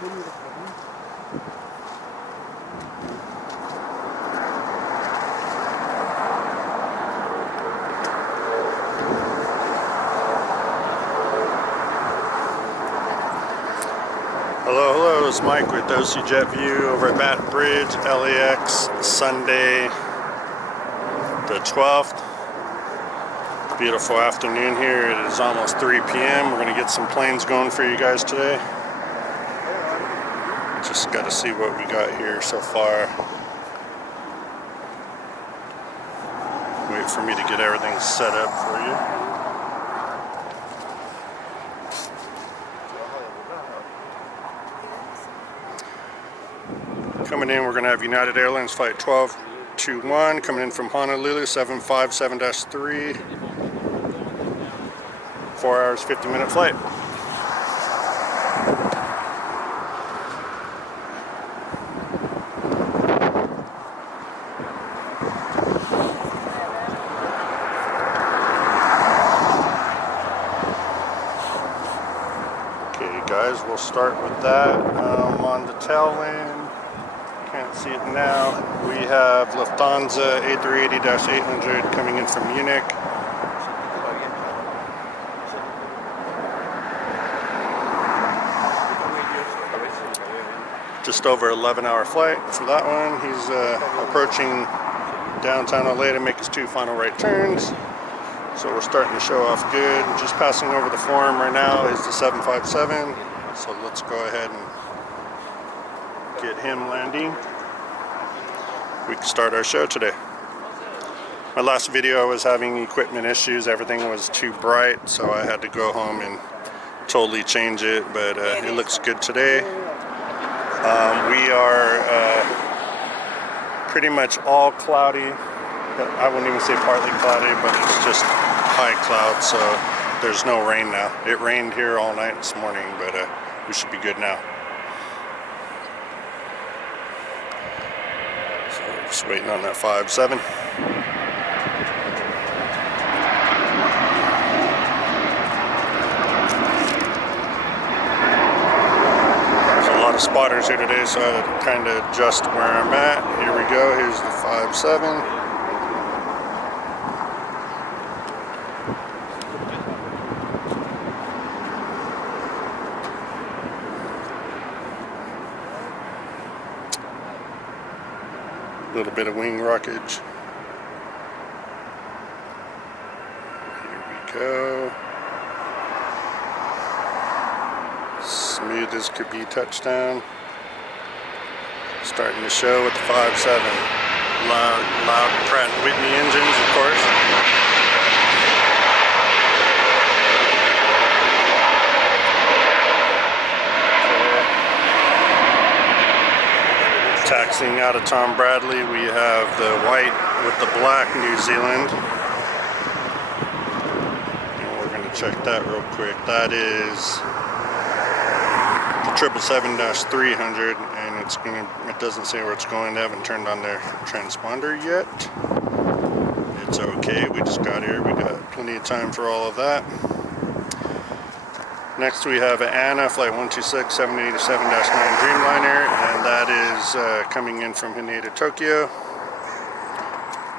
Hello, hello, it's Mike with OC Jet View over at Baton Bridge, LAX, Sunday the 12th. Beautiful afternoon here. It is almost 3 p.m. We're going to get some planes going for you guys today. Just got to see what we got here so far. Wait for me to get everything set up for you. Coming in, we're going to have United Airlines Flight 1221 coming in from Honolulu, 757-3, 4 hours, 50-minute flight. Okay, guys, we'll start with that. On the tail end. Can't see it now. We have Lufthansa A380-800 coming in from Munich. Just over 11-hour flight for that one. He's approaching downtown LA to make his 2 final right turns. So we're starting to show off good. Just passing over the forum right now is the 757. So let's go ahead and get him landing. We can start our show today. My last video I was having equipment issues. Everything was too bright, so I had to go home and totally change it, but it looks good today. We are pretty much all cloudy. I wouldn't even say partly cloudy, but it's just high cloud, so there's no rain now. It rained here all night this morning, but we should be good now. Just waiting on that 5-7. There's a lot of spotters here today, so I had to kind of adjust where I'm at. Here we go. Here's the 5-7. A little bit of wing rockage. Here we go. Smooth as could be touchdown. Starting the show with the 5-7. Loud Pratt & Whitney engines, of course. Taxiing out of Tom Bradley, we have the white with the black New Zealand. And we're going to check that real quick. That is the 777-300, and it doesn't say where it's going. They haven't turned on their transponder yet. It's okay. We just got here. We got plenty of time for all of that. Next we have Anna, Flight 126, 787-9 Dreamliner, and that is coming in from Haneda, Tokyo.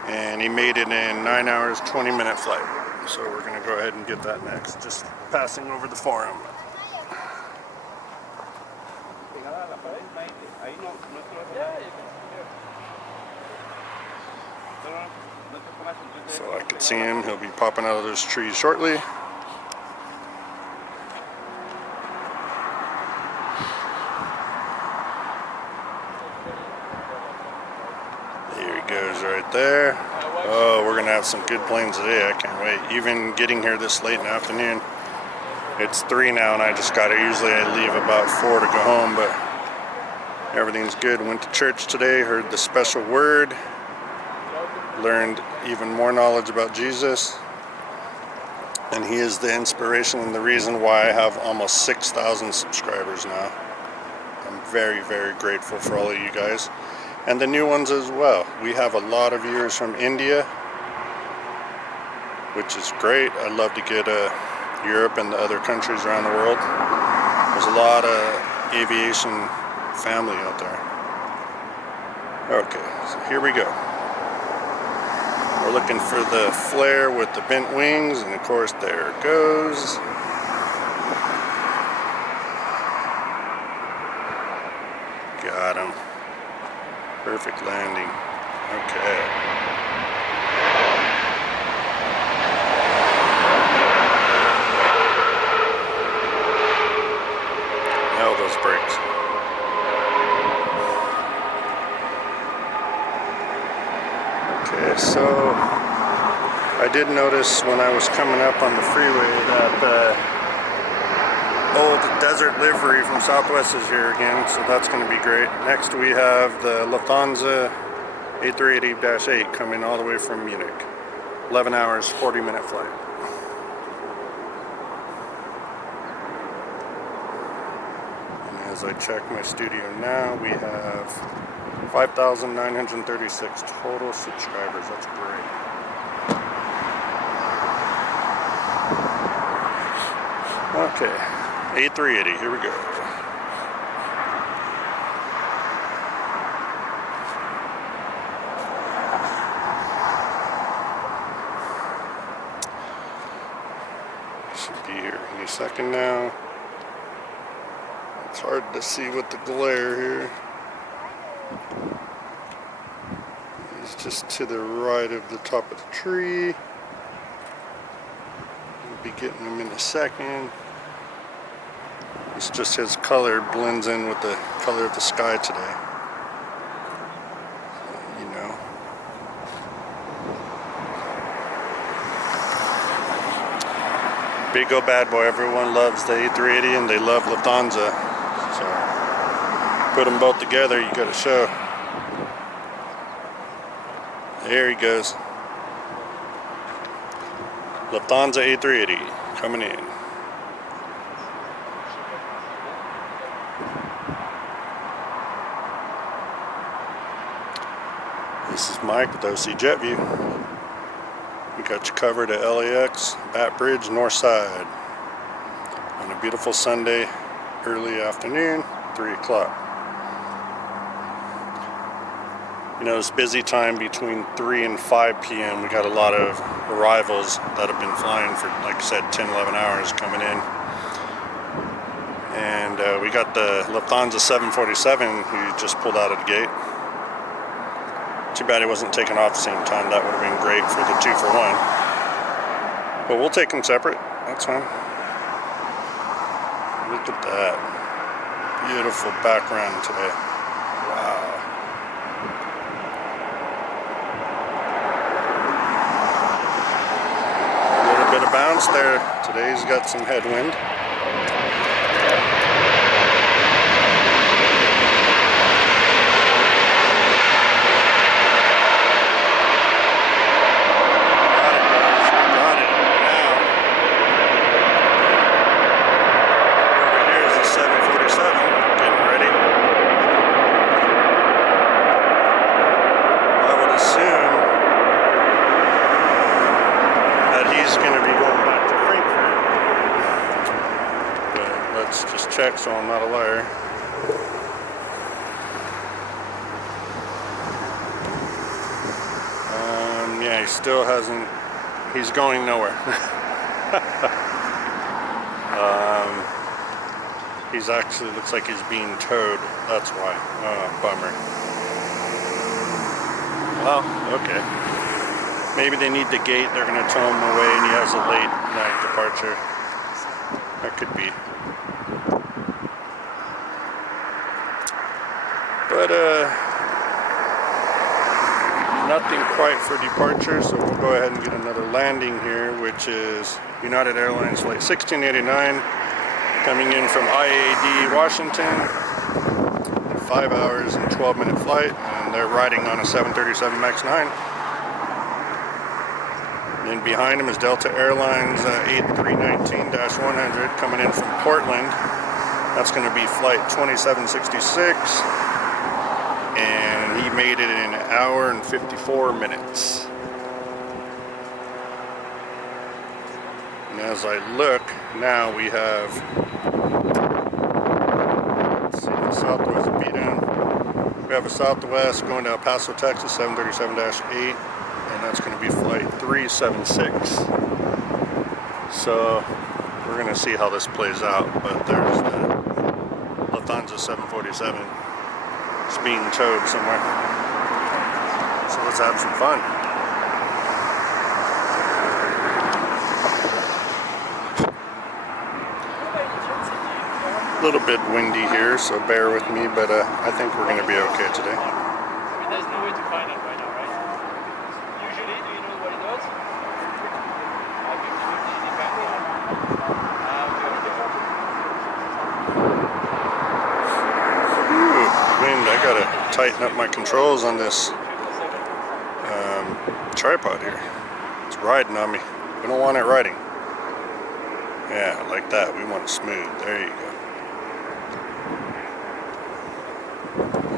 And he made it in 9 hours, 20-minute flight. So we're going to go ahead and get that next. Just passing over the forum. So I can see him. He'll be popping out of those trees shortly. Goes right there. Oh, we're gonna have some good planes today. I can't wait. Even getting here this late in the afternoon. It's 3 now and I just got here. Usually I leave about 4 to go home, but everything's good. Went to church today, heard the special word, learned even more knowledge about Jesus, and he is the inspiration and the reason why I have almost 6,000 subscribers now. I'm very, very grateful for all of you guys. And the new ones as well. We have a lot of viewers from India, which is great. I'd love to get Europe and the other countries around the world. There's a lot of aviation family out there. Okay, so here we go. We're looking for the flare with the bent wings, and of course there it goes. Got him. Perfect landing. Okay. Nail those brakes. Okay, so I did notice when I was coming up on the freeway that old Desert Livery from Southwest is here again, so that's going to be great. Next we have the Lufthansa A380-8 coming all the way from Munich. 11 hours, 40-minute flight. And as I check my studio now, we have 5,936 total subscribers. That's great. Okay, A380, here we go. Should be here any second now. It's hard to see with the glare here. He's just to the right of the top of the tree. We'll be getting him in a second. It's just his color blends in with the color of the sky today. So, you know. Big old bad boy. Everyone loves the A380 and they love Lufthansa. So put them both together, you got a show. There he goes. Lufthansa A380 coming in. This is Mike with OC Jet View. We got you covered at LAX, Bat Bridge, North Side. On a beautiful Sunday, early afternoon, 3 o'clock. You know, it's busy time between 3 and 5 p.m. We got a lot of arrivals that have been flying for, like I said, 10, 11 hours coming in. And we got the Lufthansa 747 who just pulled out of the gate. Too bad it wasn't taken off the same time. That would have been great for the 2-for-1. But we'll take them separate. That's fine. Look at that. Beautiful background today. Wow. A little bit of bounce there. Today's got some headwind. Check so I'm not a liar. Yeah, he still hasn't, he's going nowhere. He's actually, looks like he's being towed, that's why. Bummer. Well, okay. Maybe they need the gate, they're going to tow him away and he has a late night departure. That could be. But nothing quite for departure, so we'll go ahead and get another landing here, which is United Airlines flight 1689 coming in from IAD, Washington. 5 hours and 12-minute flight, and they're riding on a 737 MAX 9. And then behind them is Delta Airlines A319-100 coming in from Portland. That's going to be flight 2766. And he made it in an hour and 54 minutes. And as I look, now we have Southwest beat-in. We have a Southwest going to El Paso, Texas, 737-8, and that's going to be flight 376. So we're going to see how this plays out, but there's the Lufthansa 747. It's being towed somewhere. So let's have some fun. A little bit windy here, so bear with me, but I think we're going to be okay today. There's no way to find it right now, right? Usually, do you know what it does? 50-50 depends. Wind, I gotta tighten up my controls on this tripod here. It's riding on me. We don't want it riding. Yeah, like that. We want it smooth. There you go.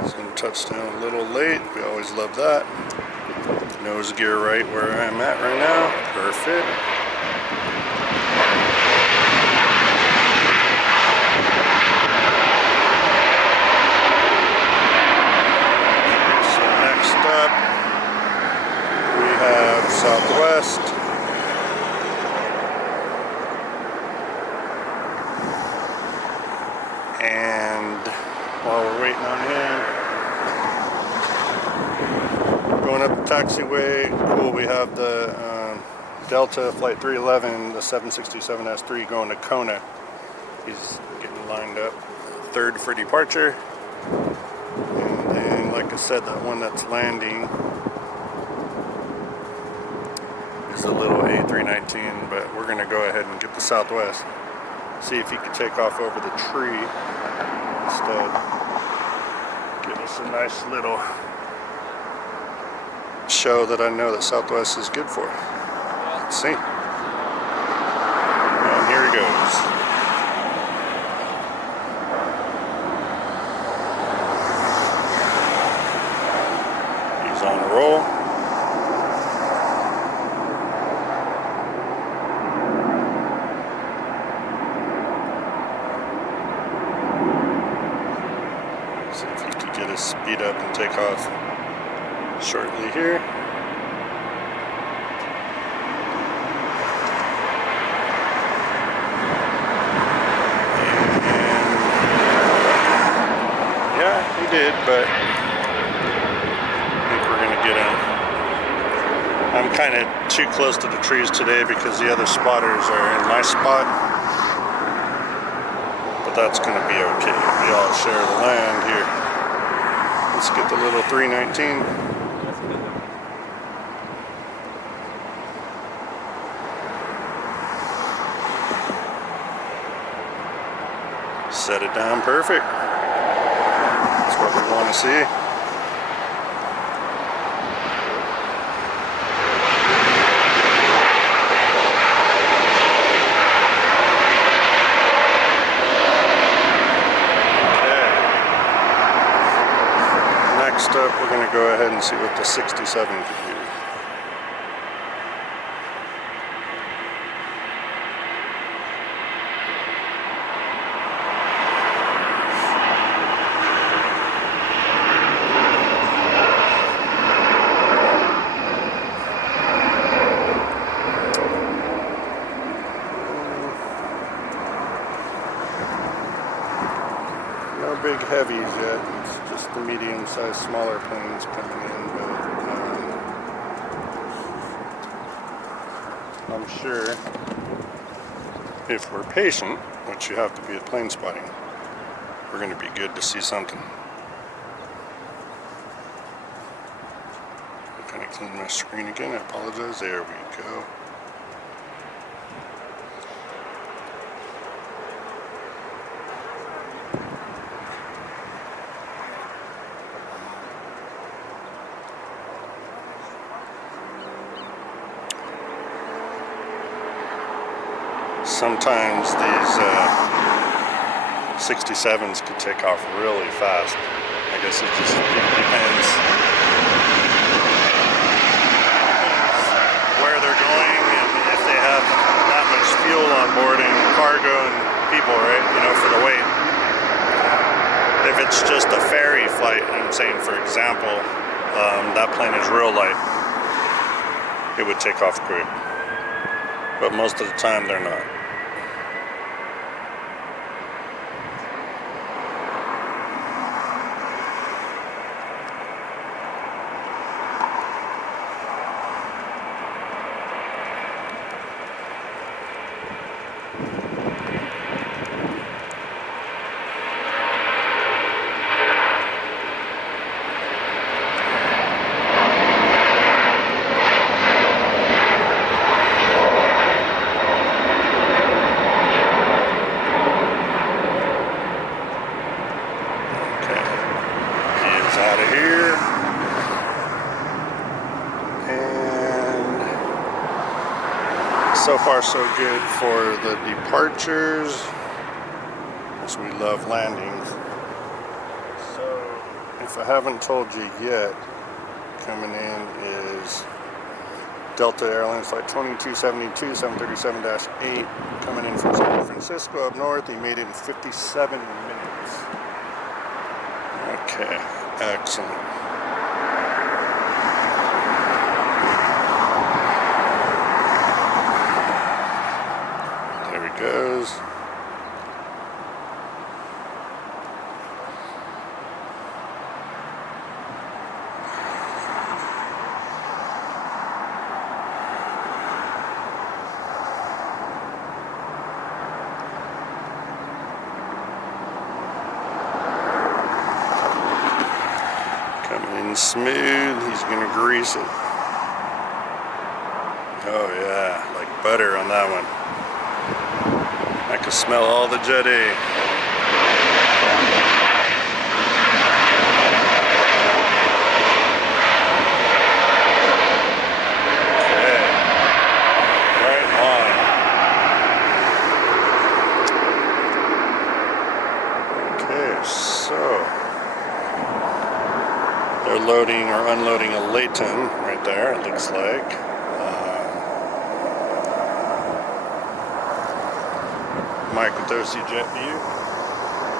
It's gonna touch down a little late. We always love that. Nose gear right where I'm at right now. Perfect. Southwest. And while we're waiting on him, going up the taxiway, cool, we have the Delta Flight 311, the 767-S3 going to Kona. He's getting lined up, third for departure. And then, like I said, that one that's landing is a little A319, but we're going to go ahead and get the Southwest. See if he can take off over the tree instead. Give us a nice little show that I know that Southwest is good for. Let's see. And here he goes. He's on a roll. See if he can get his speed up and take off shortly here. He did, but I think we're going to get him. I'm kind of too close to the trees today because the other spotters are in my spot, but that's going to be okay. We all share the land here. Let's get the little 319. Set it down perfect. What we want to see. Okay. Next up, we're going to go ahead and see what the 67 can do. No big heavies yet, it's just the medium-sized smaller planes coming in, but I'm sure if we're patient, which you have to be at plane spotting, we're going to be good to see something. I'm going to clean my screen again, I apologize, there we go. Sometimes these 67s could take off really fast. I guess it just depends where they're going and if they have that much fuel on board and cargo and people, right? You know, for the weight. If it's just a ferry flight, I'm saying, for example, that plane is real light, it would take off quick. But most of the time, they're not. Out of here, and so far so good for the departures, as we love landings. So if I haven't told you yet, coming in is Delta Airlines flight 2272 737-8 coming in from San Francisco up north. He made it in 57 minutes. Okay. Excellent. There he goes. Smooth, he's gonna grease it. Oh yeah, like butter on that one. I can smell all the jetty. Okay, right on. Okay, so they're loading or unloading a Layton right there, it looks like. Microdose jet view.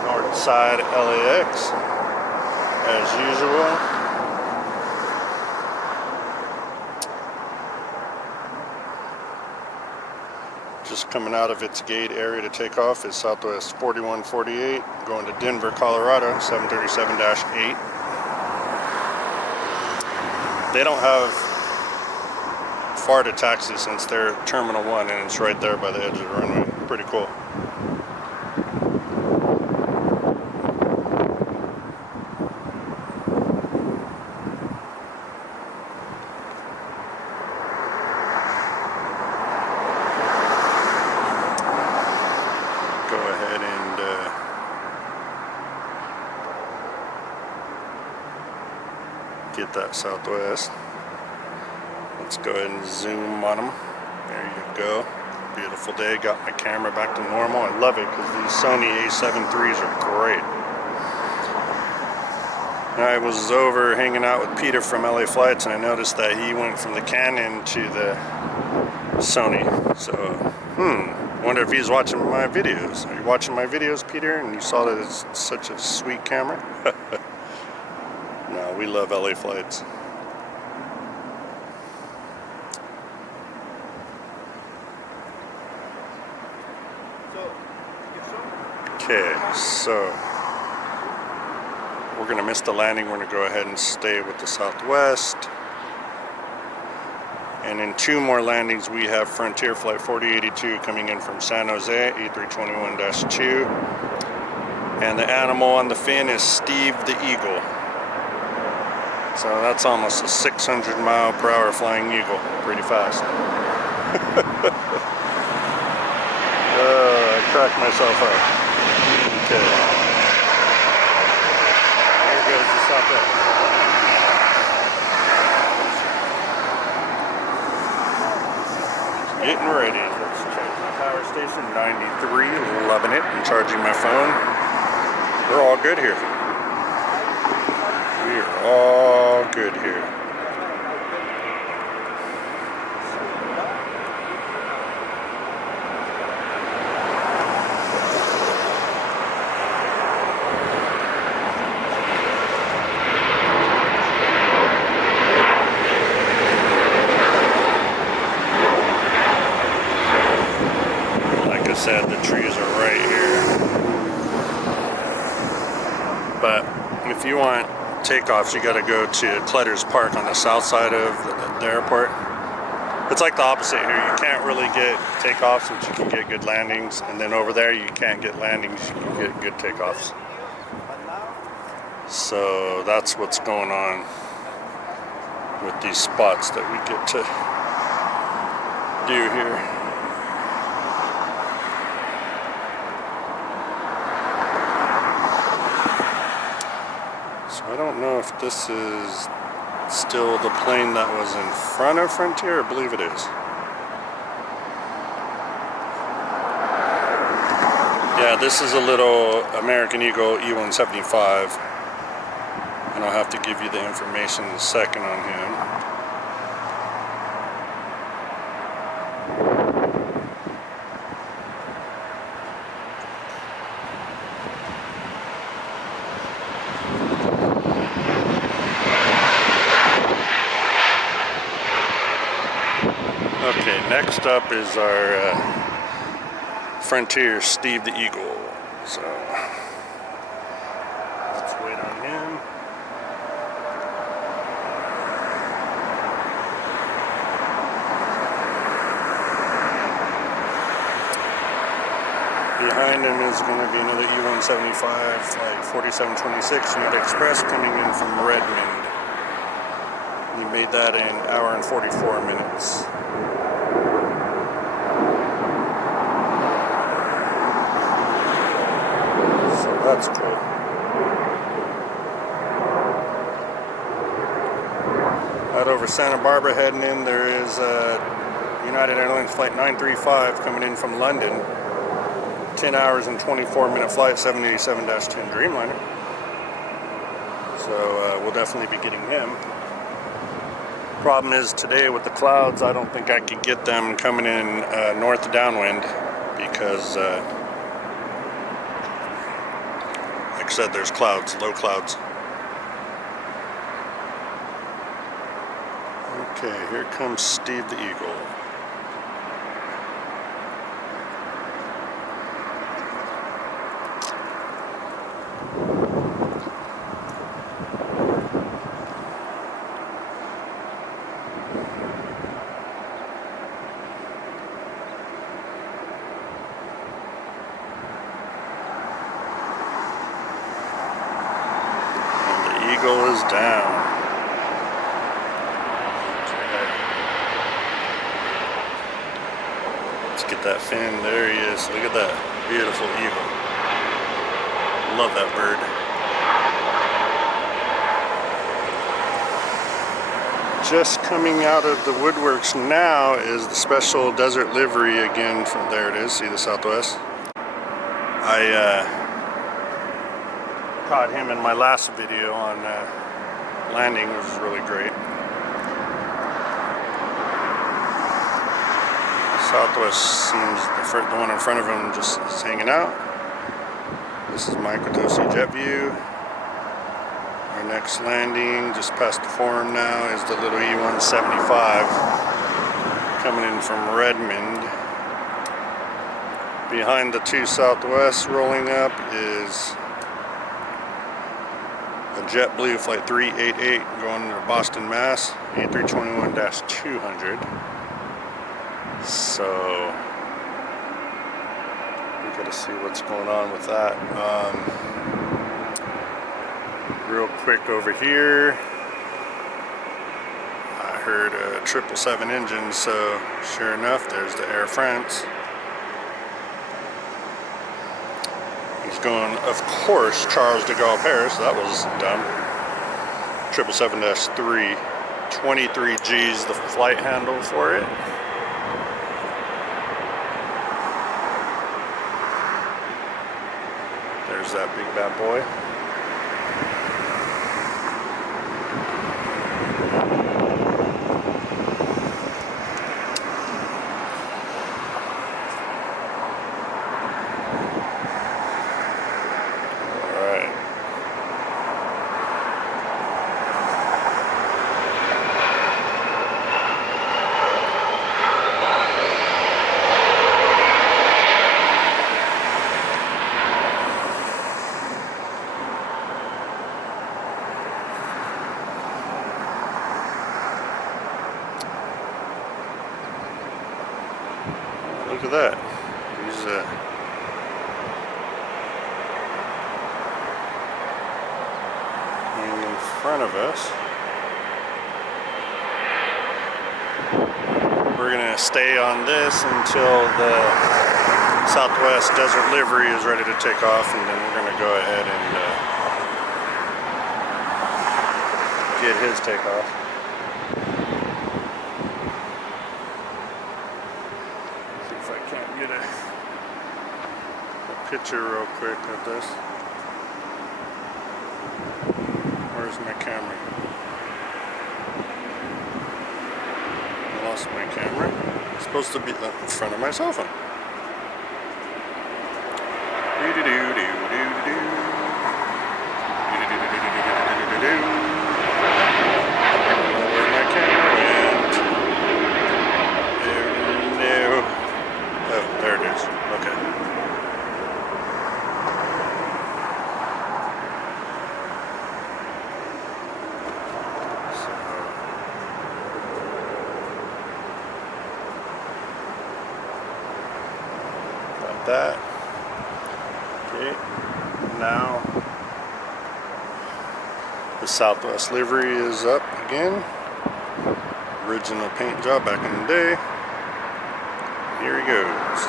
North side LAX, as usual. Just coming out of its gate area to take off is Southwest 4148, going to Denver, Colorado, 737-8. They don't have far to taxi since they're Terminal 1 and it's right there by the edge of the runway. Pretty cool. Go ahead and get that Southwest. Let's go ahead and zoom on them. There you go. Beautiful day. Got my camera back to normal. I love it because these Sony A7 IIIs are great. I was over hanging out with Peter from LA Flights and I noticed that he went from the Canon to the Sony. So, wonder if he's watching my videos. Are you watching my videos, Peter? And you saw that it's such a sweet camera? No, we love LA Flights. Okay, so we're going to miss the landing. We're going to go ahead and stay with the Southwest. And in 2 more landings, we have Frontier Flight 4082 coming in from San Jose, A321-2. And the animal on the fin is Steve the Eagle. So that's almost a 600-mile-per-hour flying eagle. Pretty fast. I cracked myself up. Okay. There goes the Southwest. Getting ready. Let's change my power station. 93. Loving it. I'm charging my phone. We're all good here. We are all good here. said, the trees are right here. But if you want takeoffs, you got to go to Clutter's Park on the south side of the airport. It's like the opposite here. You can't really get takeoffs, but you can get good landings. And then over there, you can't get landings, you can get good takeoffs. So that's what's going on with these spots that we get to do here. So I don't know if this is still the plane that was in front of Frontier. I believe it is. Yeah, this is a little American Eagle E175. And I'll have to give you the information in a second on him. Okay, next up is our Frontier Steve the Eagle. So let's wait on him. Behind him is going to be another E175 flight 4726 United Express coming in from Redmond. We made that in an hour and 44 minutes. So that's cool. Out over Santa Barbara heading in, there is a United Airlines flight 935 coming in from London. 10 hours and 24-minute flight, 787-10 Dreamliner. So we'll definitely be getting him. Problem is today with the clouds, I don't think I could get them coming in north downwind because, like I said, there's clouds, low clouds. Okay, here comes Steve the Eagle. Eagle is down. Okay. Let's get that fin. There he is. Look at that beautiful eagle. Love that bird. Just coming out of the woodworks now is the special desert livery again. From there it is. See the Southwest. I caught him in my last video on landing, which is really great. Southwest seems the one in front of him just is hanging out. This is my Kotosi jet view. Our next landing just past the forum now is the little E175 coming in from Redmond. Behind the two Southwest rolling up is a JetBlue flight 388 going to Boston, Mass, A321-200. So we got to see what's going on with that. Real quick over here, I heard a 777 engine, so sure enough, there's the Air France. He's going, of course, Charles de Gaulle Paris. That was dumb. 777-3, 23 G's the flight handle for it. There's that big bad boy. Look at that. He's in front of us. We're gonna stay on this until the Southwest Desert Livery is ready to take off, and then we're gonna go ahead and get his takeoff. See if I can't get a picture real quick of this. Where's my camera? I lost my camera. It's supposed to be in front of my cell phone. Where my camera went? No. Oh, there it is. Okay. That. Okay, now the Southwest livery is up again. Original paint job back in the day. Here he goes.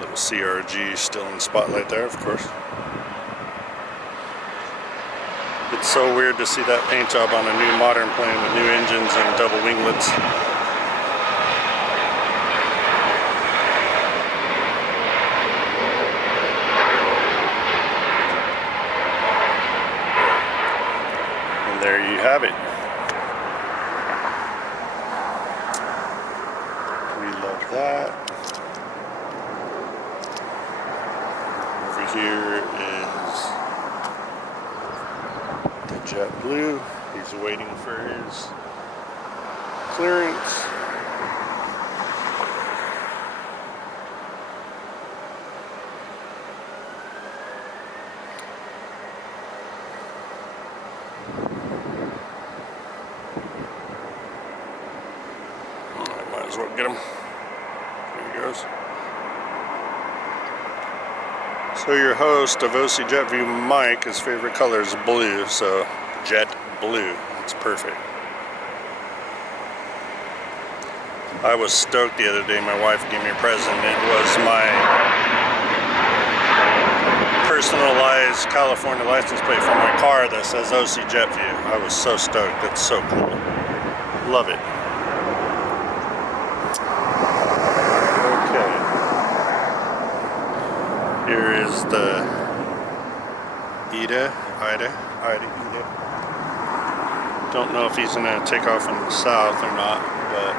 Little CRG still in the spotlight there, of course. It's so weird to see that paint job on a new modern plane with new engines and double winglets. And there you have it. We love that. Over here is JetBlue. He's waiting for his clearance. I might as well get him. There he goes. So your host of OC JetView, Mike, his favorite color is blue, so JetBlue, that's perfect. I was stoked the other day, my wife gave me a present. It was my personalized California license plate for my car that says OC JetView. I was so stoked, that's so cool. Love it. Here is the Ida. Don't know if he's going to take off in the south or not, but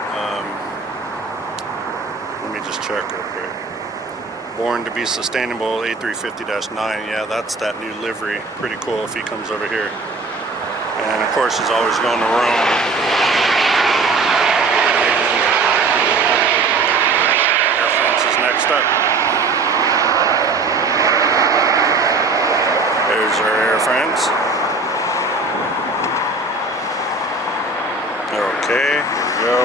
let me just check real quick. Born to be sustainable, A350-9. Yeah, that's that new livery. Pretty cool if he comes over here. And of course, he's always going to Rome. Air France is next up. There's our Air France. Okay, here we go.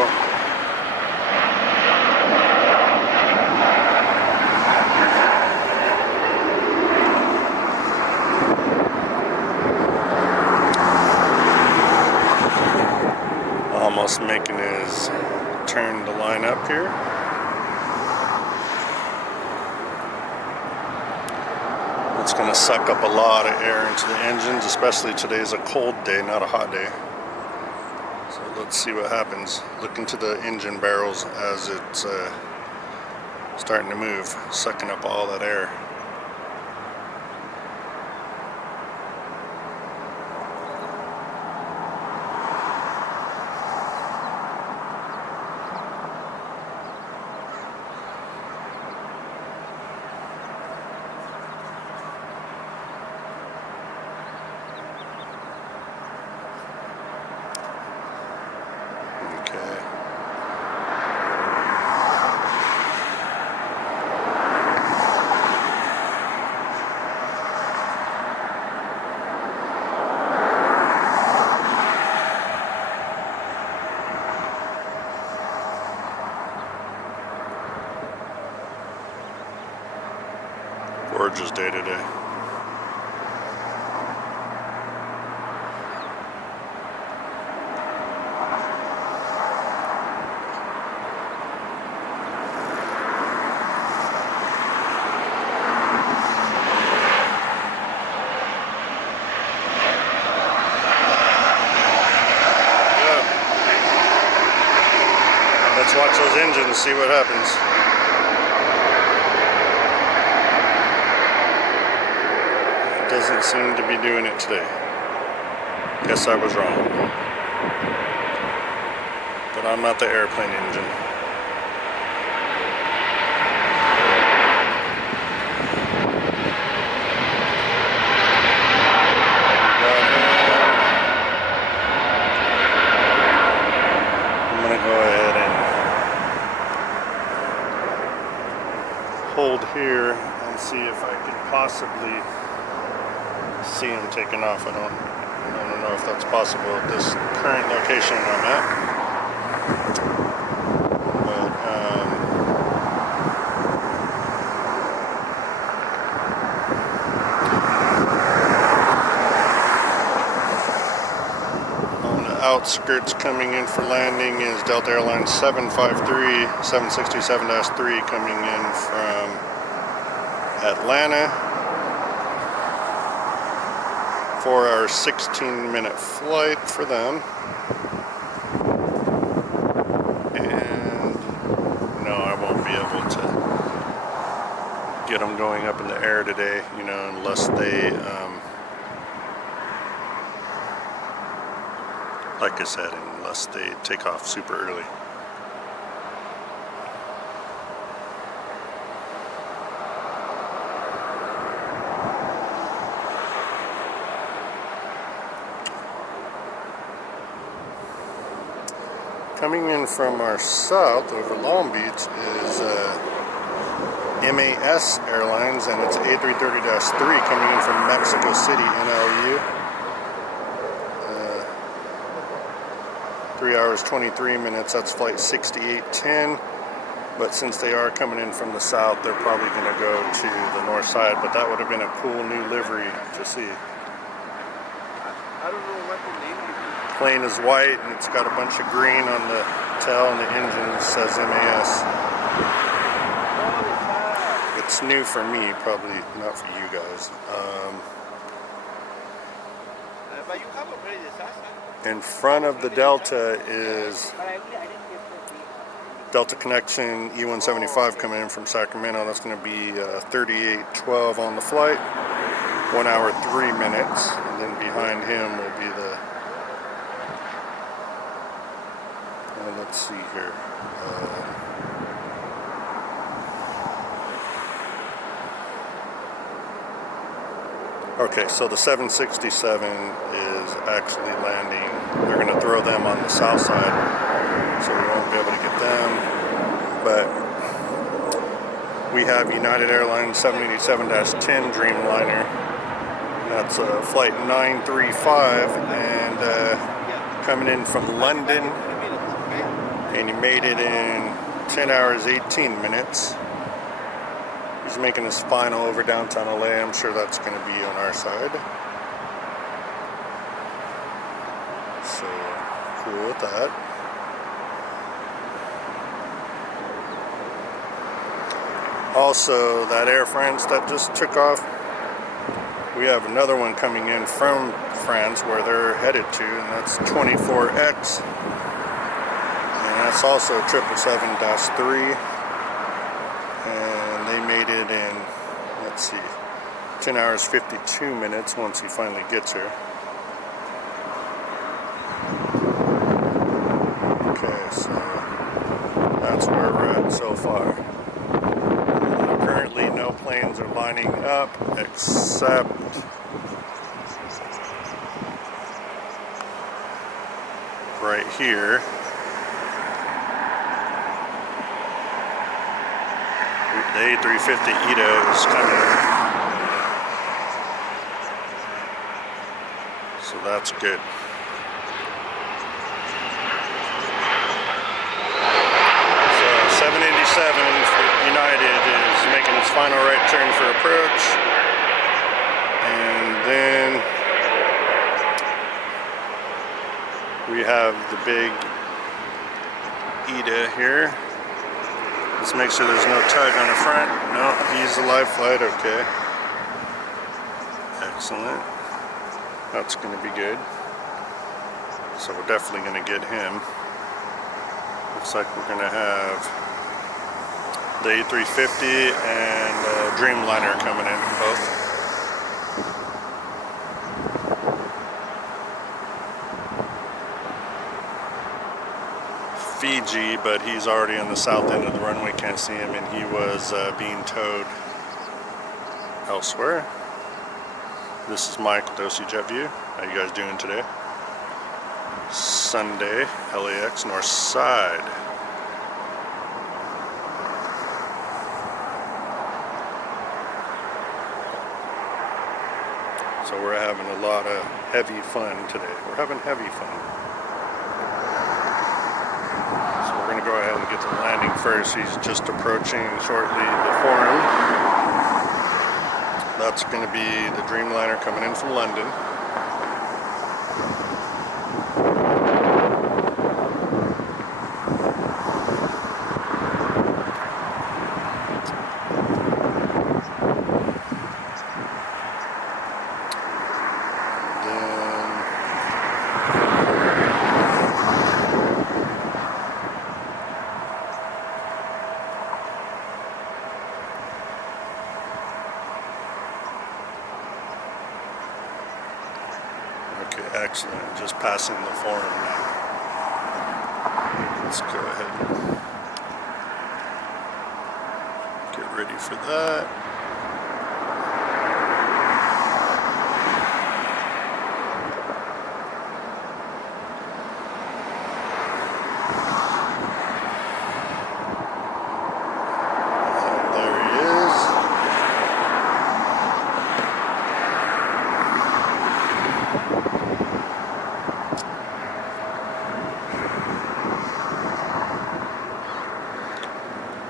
Almost making his turn to line up here. It's going to suck up a lot of air into the engines, especially today's a cold day, not a hot day. So let's see what happens. Look into the engine barrels as it's starting to move, sucking up all that air. gorgeous day today. Let's watch those engines, see what happens. It doesn't seem to be doing it today. Guess I was wrong. But I'm not the airplane engine. I'm gonna go ahead and hold here and see if I could possibly see him taking off. I don't know if that's possible at this current location I'm at. But on the outskirts coming in for landing is Delta Airlines 767-3 coming in from Atlanta for our 16-minute flight for them. And no, I won't be able to get them going up in the air today, you know, unless they like I said, unless they take off super early. Coming in from our south over Long Beach is SAS Airlines, and it's A330-3 coming in from Mexico City, NLU. 3 hours 23 minutes, that's flight 6810. But since they are coming in from the south, they're probably going to go to the north side. But that would have been a cool new livery to see. I don't know what the name is. Plane is white and it's got a bunch of green on the tail, and the engine says MAS. It's new for me, probably not for you guys. But you have already the SAS. In front of the Delta is Delta Connection E175 coming in from Sacramento. That's going to be 3812 on the flight, 1 hour 3 minutes, and then behind him will be the let's see here. Okay, so the 767 is actually landing. They're going to throw them on the south side, so we won't be able to get them. But we have United Airlines 787-10 Dreamliner. That's flight 935, and coming in from London, and he made it in 10 hours 18 minutes. He's making his final over downtown LA. I'm sure that's going to be on our side. So cool with that. Also, that Air France that just took off, we have another one coming in from France where they're headed to, and that's 24X. And that's also 777-3. And they made it in, let's see, 10 hours 52 minutes once he finally gets here. Okay, so that's where we're at so far. Currently no planes are lining up except right here. The A350 Ito is coming. So that's good. So 787 for United is making its final right turn for approach. then we have the big ETA here. Let's make sure there's no tug on the front. No, he's a live flight, okay. Excellent. That's going to be good. So we're definitely going to get him. Looks like we're going to have the A350 and Dreamliner coming in both. Fiji, but he's already on the south end of the runway, can't see him, and he was being towed elsewhere. This is Mike with OC JetView. How you guys doing today? Sunday, LAX North Side. So we're having a lot of heavy fun today. We're having heavy fun. So we're going to go ahead and get to landing first. He's just approaching shortly before him. That's going to be the Dreamliner coming in from London. Okay, excellent. Just passing the forum now. Let's go ahead and get ready for that.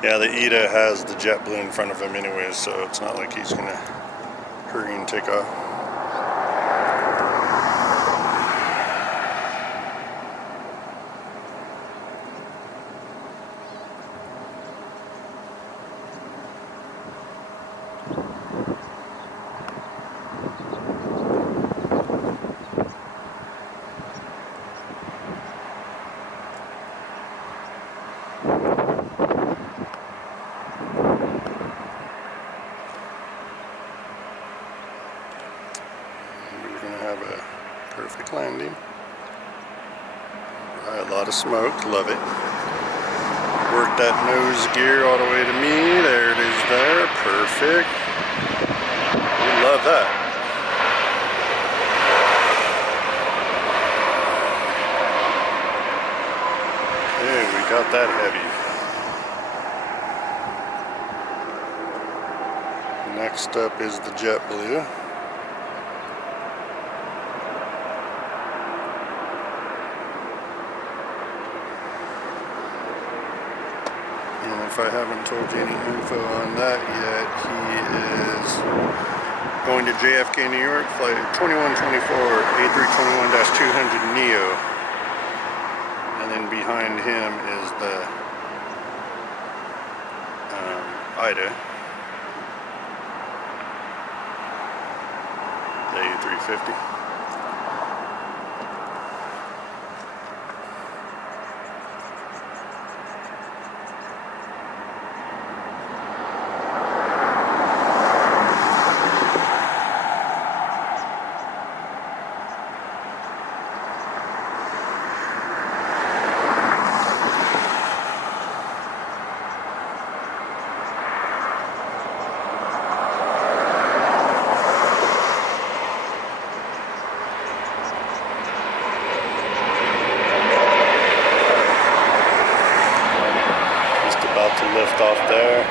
Yeah, the ETA has the JetBlue in front of him anyways, so it's not like he's gonna hurry and take off. Have a perfect landing. A lot of smoke, love it. Work that nose gear all the way to me. There it is there, perfect. We love that. Okay, we got that heavy. Next up is the JetBlue. If I haven't told you any info on that yet, he is going to JFK, New York, flight 2124, A321-200 Neo. And then behind him is the IDA, the A350. Lift off there.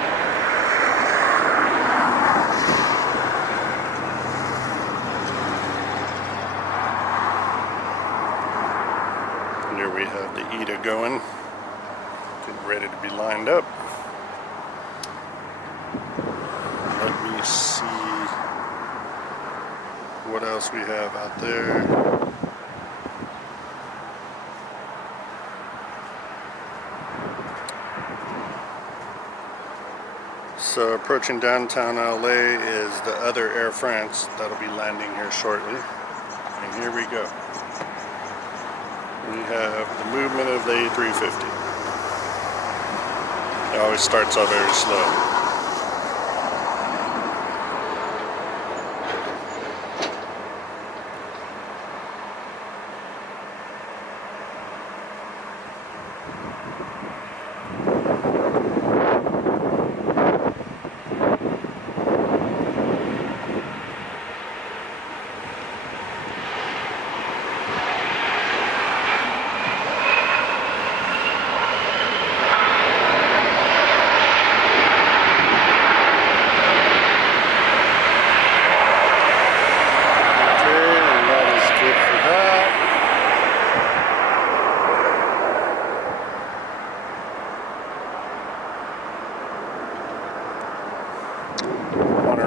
And here we have the ETA going, getting ready to be lined up. Let me see what else we have out there? So approaching downtown LA is the other Air France that'll be landing here shortly. And here we go. We have the movement of the A350. It always starts out very slow.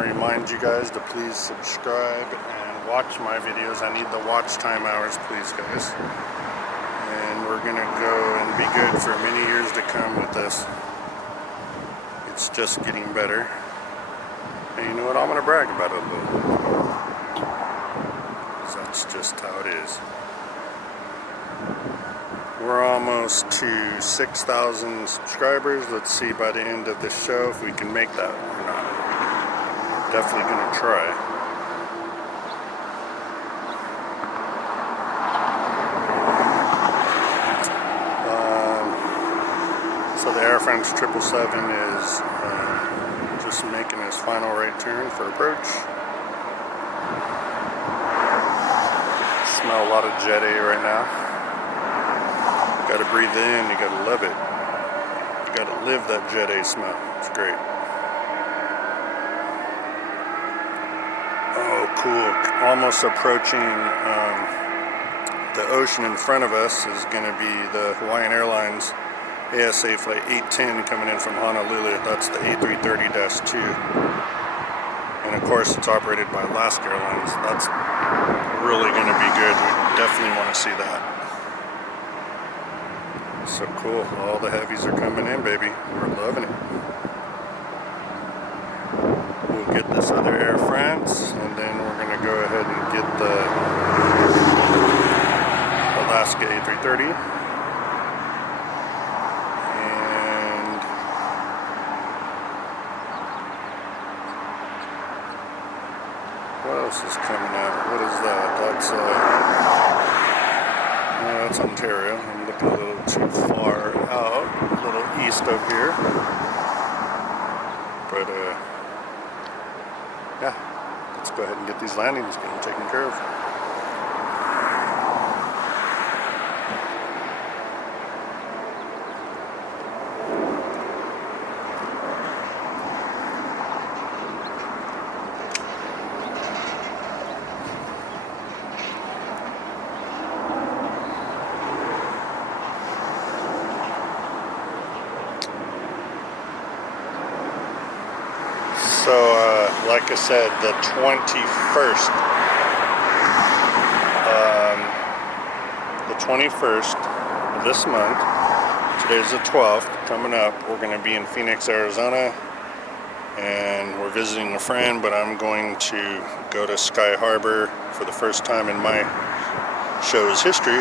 Remind you guys to please subscribe and watch my videos. I need the watch time hours, please, guys. And we're gonna go and be good for many years to come with this. It's just getting better. And you know what? I'm gonna brag about it a little. 'Cause that's just how it is. We're almost to 6,000 subscribers. Let's see by the end of this show if we can make that or not. Definitely gonna try. So the Air France 777 is just making his final right turn for approach. Smell a lot of Jet A right now. Gotta breathe in, you gotta love it. You gotta live that Jet A smell. It's great. Oh, cool. Almost approaching the ocean in front of us is going to be the Hawaiian Airlines ASA Flight 810 coming in from Honolulu. That's the A330-2. And of course, it's operated by Alaska Airlines. That's really going to be good. We definitely want to see that. So cool. All the heavies are coming in, baby. We're loving it. We'll get this other Air France, and then we're going to go ahead and get the Alaska A330. And what else is coming out? What is that? That's Ontario. I'm looking a little too far out, a little east of here. But yeah, let's go ahead and get these landings getting taken care of. So, like I said, the 21st of this month, today's the 12th, coming up, we're going to be in Phoenix, Arizona, and we're visiting a friend, but I'm going to go to Sky Harbor for the first time in my show's history.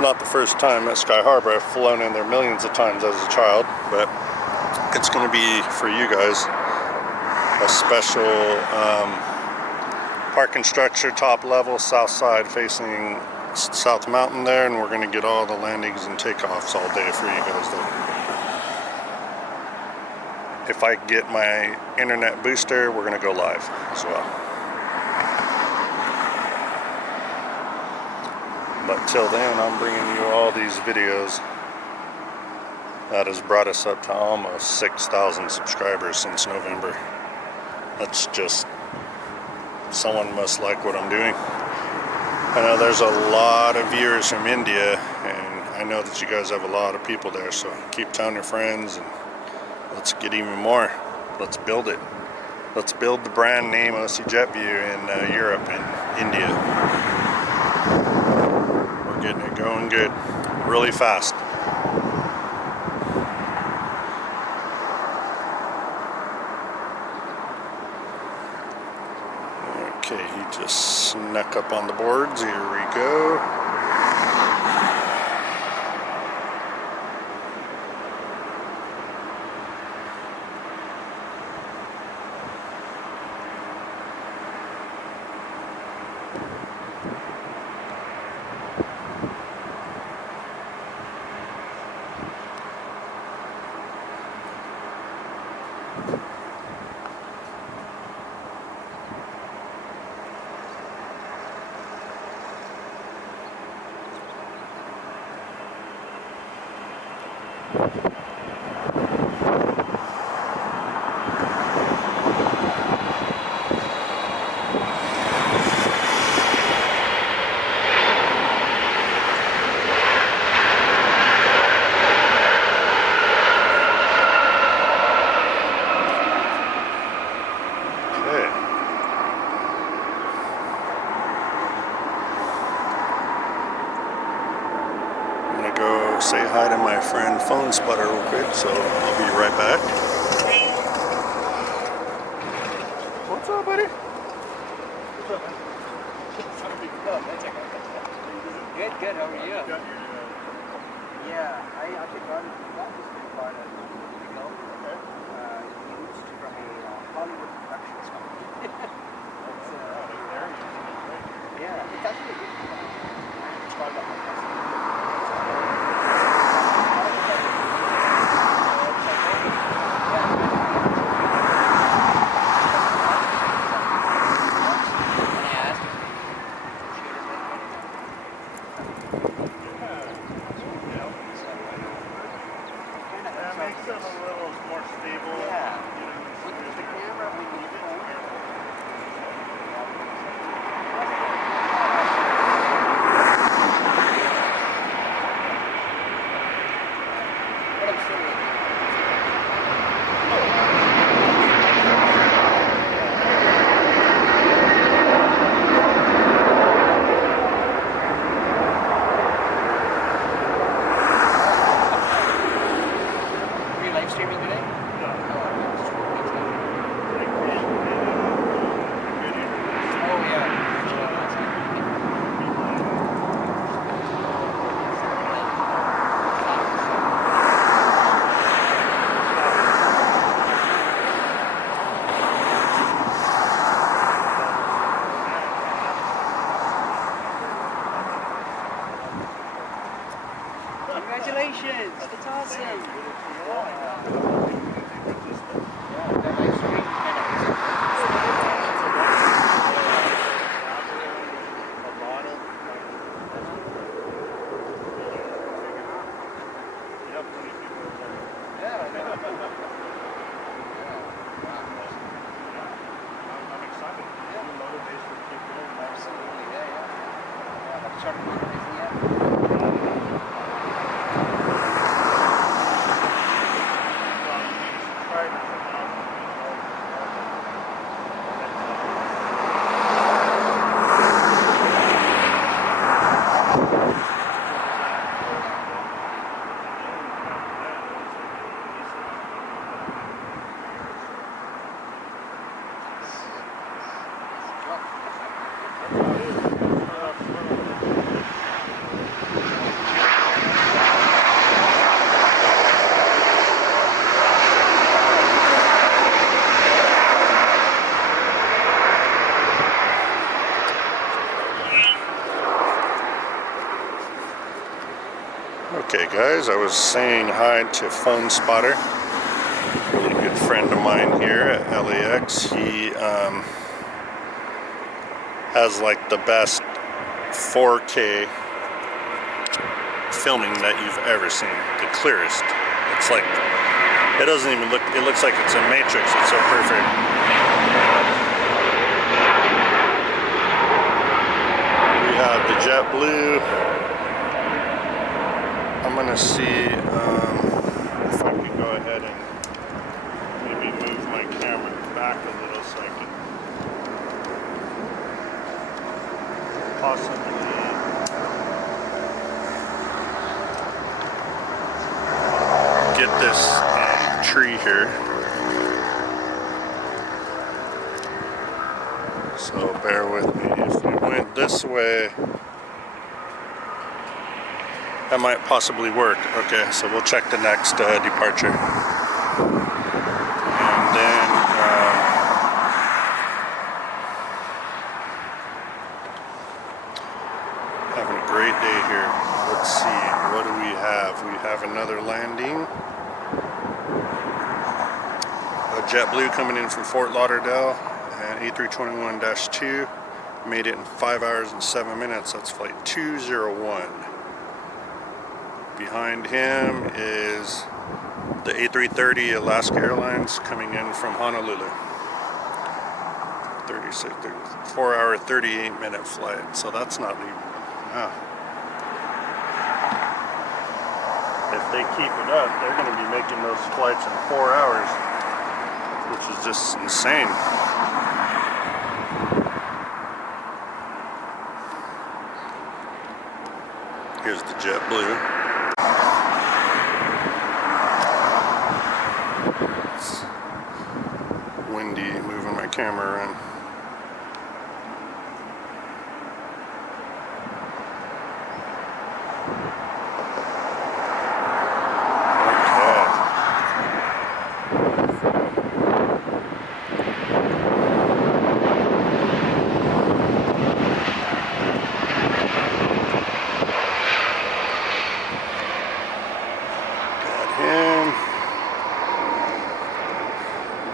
Not the first time at Sky Harbor. I've flown in there millions of times as a child, but it's going to be, for you guys, a special parking structure, top level, south side facing South Mountain there, and we're going to get all the landings and takeoffs all day for you guys there. If I get my internet booster, we're going to go live as well. But till then, I'm bringing you all these videos. That has brought us up to almost 6,000 subscribers since November. That's just, someone must like what I'm doing. I know there's a lot of viewers from India, and I know that you guys have a lot of people there, so keep telling your friends, and let's get even more. Let's build it. Let's build the brand name OC JetView in Europe and India. We're getting it going good, really fast. Okay, he just snuck up on the boards. Here we go. Say hi to my friend Phone Sputter real quick, so I'll be right back. What's up, buddy? What's up, man? Good, good. How are you? Yeah, I actually got this part at ago. Okay. Used from a Hollywood productions company. Yeah, it's actually a good startup. Makes them a little more stable. Yeah. With the camera, we need what I'm saying. Are you live streaming today? Oh yeah. Congratulations! It's awesome! That live stream kind I'm excited. Motivation to keep going. absolutely, yeah. Have you started monetizing yet? Okay guys, I was saying hi to Phone Spotter, really good friend of mine here at LAX. He has like the best 4K filming that you've ever seen, the clearest. It's like, it doesn't even look, it looks like it's a matrix, it's so perfect. We have the JetBlue. I'm gonna see if I can go ahead and maybe move my camera. back a little so I can possibly get this tree here. So bear with me. If we went this way, that might possibly work. Okay, so we'll check the next departure. And then having a great day here. Let's see, what do we have? We have another landing. A JetBlue coming in from Fort Lauderdale, and A321-2 made it in 5 hours and 7 minutes. That's flight 201. Behind him is the A330 Alaska Airlines coming in from Honolulu. 4 hour, 38 minute flight. So that's not even, if they keep it up, they're going to be making those flights in 4 hours, which is just insane. Here's the JetBlue. It's windy, moving my camera around.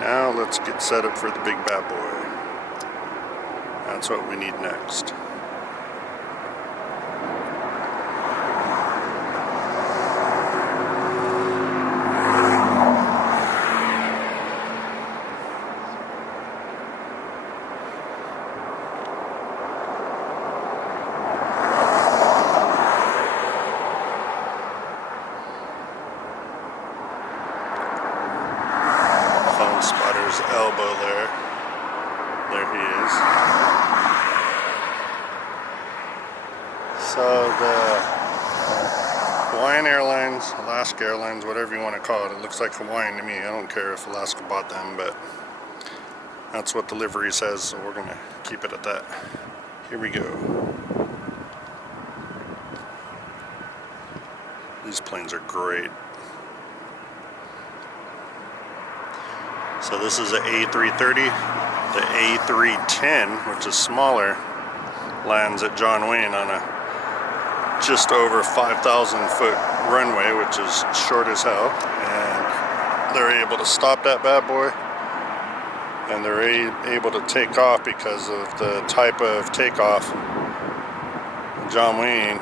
Now let's get set up for the big bad boy. That's what we need next. Spotter's elbow there. There he is. So the Hawaiian Airlines, Alaska Airlines, whatever you want to call it, it looks like Hawaiian to me. I don't care if Alaska bought them, but that's what the livery says, so we're going to keep it at that. Here we go. These planes are great. So this is an A330. The A310, which is smaller, lands at John Wayne on a just over 5,000 foot runway, which is short as hell. And they're able to stop that bad boy. And they're able to take off because of the type of takeoff. John Wayne,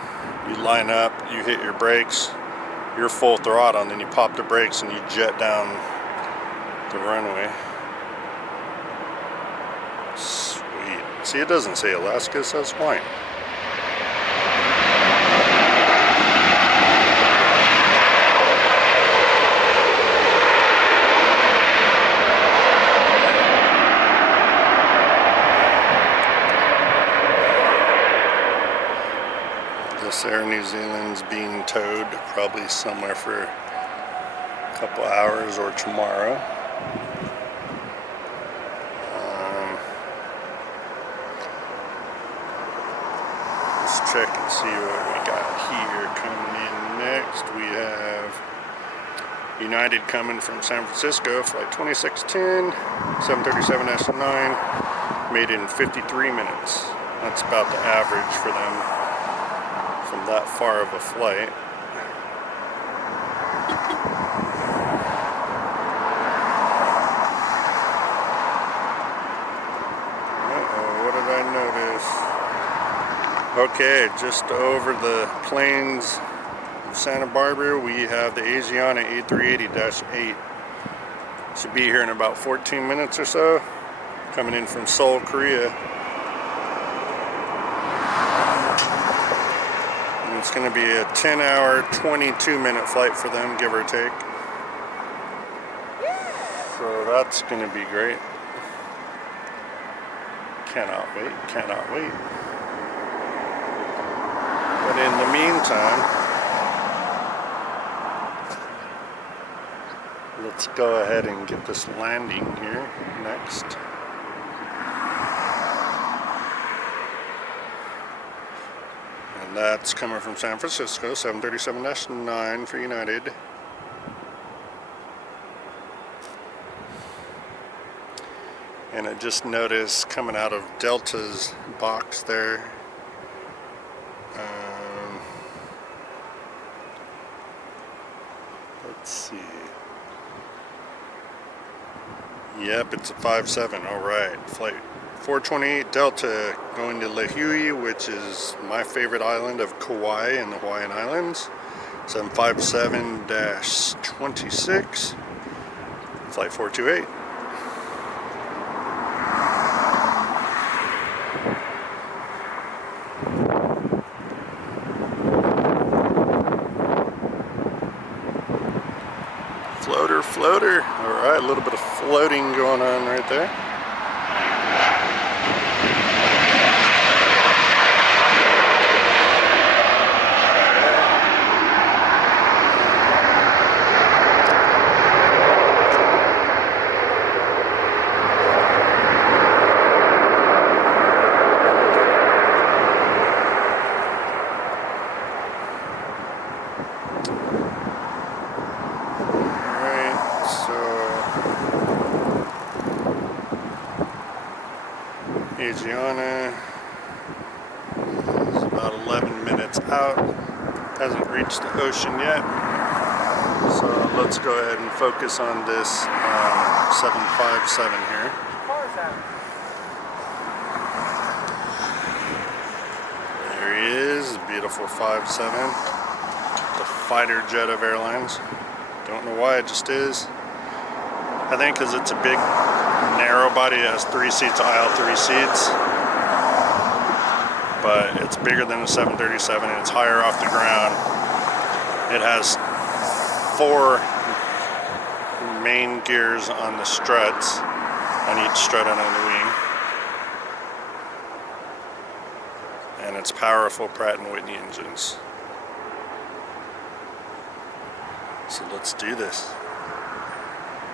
you line up, you hit your brakes, you're full throttle, and then you pop the brakes and you jet down the runway. Sweet. See, it doesn't say Alaska, it says Hawaiian. This Air New Zealand's being towed probably somewhere for a couple hours or tomorrow. Let's check and see what we got here. Coming in next, we have United coming from San Francisco, flight 2610, 737-9, made in 53 minutes. That's about the average for them from that far of a flight. Okay, just over the plains of Santa Barbara, we have the Asiana A380-8. Should be here in about 14 minutes or so, coming in from Seoul, Korea. And it's going to be a 10-hour, 22-minute flight for them, give or take. So that's going to be great. Cannot wait, cannot wait. But in the meantime, let's go ahead and get this landing here next. And that's coming from San Francisco, 737-9 for United. And I just noticed coming out of Delta's box there, let's see. Yep, it's a 5-7. All right, flight 428 Delta going to Lihue, which is my favorite island of Kauai in the Hawaiian Islands. 757-26, flight 428. Floater. All right, a little bit of floating going on right there. Gianna is about 11 minutes out, hasn't reached the ocean yet, so let's go ahead and focus on this 757 here. There he is, a beautiful 57, the fighter jet of airlines. Don't know why, it just is. I think because it's a big narrow body. It has 3 seats, aisle 3 seats, but it's bigger than a 737 and it's higher off the ground. It has 4 main gears on the struts, on each strut and on the wing, and it's powerful Pratt & Whitney engines. So let's do this.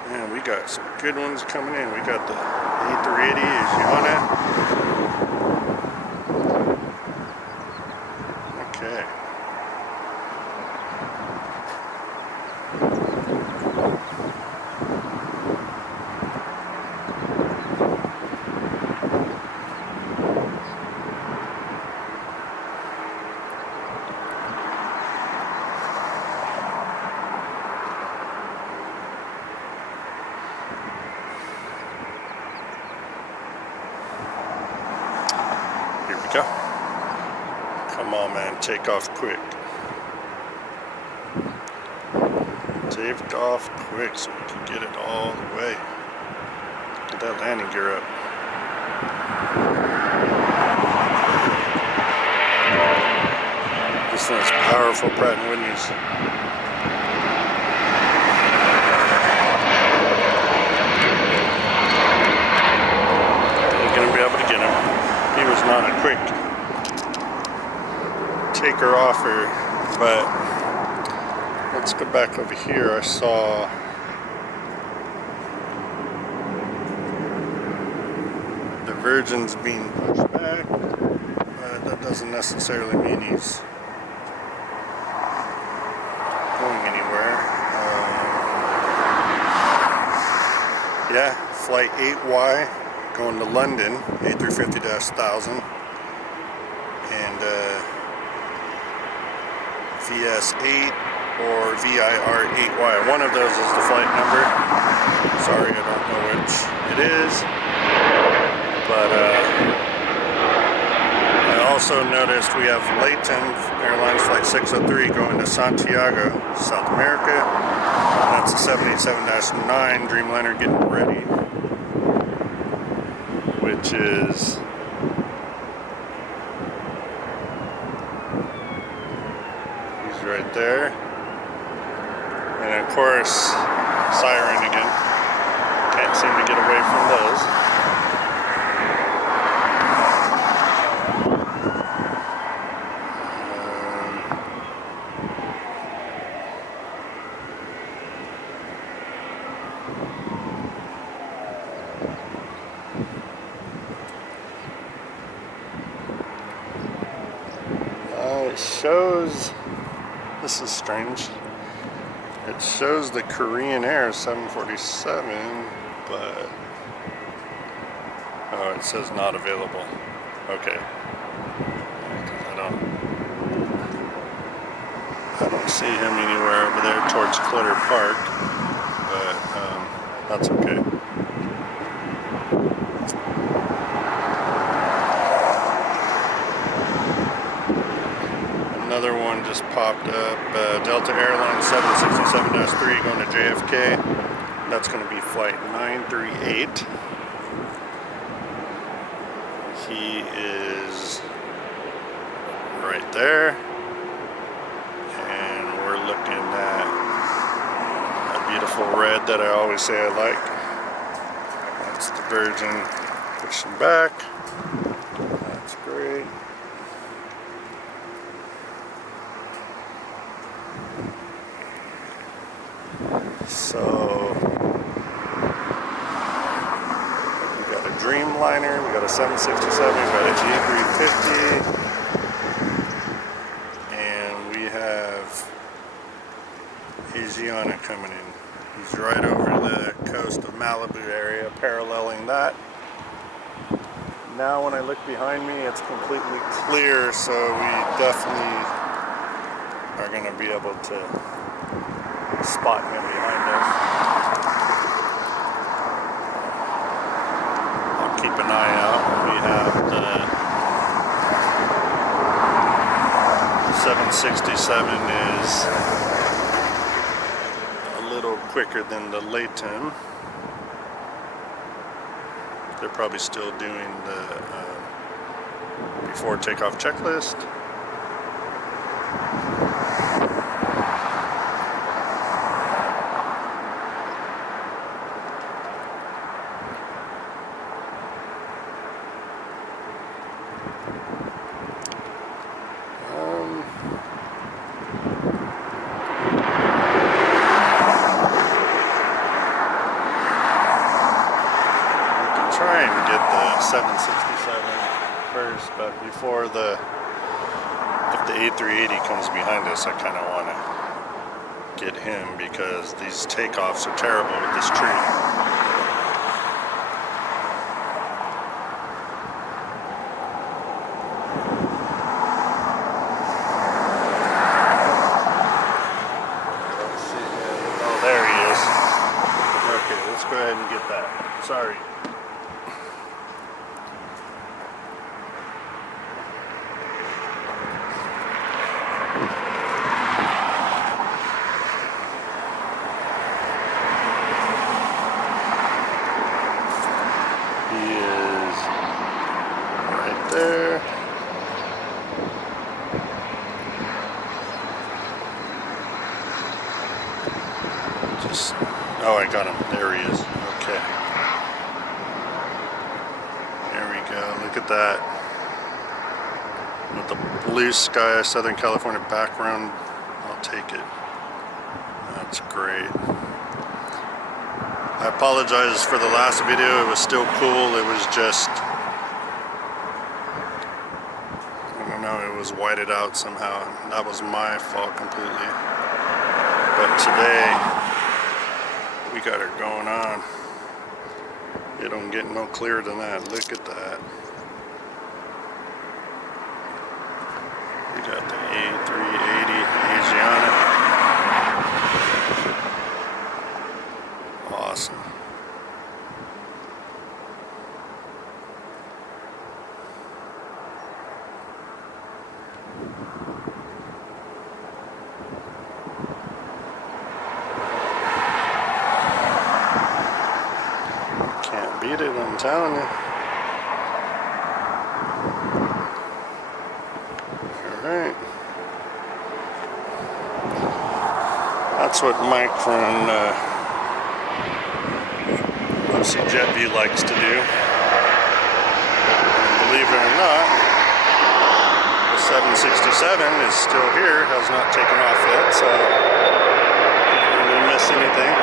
Man, we got some good ones coming in. We got the A380 Gianna. Okay. Go. Come on, man, take off quick. Take off quick so we can get it all the way. Get that landing gear up. This one's powerful Pratt & Whitney's. You're gonna be able to get him. He was not a quick taker offer, but let's go back over here. I saw the Virgin's being pushed back, but that doesn't necessarily mean he's going anywhere. Yeah, flight 8Y going to London, A350-1000, and VS8 or VIR8Y. One of those is the flight number. Sorry, I don't know which it is, but I also noticed we have Leighton Airlines Flight 603 going to Santiago, South America. That's a 787-9 Dreamliner getting ready, which is he's right there, and of course siren again, can't seem to get away from those. It shows, this is strange, it shows the Korean Air 747, but, oh, it says not available. Okay. I don't see him anywhere over there towards Clutter Park, but that's okay. Another one just popped up, Delta Airlines 767-3 going to JFK. That's going to be flight 938. He is right there. And we're looking at a beautiful red that I always say I like. That's the Virgin pushing back. That's great. So we got a Dreamliner, we got a 767, we got a G350, and we have Asiana coming in. He's right over the coast of Malibu area, paralleling that. Now when I look behind me, it's completely clear, so we definitely are going to be able to spot him behind us. I'll keep an eye out. We have the 767 is a little quicker than the Latam. They're probably still doing the before takeoff checklist. Try and get the 767 first, but before if the A380 comes behind us, I kind of want to get him because these takeoffs are terrible with this tree. Let's see. Oh, there he is. Okay, let's go ahead and get that. Sorry. There. Oh, I got him. There he is. Okay. There we go. Look at that. With the blue sky, Southern California background, I'll take it. That's great. I apologize for the last video. It was still cool. It was just, it was whited out somehow, and that was my fault completely. But today, we got it going on. It don't get no clearer than that. Look at that. We got the A380 Asiana. Awesome. Beat it, I'm telling you. Alright. That's what Mike from OC JetView likes to do. And believe it or not, the 767 is still here, has not taken off yet, so I didn't miss anything.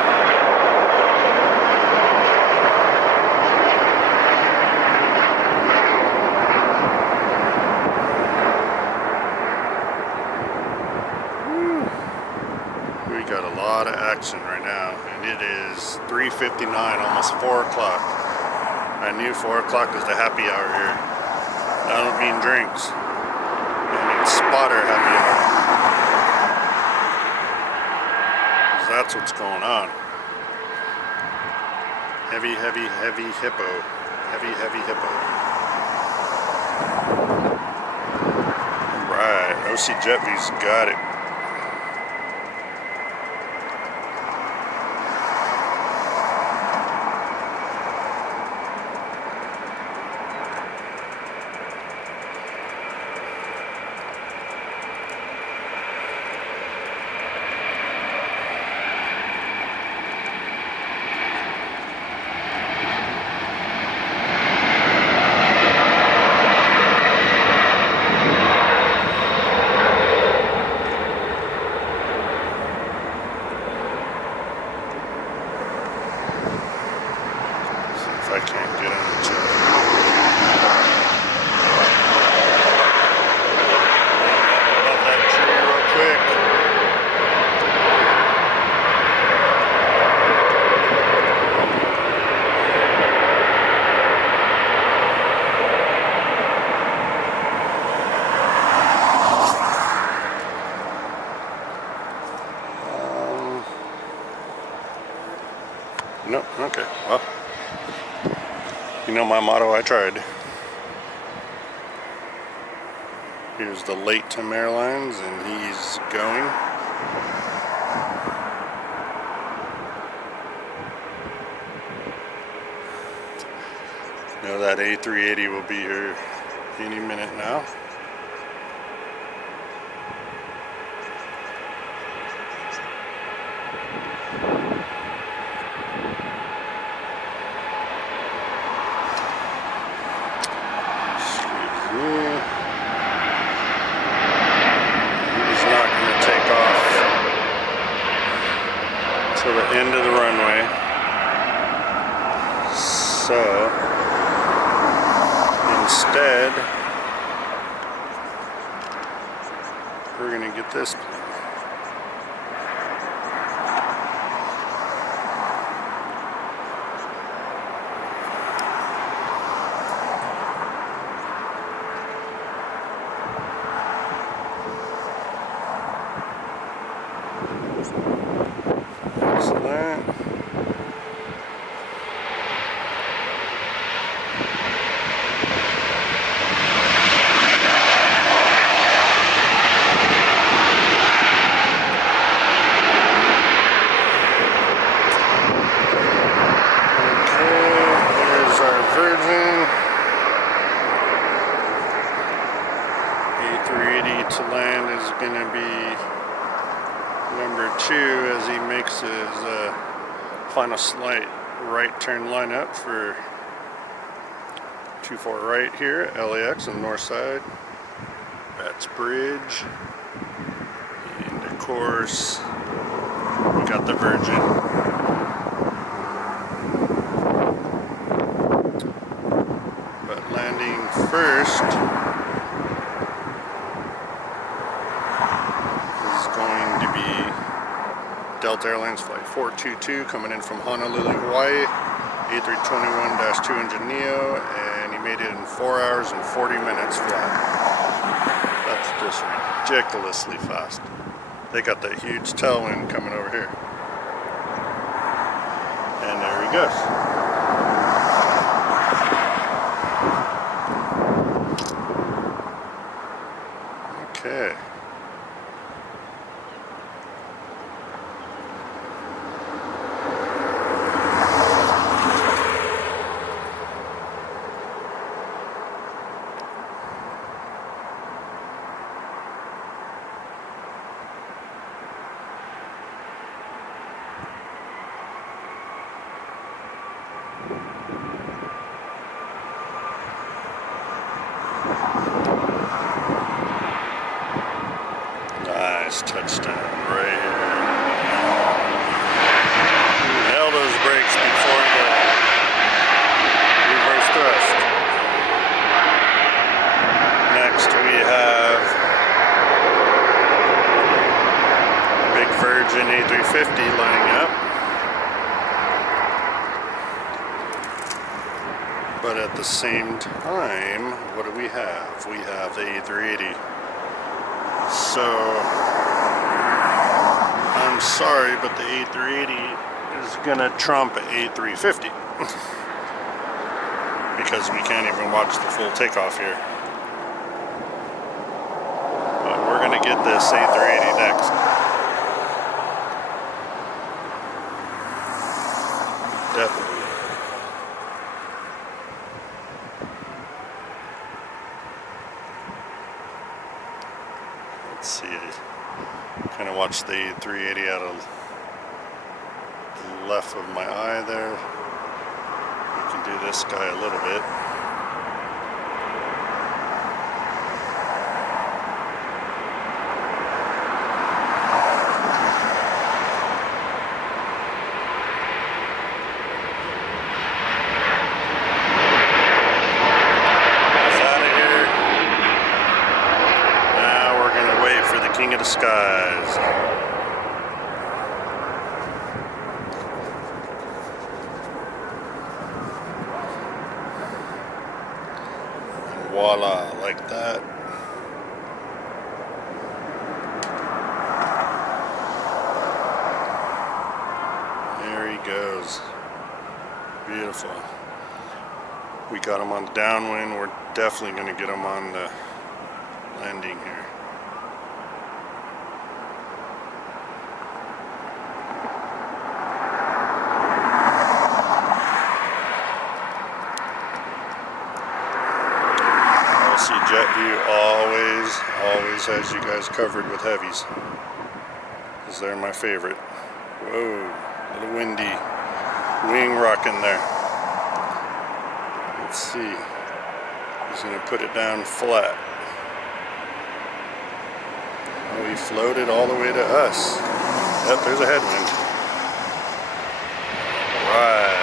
lot of action right now, and it is 3:59, almost 4 o'clock. I knew 4 o'clock is the happy hour here. I don't mean drinks. I mean spotter happy hour. 'Cause that's what's going on. Heavy, heavy, heavy hippo. Heavy, heavy hippo. Right, OC Jetvi's got it. If I can't get into above that tree real quick. No, okay, well. You know my motto, I tried. Here's the LATAM Airlines, and he's going. You know that A380 will be here any minute now. He's not going to take off till the end of the runway. So instead, we're going to get this plane. Excellent. A380 to land is going to be number 2 as he makes his final slight right turn lineup for 24 right here, LAX on the north side. That's Bridge. And of course, we got the Virgin. But landing first is going to be Delta Airlines Flight 422 coming in from Honolulu, Hawaii, A321-2 engine Neo, and he made it in 4 hours and 40 minutes flat. That's just ridiculously fast. They got that huge tailwind coming over here. And there he goes. Okay. Nice touchdown right here. Nail those brakes before the reverse thrust. Next we have Big Virgin. engine A350 lining up. But at the same time, what do we have? We have the A380. So, I'm sorry, but the A380 is gonna trump A350. Because we can't even watch the full takeoff here. But we're gonna get this A380 next. Definitely. Let's see. Kind of watch the A380 out of the left of my eye there. We can do this guy a little bit. King of the skies. And voila, like that. There he goes. Beautiful. We got him on the downwind. We're definitely going to get him on the landing here. Jet View always has you guys covered with heavies, because they're my favorite. Whoa, a little windy, wing rocking there. Let's see, he's gonna put it down flat. Oh, he floated all the way to us. Yep, there's a headwind. Right.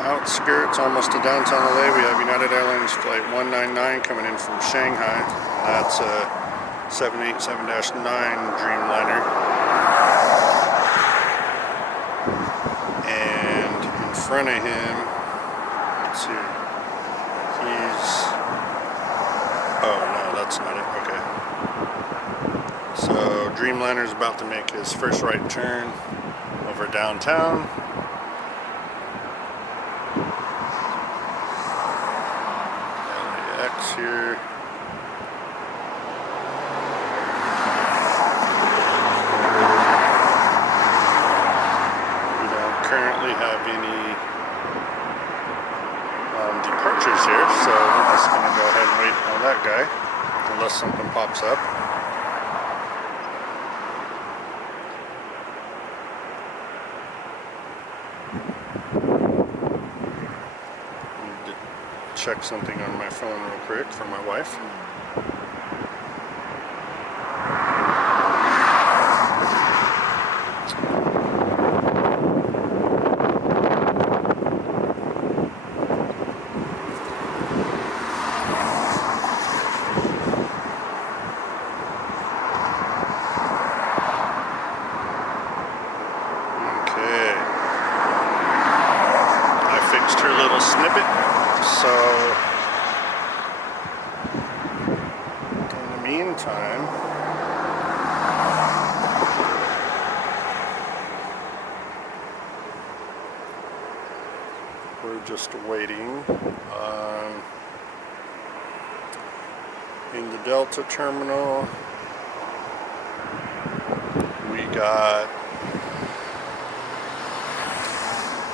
Outskirts, almost to downtown LA, we have United Airlines flight 199 coming in from Shanghai. That's a 787-9 Dreamliner. And in front of him, let's see, oh no, that's not it, okay. So Dreamliner is about to make his first right turn over downtown. LAX here. We don't currently have any departures here, so we're just going to go ahead and wait on that guy unless something pops up. Check something on my phone real quick for my wife. Okay. I fixed her little snippet. So, in the meantime, we're just waiting in the Delta terminal. We got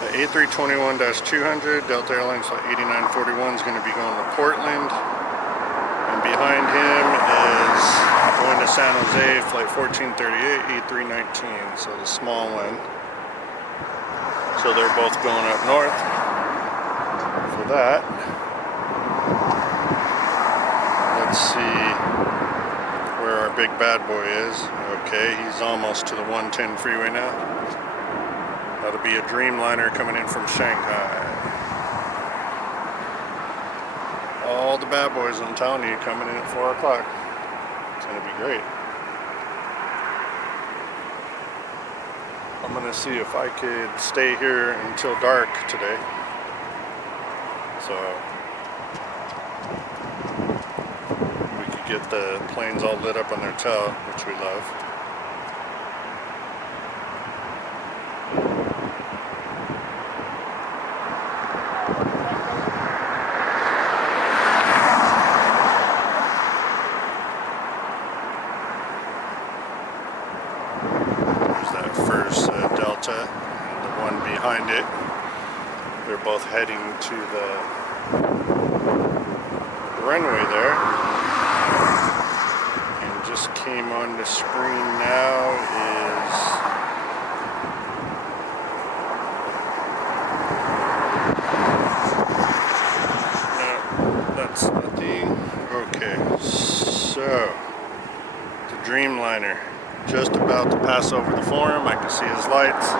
the A321-200 Delta Airlines flight 8941 is going to be going to Portland, and behind him is going to San Jose flight 1438 A319, so the small one. So they're both going up north. for that. Let's see where our big bad boy is. Okay, he's almost to the 110 freeway now. That'll be a Dreamliner coming in from Shanghai. All the bad boys, I'm telling you, coming in at 4 o'clock. It's going to be great. I'm going to see if I could stay here until dark today. So we could get the planes all lit up on their tail, which we love. First Delta and the one behind it. They're both heading to the runway there. And just came on the screen now is no, that's not the okay. So the Dreamliner. Just about to pass over the forum. I can see his lights.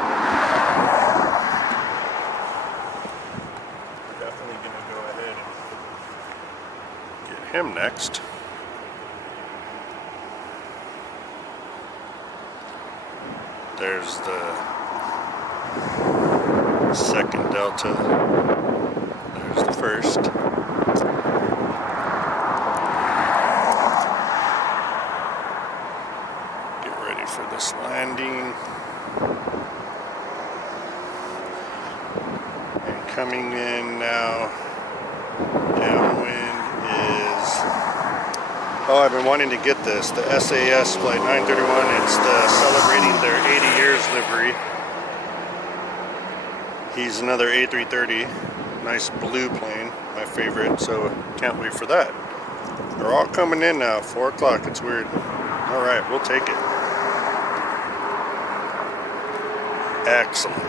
We're definitely going to go ahead and get him next. There's the second Delta. There's the first. For this landing, and coming in now downwind is, oh, I've been wanting to get this, the SAS flight 931. It's the celebrating their 80 years livery. He's another A380, nice blue plane, my favorite, so can't wait for that. They're all coming in now, 4 o'clock, it's weird. All right, we'll take it. Excellent.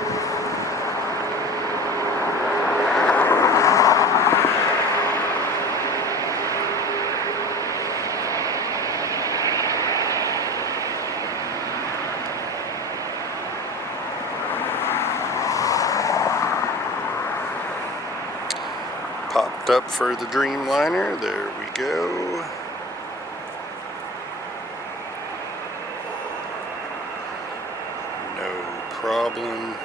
Popped up for the Dreamliner. There we go. Problem.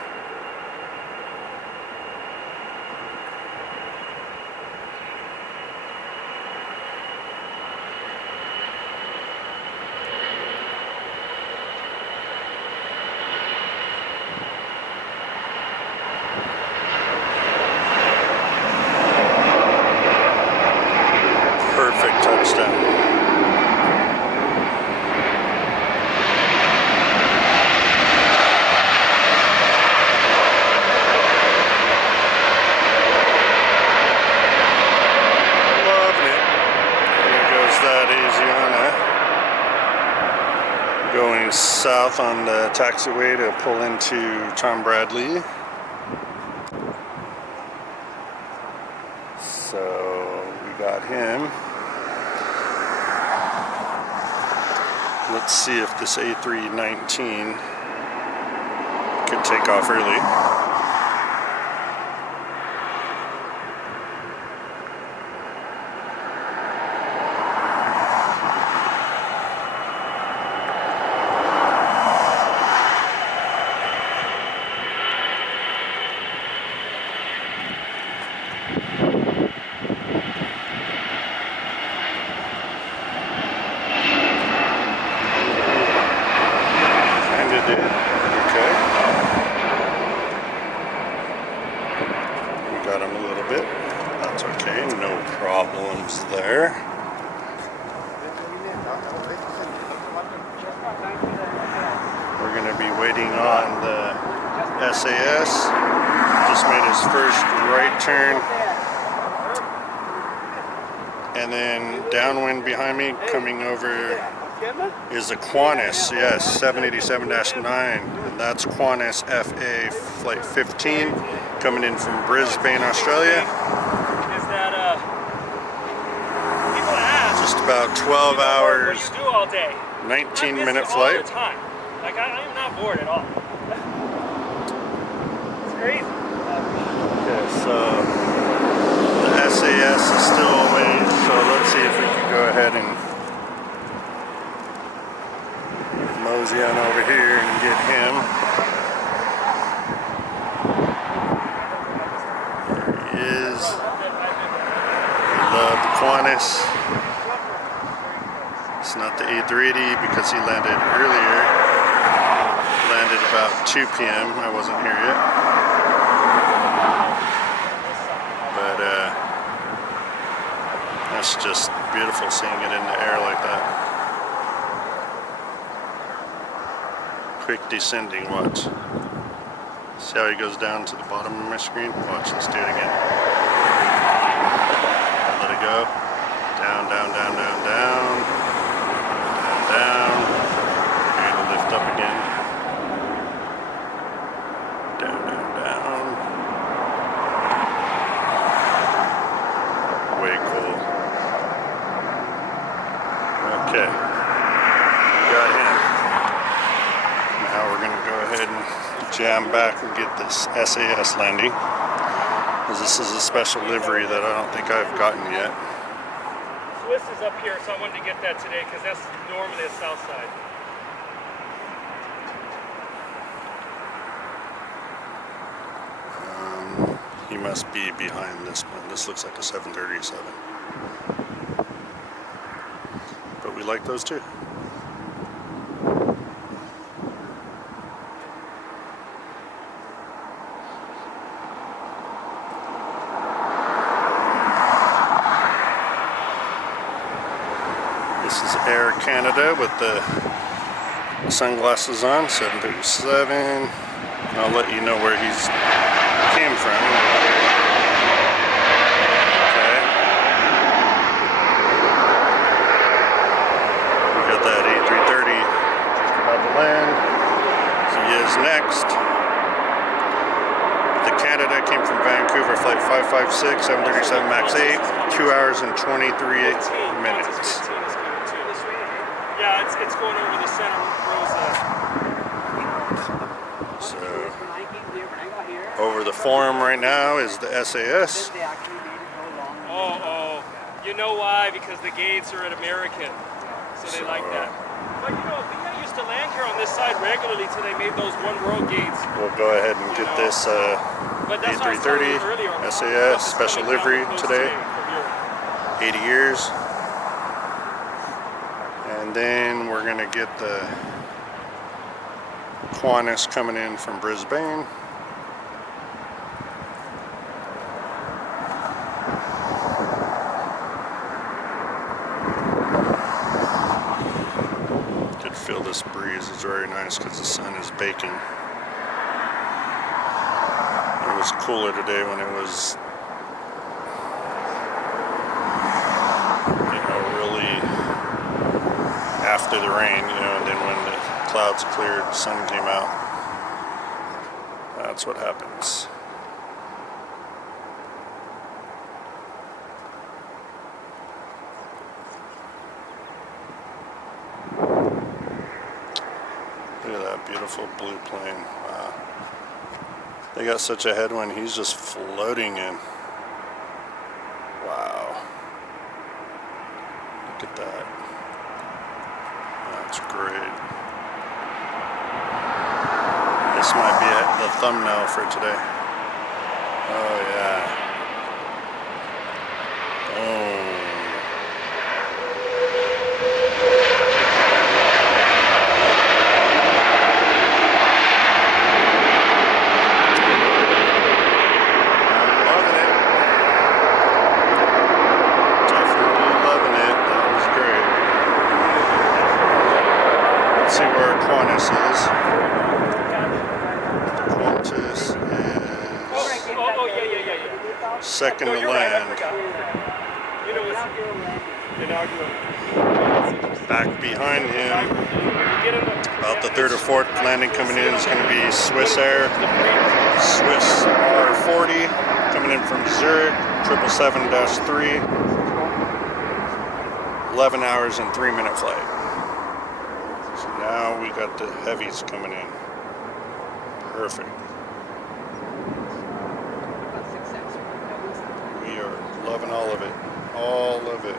Perfect touchdown. Going south on the taxiway to pull into Tom Bradley. So we got him. Let's see if this A319 could take off early. Got him a little bit. That's okay, no problems there. We're going to be waiting on the SAS. Just made his first right turn. And then downwind behind me, coming over is the Qantas, yes, 787-9, and that's Qantas FA Flight 15 coming in from Brisbane, Australia. Is that people ask Just about 12 hours, what you do all day. 19-minute All flight. the time. Like I am not bored at all. It's crazy. Okay, so the SAS is still away, so let's see if we can go ahead and mosey on over here and get him. There he is. We love the Qantas. It's not the A380 because he landed earlier. Landed about 2 p.m. I wasn't here yet. But that's just beautiful seeing it in the air like that. Quick descending, watch. See how he goes down to the bottom of my screen? Watch, let's do it again. Let it go. Down, down, down, down, down. Down. And it'll lift up again. Down, down, down. Way cool. Okay. We got him. Now we're going to go ahead and jam back and get this SAS landing. Because this is a special livery that I don't think I've gotten yet. Swiss is up here, so I wanted to get that today because that's normally a south side. He must be behind this one. This looks like a 737. But we like those too. This is Air Canada with the sunglasses on, 737. I'll let you know where he's came from. Okay. We got that A330 just about to land. He is next. The Canada came from Vancouver, flight 556, 737 MAX 8, 2 hours and 23 minutes. Yeah, it's going over the center rows there. So, over the forum right now is the SAS. Oh, you know why? Because the gates are at American, so they like that. But you know, we used to land here on this side regularly till they made those one world gates. We'll go ahead and get this A330 SAS special livery today. 80 years. And then we're going to get the Qantas coming in from Brisbane. Could feel this breeze. It's very nice because the sun is baking. It was cooler today when it was, really after the rain, and then when the clouds cleared, the sun came out. That's what happens. Look at that beautiful blue plane. Wow. They got such a headwind, he's just floating in. Wow. Look at that. That's great. This might be the thumbnail for today. Oh yeah. Oh. I'm loving it. Definitely loving it. That was great. Let's see where Qantas is. Qantas is Oh, yeah. second No, to you're right, I land. forgot. You know, Back behind him, about the third or fourth landing coming in is going to be Swiss Air, Swiss R40 coming in from Zurich, 777-3, 11 hours and 3-minute flight. So now we got the Heavies coming in. Perfect. We are loving all of it. All of it.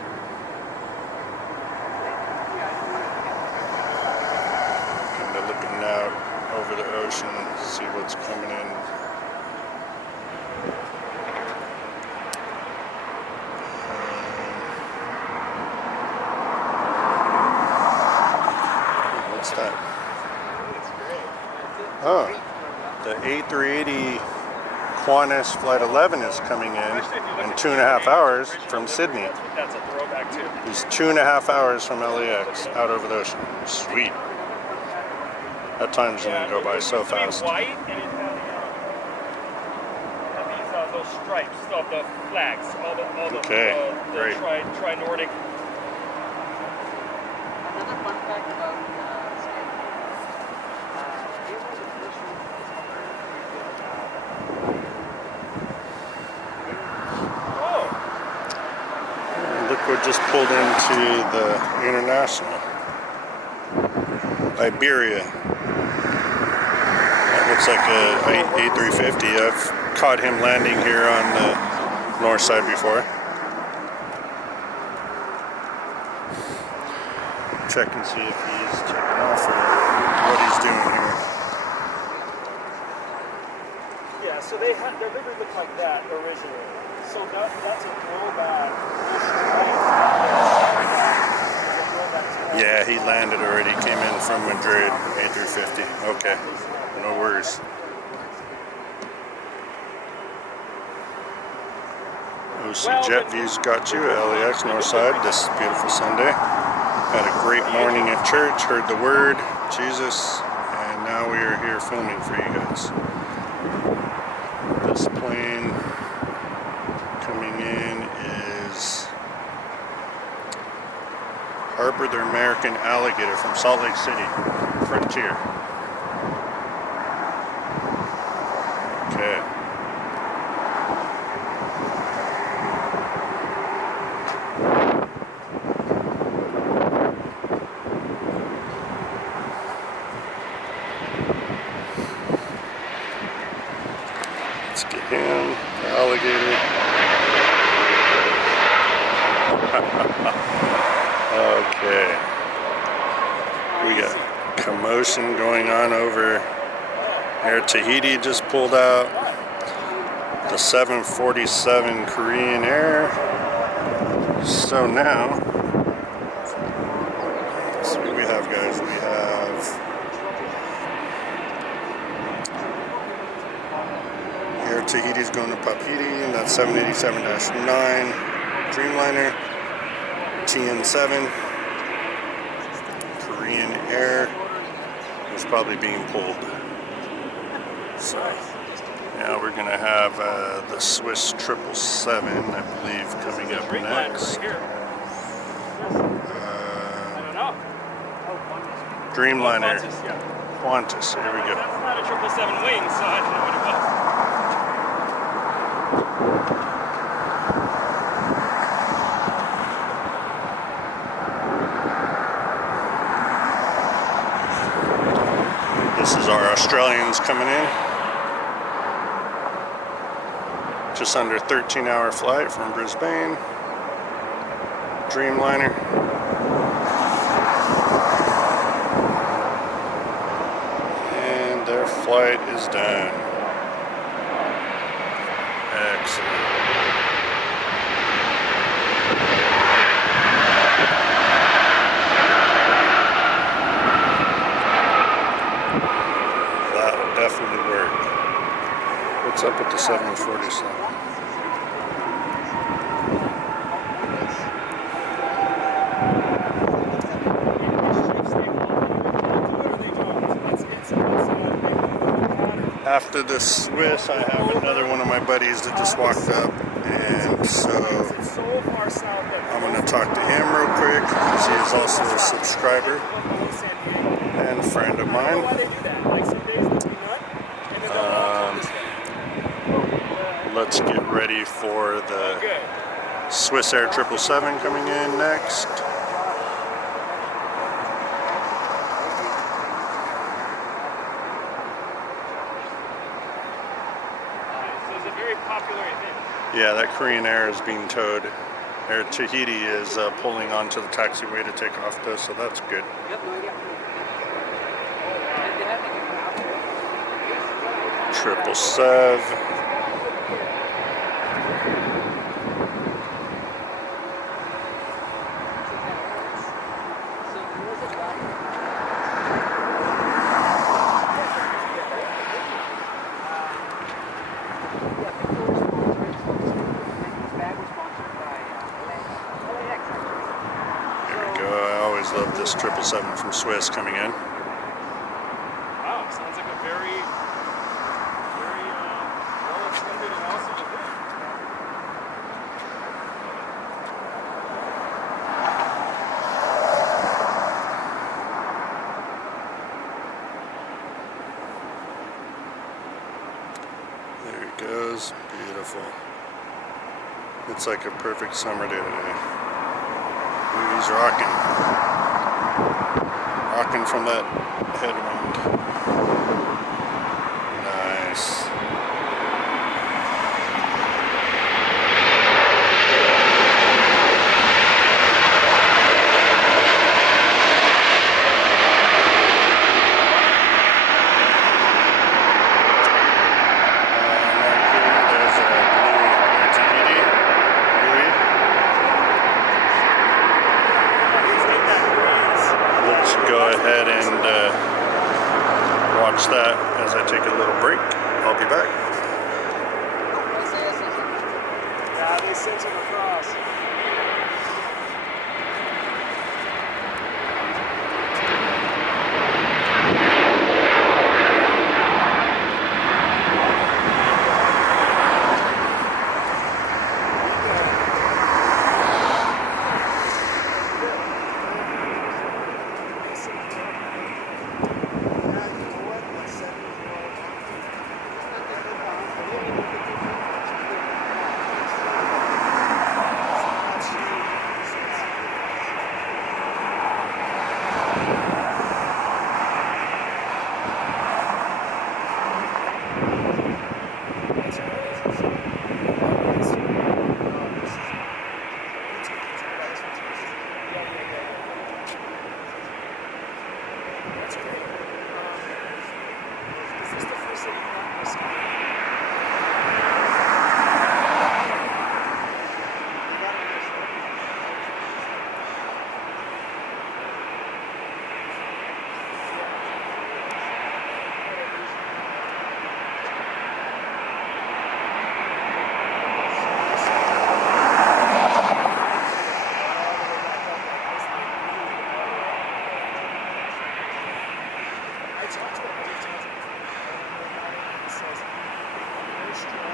Kind of looking out over the ocean, see what's coming in. What's that? Oh, the A380 Qantas Flight 11 is coming in 2.5 hours from Sydney. That's a throwback too. He's 2.5 hours from LAX out over the ocean. Sweet. That time's gonna go by so fast. White and it had those stripes of the flags, all the Okay, great. tri-Nordic. Another fun fact about Scandinavian Look what just pulled into the International. Iberia. That looks like a A350. I've caught him landing here on the north side before. Check and see if he's taking off or what he's doing here. Yeah, so their livery looked like that originally. So that's a throwback. Yeah, he landed already. Came in from Madrid, A350. Okay, no worries. OC Jet Views got you at LAX Northside this beautiful Sunday. Had a great morning at church, heard the word, Jesus, and now we are here filming for you guys. This plane coming in is Harbor the American Alligator from Salt Lake City, Frontier. Okay. Let's get him, the alligator. Okay. We got commotion going on over Air Tahiti just pulled out. The 747 Korean Air. So now, let's see what we have, guys. We have Air Tahiti's going to Papiti, and that's 787-9 Dreamliner. TN7 Korean Air is probably being pulled. So now we're gonna have the Swiss 777, I believe, coming up next. Dreamliner, Qantas. Here we go. That's not a 777 wing, so I don't know what it was. This is our Australians coming in. Just under 13-hour flight from Brisbane. Dreamliner. And their flight is done. Excellent. Definitely work. What's up with the 747? After the Swiss, I have another one of my buddies that just walked up, and So It's so far south that I'm going to talk to him real quick. He is also a subscriber and a friend of I don't know why mine. they do that. Like some days they'll be nut, and then they'll all come this way. Let's get ready for the Good. Swiss Air 777 coming in next. So it's a very popular event. Yeah, that Korean Air is being towed. Air Tahiti is pulling onto the taxiway to take off though, so that's good. Triple Sev. There we go. I always love this 777 from Swiss coming in. Wow, sounds like a very well attended and awesome event. There it goes. Beautiful. It's like a perfect summer day today. Ooh, he's rocking. Rocking from that headwind. Nice. Right here, there's a blue Air Tahiti. Louis. Let's go ahead and watch that as I take a little break. I'll be back. Yeah, they sent him across. That's great. Is this the first thing you got this time? I talked to him other times about it. He says, very strong.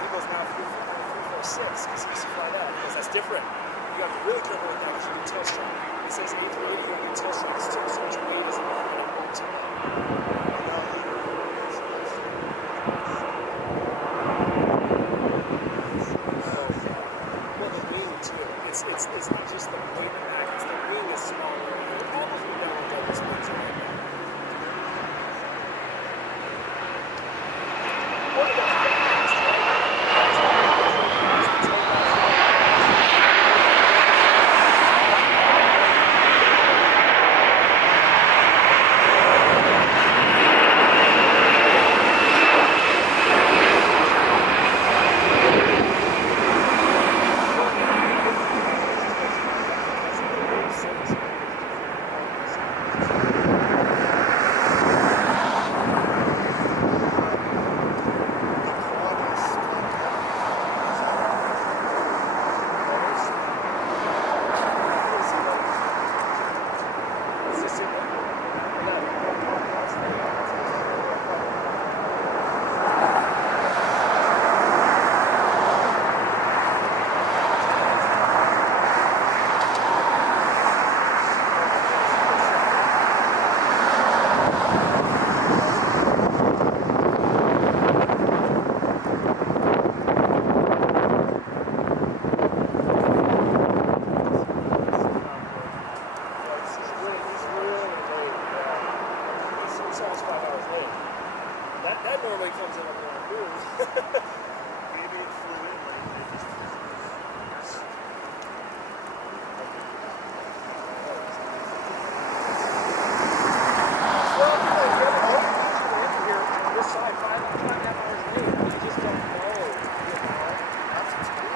He goes, now 346, because he used to fly that. He goes, that's different. You have to be really careful with that because you can tail strike. It says A380, you can tail strike too, so much weight is important to that. Well, the wing too. It's not just the weight impact, it's the wing is smaller. All those were down on double spins right now. What about Maybe it flew in like they just. Well, you know, the other people here on this side, 5.5 hours late. You just don't know. You know? That's what's cool.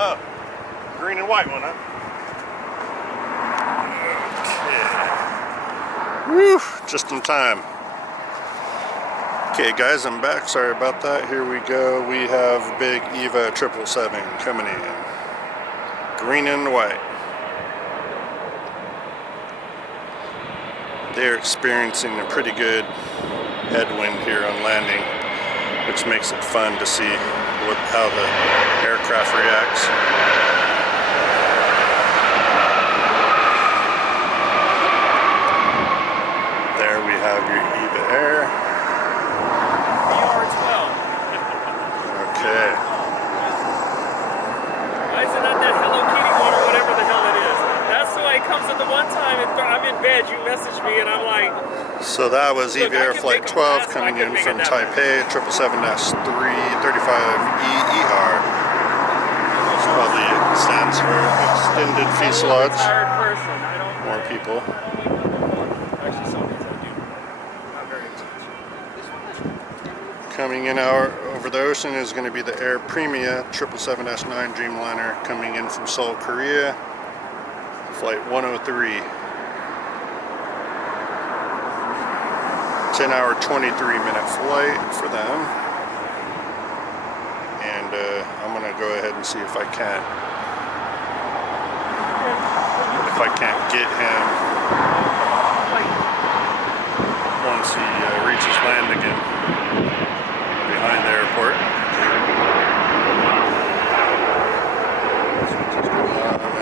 Oh, green and white one, huh? Okay. Woo, just in time. Okay, guys, I'm back. Sorry about that. Here we go. We have big EVA 777 coming in. Green and white. They're experiencing a pretty good headwind here on landing, which makes it fun to see how the aircraft reacts. There we have your EVA Air. Okay. Why is it not that Hello Kitty one or whatever the hell it is? That's the way it comes at the one time. I'm in bed, you message me, and I'm like... So that was EVA Air Flight 12 coming in from Taipei, 777-335EER. Which probably stands for Extended Fuselage. More people. coming in over the ocean is going to be the Air Premia 777-9 Dreamliner coming in from Seoul, Korea. Flight 103. 10-hour, 23-minute flight for them. And I'm going to go ahead and see if I can't get him once he reaches land again behind the airport.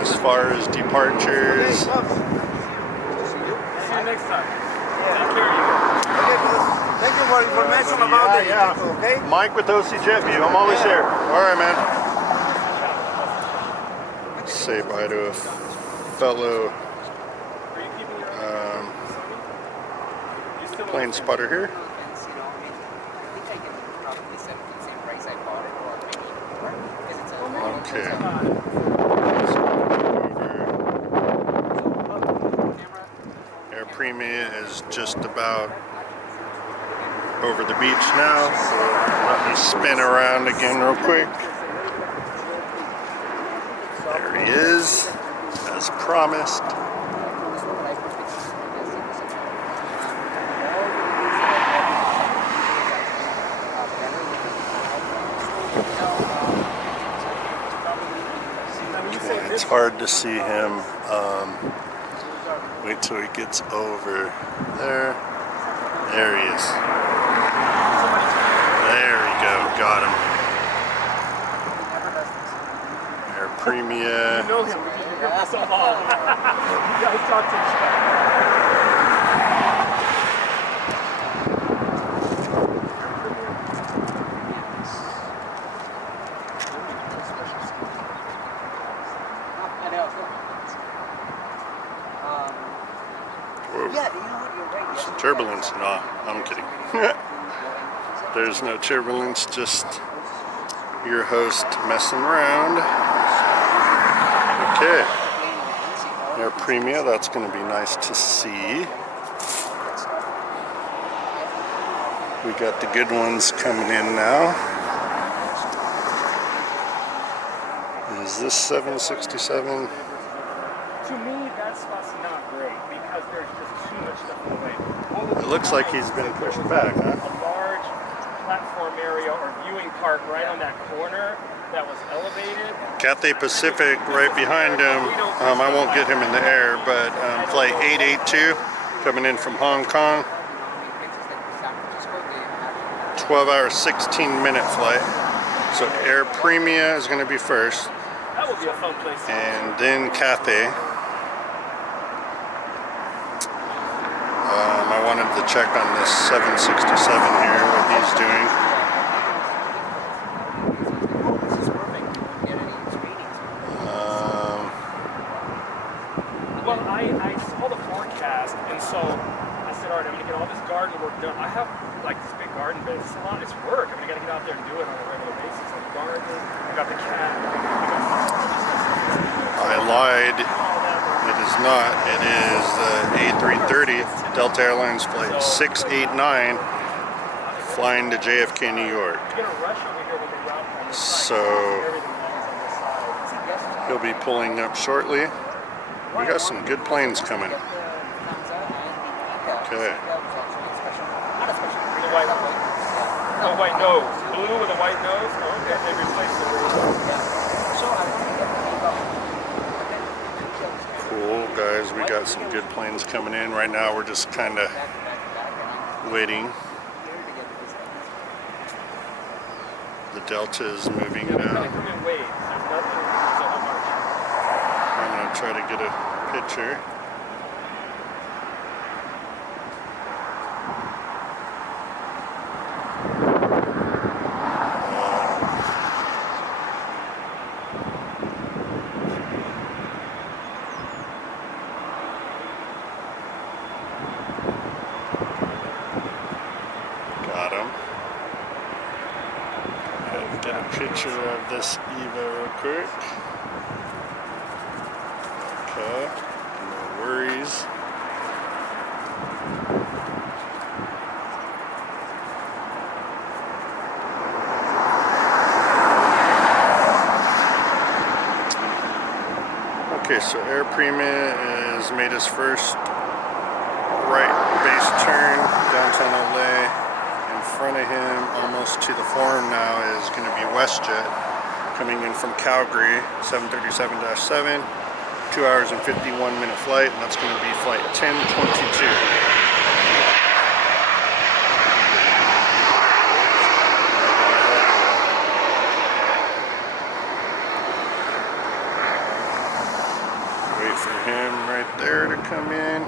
As far as departures, See you next time. Take care of you. Okay, boss. Thank you for information about the okay? Mike with OC Jet View. I'm always here. All right, man. Say bye to a fellow plane spotter here. Okay. Air Premia is just about over the beach now, so let me spin around again real quick. There he is, as promised. It's hard to see him. Wait till he gets over there. There he is. There we go. Got him. Air Premia. You know him because you've been here for so long. You guys talk to each other. Yeah, you know what, you're right. Some turbulence. No, I'm kidding. There's no turbulence, just your host messing around. Okay. Air Premia, that's going to be nice to see. We got the good ones coming in now. Is this 767? To me, that spot's not great because there's just too much stuff in the way. It looks like he's been pushed back, huh? A large platform area or viewing park right on that corner that was elevated. Cathay Pacific right behind him. I won't get him in the air, but flight 882 coming in from Hong Kong. 12-hour, 16-minute flight. So Air Premia is going to be first, That would be a fun place. and then Cathay. I wanted to check on this 767 here, what he's doing. Well, I saw the forecast, and so I said, all right, I'm going to get all this garden work done. I have like this big garden bed. It's a lot. It's work. I mean, I got to get out there and do it on a regular basis. Like the garden, I got the cat. I lied. It is not. It is A330 Delta Airlines flight 689 flying to JFK, New York. You're going to rush over here with the route on this So side. Everything lands on this side. he'll be pulling up shortly. We got some good planes coming. Okay. The white nose. Blue with a white nose? Oh, okay, they replaced it. Cool, guys. We got some good planes coming in. Right now, we're just kind of waiting. The Delta is moving Yeah, now. they come in waves. There's nothing. There's a whole bunch. I'm going to try to get a picture. Got him. Get a picture of this Eva real quick. Okay, no worries. Okay, so Air Premia has made his first right base turn downtown LA. In front of him, almost to the forum now, is going to be WestJet coming in from Calgary, 737-7, 2 hours and 51-minute flight, and that's going to be flight 1022. For him right there to come in.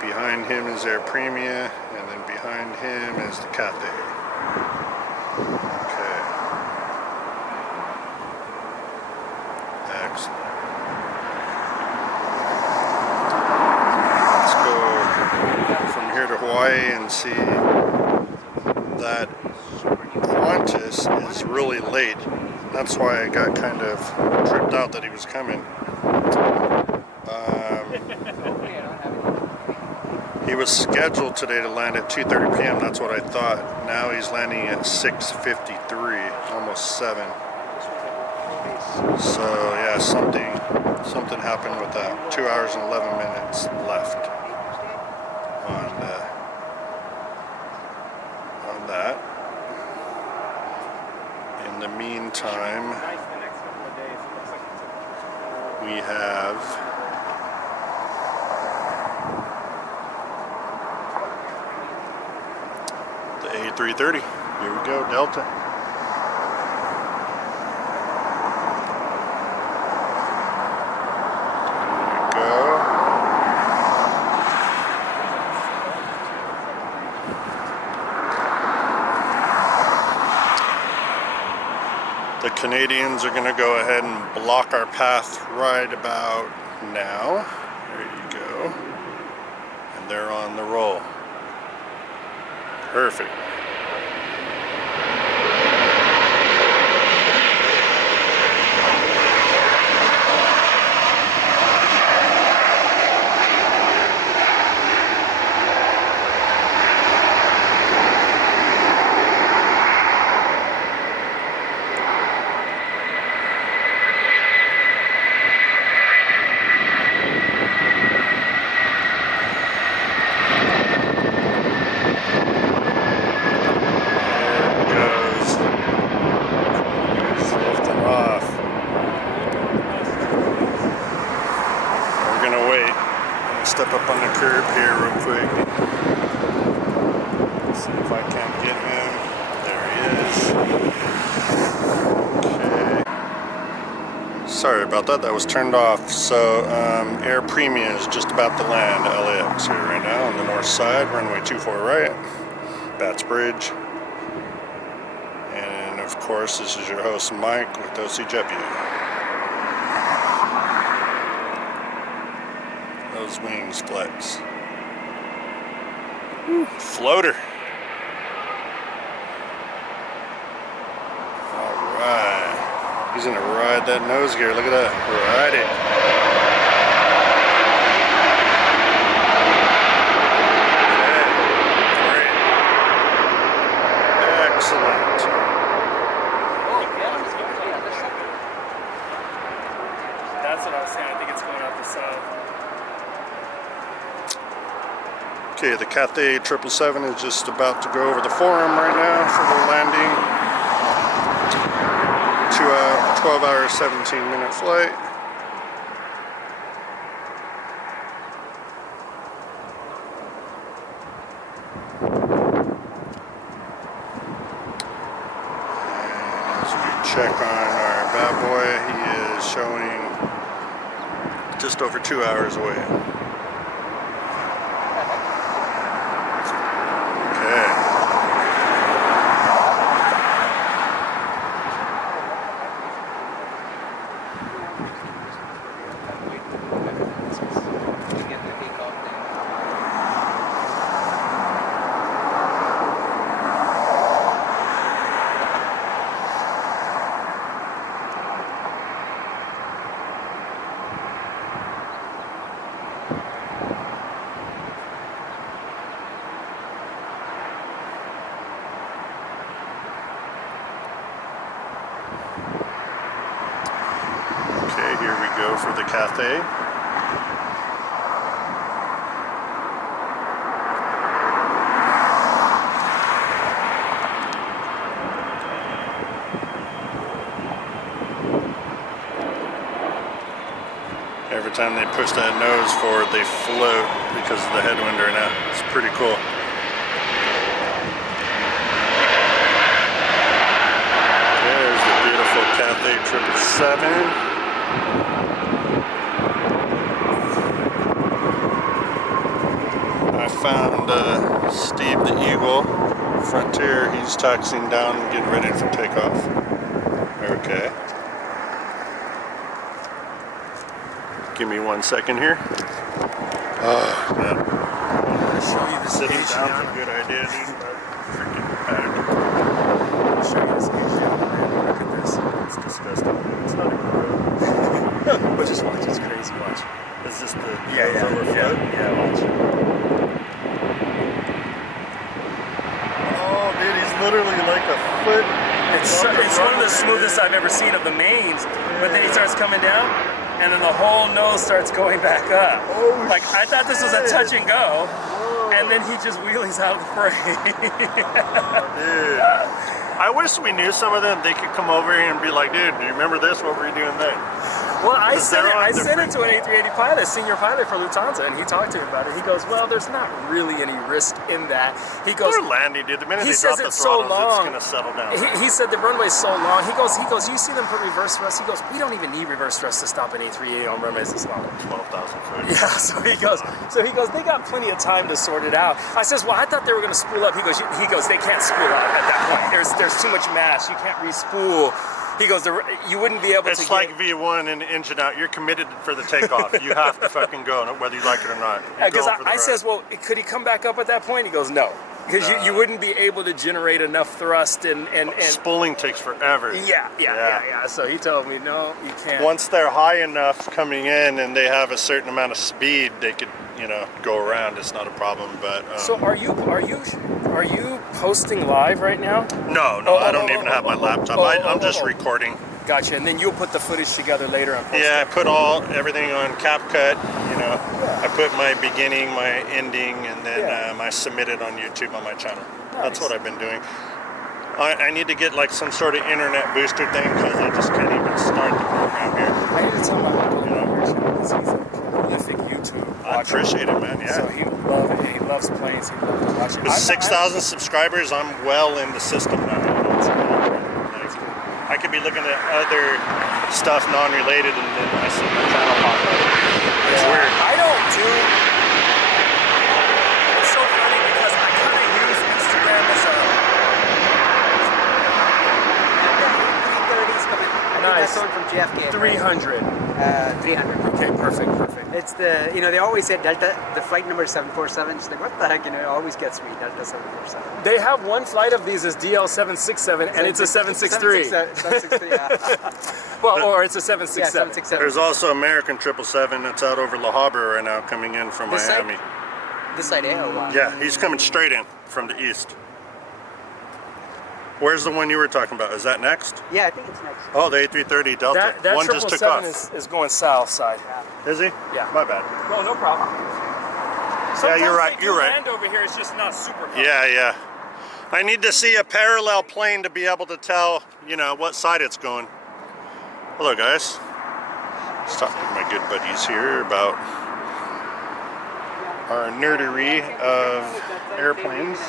Behind him is Air Premia, and then behind him is the Cathay. Okay. Excellent. Let's go from here to Hawaii and see that Qantas is really late. That's why I got kind of tripped out that he was coming. He was scheduled today to land at 2:30 p.m. That's what I thought. Now he's landing at 6:53, almost 7. So yeah, something happened with that. 2 hours and 11 minutes left on that. In the meantime, we have the A380. Here we go, Delta. Here we go. The Canadians are going to go ahead and block our path right about now. There you go. And they're on the roll. Perfect. Step up on the curb here real quick. See if I can't get him. There he is. Okay. Sorry about that. That was turned off. So Air Premia is just about to land LAX here right now on the north side. Runway 24 right. Bats Bridge. And of course, this is your host Mike with OC JetView. Those wings flex. Floater. Alright. He's gonna ride that nose gear. Look at that. Ride it. Okay. Great. Excellent. That's what I was saying. I think it's going out the south. Okay, the Cathay 777 is just about to go over the forum right now for the landing. 12 hour, 17-minute flight. And as we check on our bad boy, he is showing just over 2 hours away. go for the Cathay. Every time they push that nose forward, they float because of the headwind right now. It's pretty cool. There's the beautiful Cathay 777. I found Steve the Eagle, Frontier. He's taxiing down and getting ready for takeoff. Okay. Give me 1 second here. Oh, man. Show you the Sitting stage down's down. a good idea, dude. Freaking back. I'll show you the stage down. Man, look at this. It's disgusting. It's not even real. But just watch. It's crazy. Watch. Is this the Yeah, watch. Oh, dude, he's literally like a foot. It's one of the smoothest I've ever seen of the mains. But then he starts coming down, and then the whole nose starts going back up. Oh, like I thought this was a touch and go, Whoa. and then he just wheelies out of the frame. Dude, I wish we knew some of them. They could come over here and be like, dude, do you remember this? What were you doing then? Well, I Because sent they're on it to an A380 pilot, senior pilot for Lufthansa, and he talked to me about it. He goes, well, there's not really any risk in that. He goes, They're landing, dude. The minute he they drop says the it's so throttles, long. it's going to settle down. He said the runway's so long. He goes, you see them put reverse thrust? He goes, we don't even need reverse thrust to stop an A380 on runways this long. 12,000 foot. Yeah, so he goes, they got plenty of time to sort it out. I says, well, I thought they were going to spool up. He goes, they can't spool up at that point. There's too much mass. You can't re-spool. He goes, you wouldn't be able to. It's like V1 and engine out. You're committed for the takeoff. You have to fucking go, whether you like it or not. Because I says, well, could he come back up at that point? He goes, no. Because you wouldn't be able to generate enough thrust and spooling takes forever. Yeah. So he told me, no, you can't. Once they're high enough coming in and they have a certain amount of speed, they could, go around. It's not a problem. But so are you posting live right now? No, I don't even have my laptop. I'm just recording. Gotcha. And then you'll put the footage together later and post Yeah, it. I put everything on CapCut. I put my beginning, my ending, and then my submitted on YouTube on my channel. Nice. That's what I've been doing. I need to get like some sort of internet booster thing because I just can't even start the program here. I need to tell my uncle about your channel because he's a prolific YouTube watcher. I appreciate it, man. Yeah. So he would love it. He loves planes. He loves to watch it. With 6,000 subscribers, I'm well in the system now. I could be looking at other stuff non-related, and then I see my channel pop up. It's weird. I don't do. It's so funny because I kind of use Instagram as a. A330's coming. I think Nice. that's one from JFK. 300. 300. Okay, perfect. It's the, they always say Delta, the flight number is 747. It's like, what the heck, it always gets me, Delta 747. They have one flight of these is DL767, and it's a 763. 763, yeah. Well, or it's a 767. Yeah, 767. There's also American 777 that's out over La Habra right now, coming in from This side? Miami. This side, wow. Yeah, he's coming straight in from the east. Where's the one you were talking about? Is that next? Yeah, I think it's next. Oh, the A330 Delta. That One just took off. 777 is going south side. Is he? Yeah. My bad. Well, no problem. Yeah, you're right. Sometimes they You're do right. land over here, it's just not super common. Yeah. I need to see a parallel plane to be able to tell, what side it's going. Hello, guys. Let's talk to my good buddies here about our nerdery of airplanes.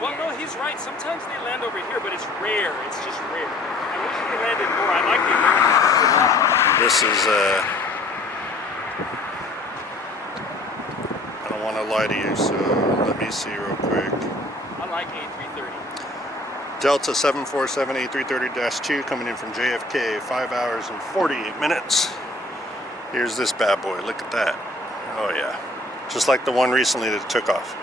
Well, no, he's right. Sometimes they land over here, but it's rare. It's just rare. I wish they landed more. I like the American. This is I don't want to lie to you, so let me see real quick. I like A330. Delta 747 A330-2 coming in from JFK, 5 hours and 48 minutes. Here's this bad boy. Look at that. Oh yeah, just like the one recently that took off.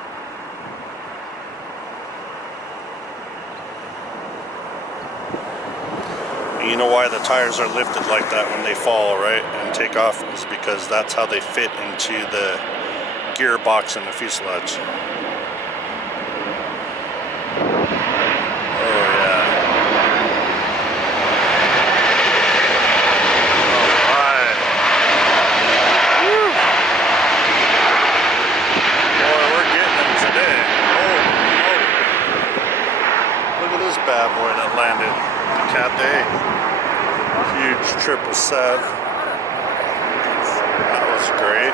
You know why the tires are lifted like that when they fall, right, and take off, is because that's how they fit into the gearbox in the fuselage. Oh yeah. Alright. landed the Cathay. Huge 777. That was great.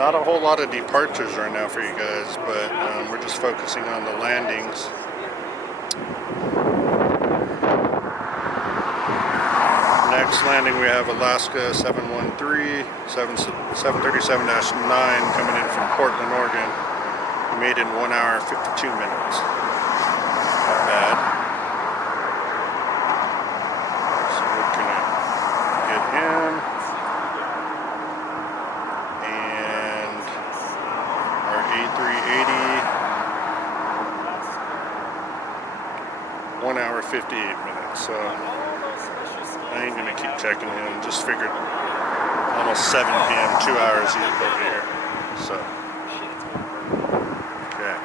Not a whole lot of departures right now for you guys, but we're just focusing on the landings. Next landing we have Alaska 713, 737-9 coming in from Portland, Oregon. We made it in 1 hour 52 minutes. Not bad. So we're gonna get him. And our A380, 1 hour 58 minutes. So I ain't gonna keep checking him. Just figured almost 7 p.m. 2 hours he's over here. So okay.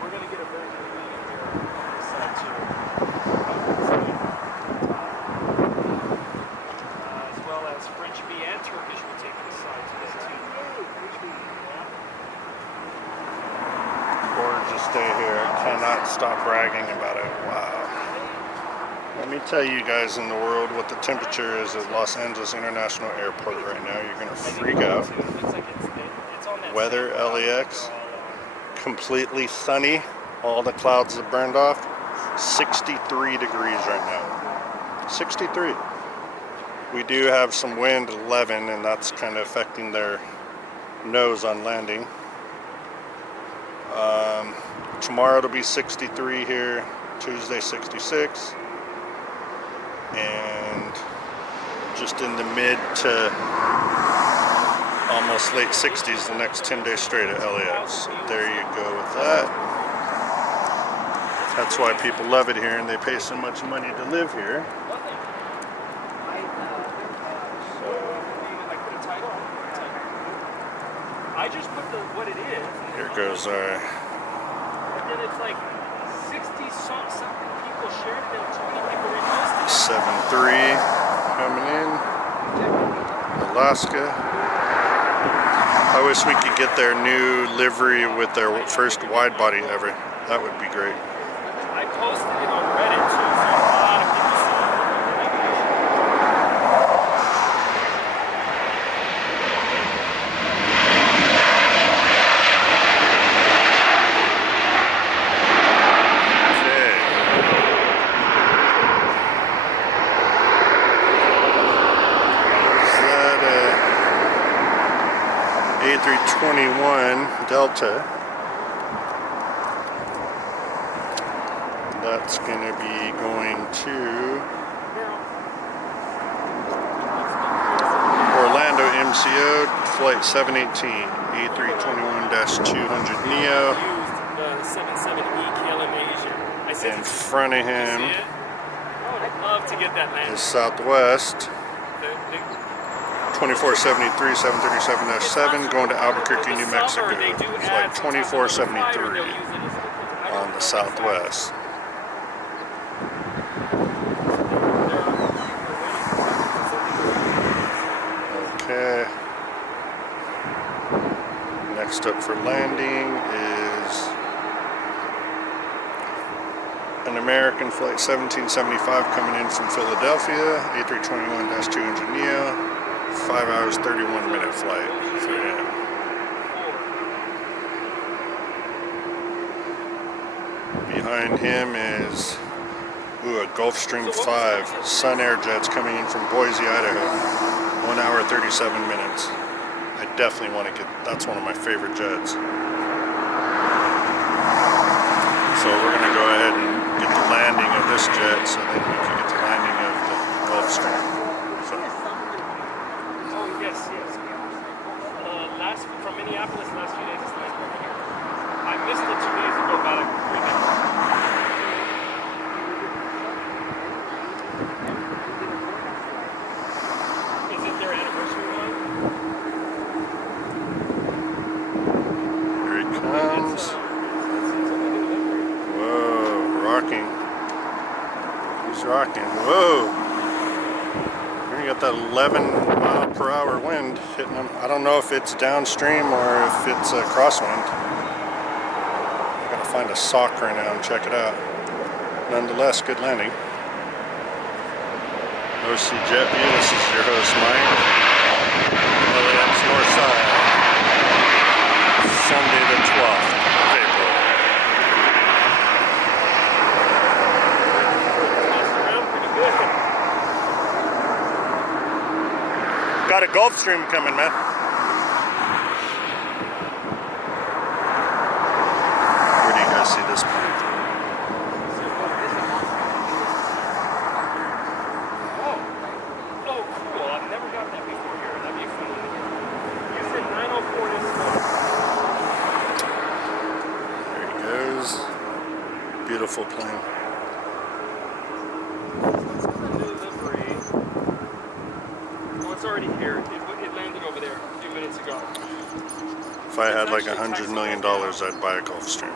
We're gonna get a very good meeting here on the side too. As well as French bee and Turkish will take this side to this too. Gorgeous day here. Cannot stop bragging about it. Wow. Let me tell you guys in the world what the temperature is at Los Angeles International Airport right now. You're gonna freak out. Weather, LAX, completely sunny. All the clouds have burned off. 63 degrees right now. 63. We do have some wind, 11, and that's kind of affecting their nose on landing. Tomorrow it'll be 63 here. Tuesday 66. And just in the mid to almost late 60s the next 10 days straight at LAX. So there you go with that. That's why people love it here and they pay so much money to live here. I just put what it is. Here goes our... And then it's like 60 something people shared it and 20 people reposted it. 7-3 coming in. Alaska. I wish we could get their new livery with their first wide body ever. That would be great. I posted it on Reddit too, so a lot of people saw it. A321 Delta. That's going to be going to Orlando MCO, flight 718, A321-200 Neo. The 77E KLM Asia. In front of him I'd love to get that landed. is Southwest. 2473 737-7 going to Albuquerque, New Mexico. Flight 2473 on the Southwest. Okay. Next up for landing is an American flight 1775 coming in from Philadelphia, A321-200 Neo. 5 hours, 31-minute flight for him. Behind him is a Gulfstream 5 Sun Air Jets coming in from Boise, Idaho. 1 hour, 37 minutes. I definitely want to get, that's one of my favorite jets. So we're going to go ahead and get the landing of this jet so then we can get the landing of the Gulfstream. So. Yes. From Minneapolis, last few days, it's nice over here. I missed it 2 days ago, about 3 minutes. Is it their anniversary one? Here he comes. rocking. Whoa. You got that 11-mile-per-hour wind hitting them. I don't know if it's downstream or if it's a crosswind. I gotta find a sock right now and check it out. Nonetheless, good landing. OC JetView, this is your host Mike. LAX North Side. Sunday the 12th of April. Got a Gulfstream coming, man. Where do you guys see this plane? Oh, cool. I've never gotten that before here. That'd be fun. You said 904 this one. There he goes. Beautiful plane. It's already here. It landed over there a few minutes ago. If I had like $100 million, I'd buy a Gulfstream.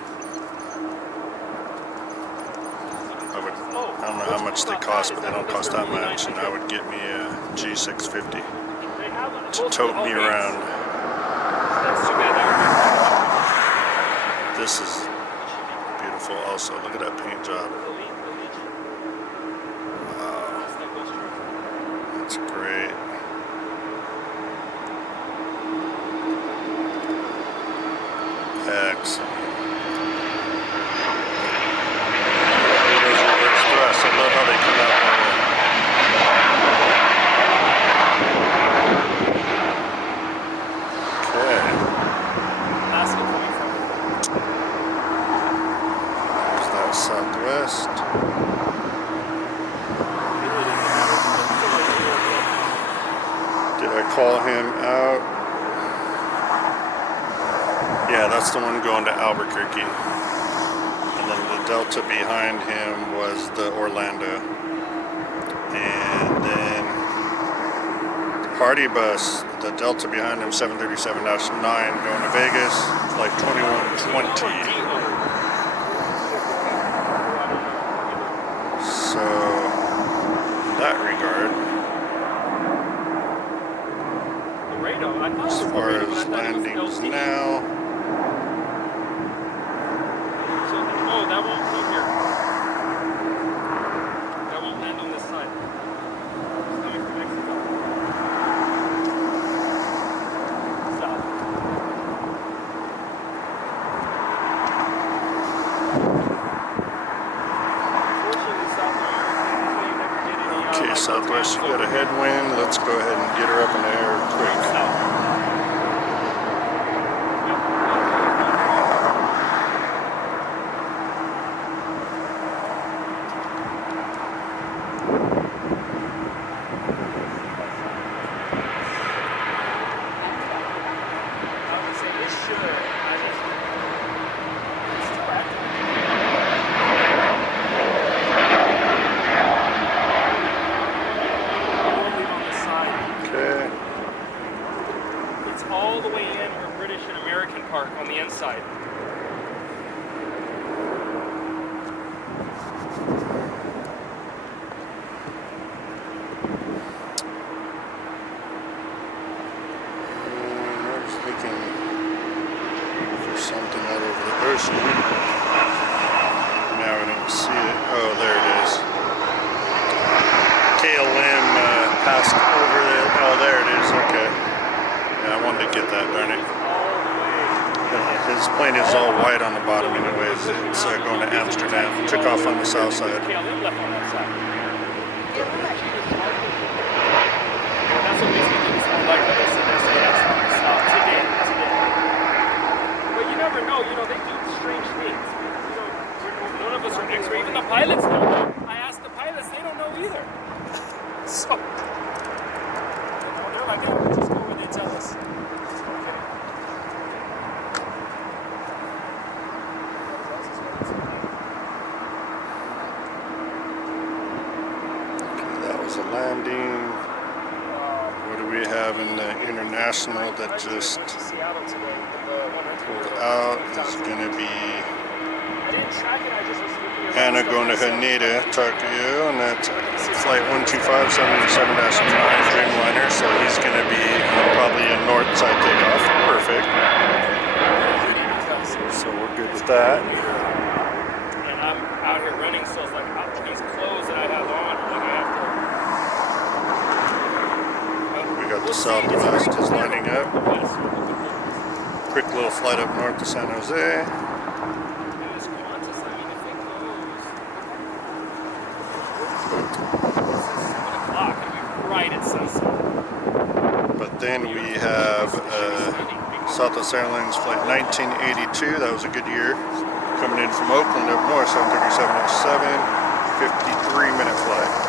I don't know how much they cost, but they don't cost that much, and I would get me a G650 to tote me around. That's too bad. This is beautiful also. Look at that paint job. Wow. That's great. Excellent. Those reverse thrusts. I love how they come out that way. Okay. Alaska coming from. There's that southwest. Did I call him out? Yeah, that's the one going to Albuquerque. And then the Delta behind him was the Orlando. And then the party bus, the Delta behind him, 737-9 going to Vegas, flight 2120. So, in that regard, as far as landings now, oh, that won't come here. That won't land on this side. It's coming from Mexico. South. Unfortunately, South America, they never did any okay, Southwest, you got a headwind. Let's go ahead and get her up in the air quick. All the way in where British and American park on the inside. I was looking for something out over the ocean. Now I don't see it. Oh, there it is. KLM passed over it. Oh, there it is. Okay. Yeah, I wanted to get that, darn it. His plane is all white on the bottom anyways. It's going to Amsterdam. Took off on the south side. KLM left on that side. That's what makes me think it's more likely they say that's today. But you never know. You know, they do strange things. You know, none of us are experts. Even the pilots don't know. I asked the pilots, they don't know either. So, they're like, oh, just go where they tell us. A landing. What do we have in the international that just pulled out? Is going to be I didn't track it, I just was looking Anna going to Haneda, Tokyo, and that's flight 125, 777-9 Dreamliner, so he's going to be probably a north side takeoff. Perfect. So we're good with that. And I'm out here running, so it's like these clothes that I have on, like I have to. We got the Southwest is lining up. Quick little flight up north to San Jose. Right at sunset. But then we have Southwest Airlines flight 1982. That was a good year. Coming in from Oakland up north, 737-07, 53-minute flight.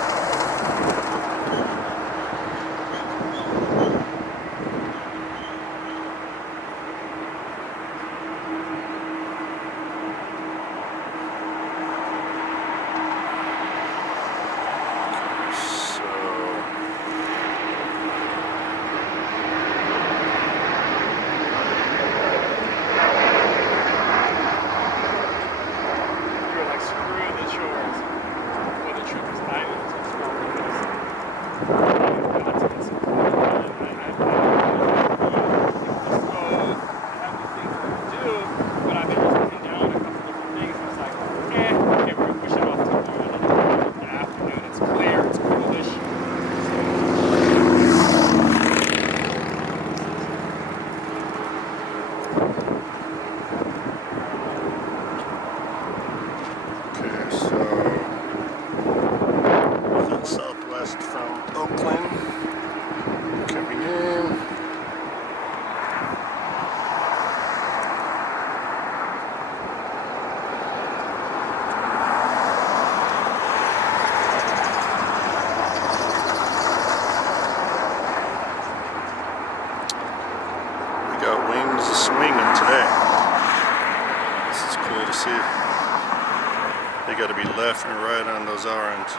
They got to be left and right on those R-ends.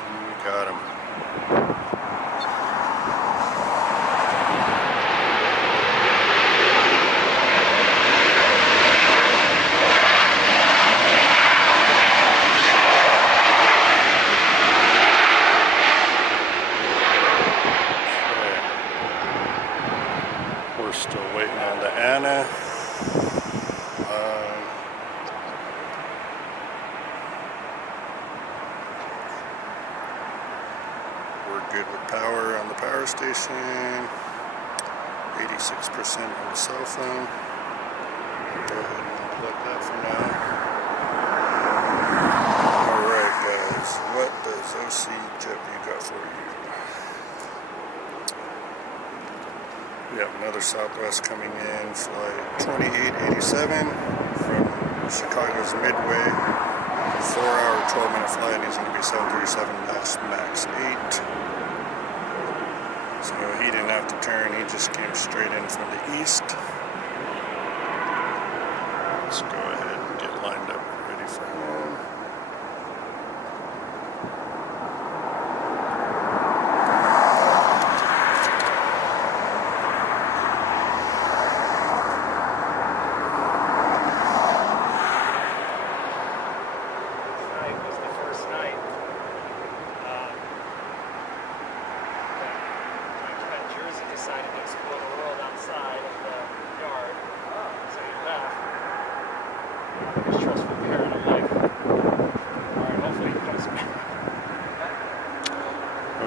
And we got them. Okay. We're still waiting on the Anna. Good with power on the power station, 86% on the cell phone. Go ahead and unplug that for now. Alright guys, what does OC JetView got for you? We have another Southwest coming in, flight 2887 from Chicago's Midway. 4-hour, 12-minute flight, and he's going to be 737 MAX 8. So he didn't have to turn, he just came straight in from the east. Let's go ahead and get lined up ready for him.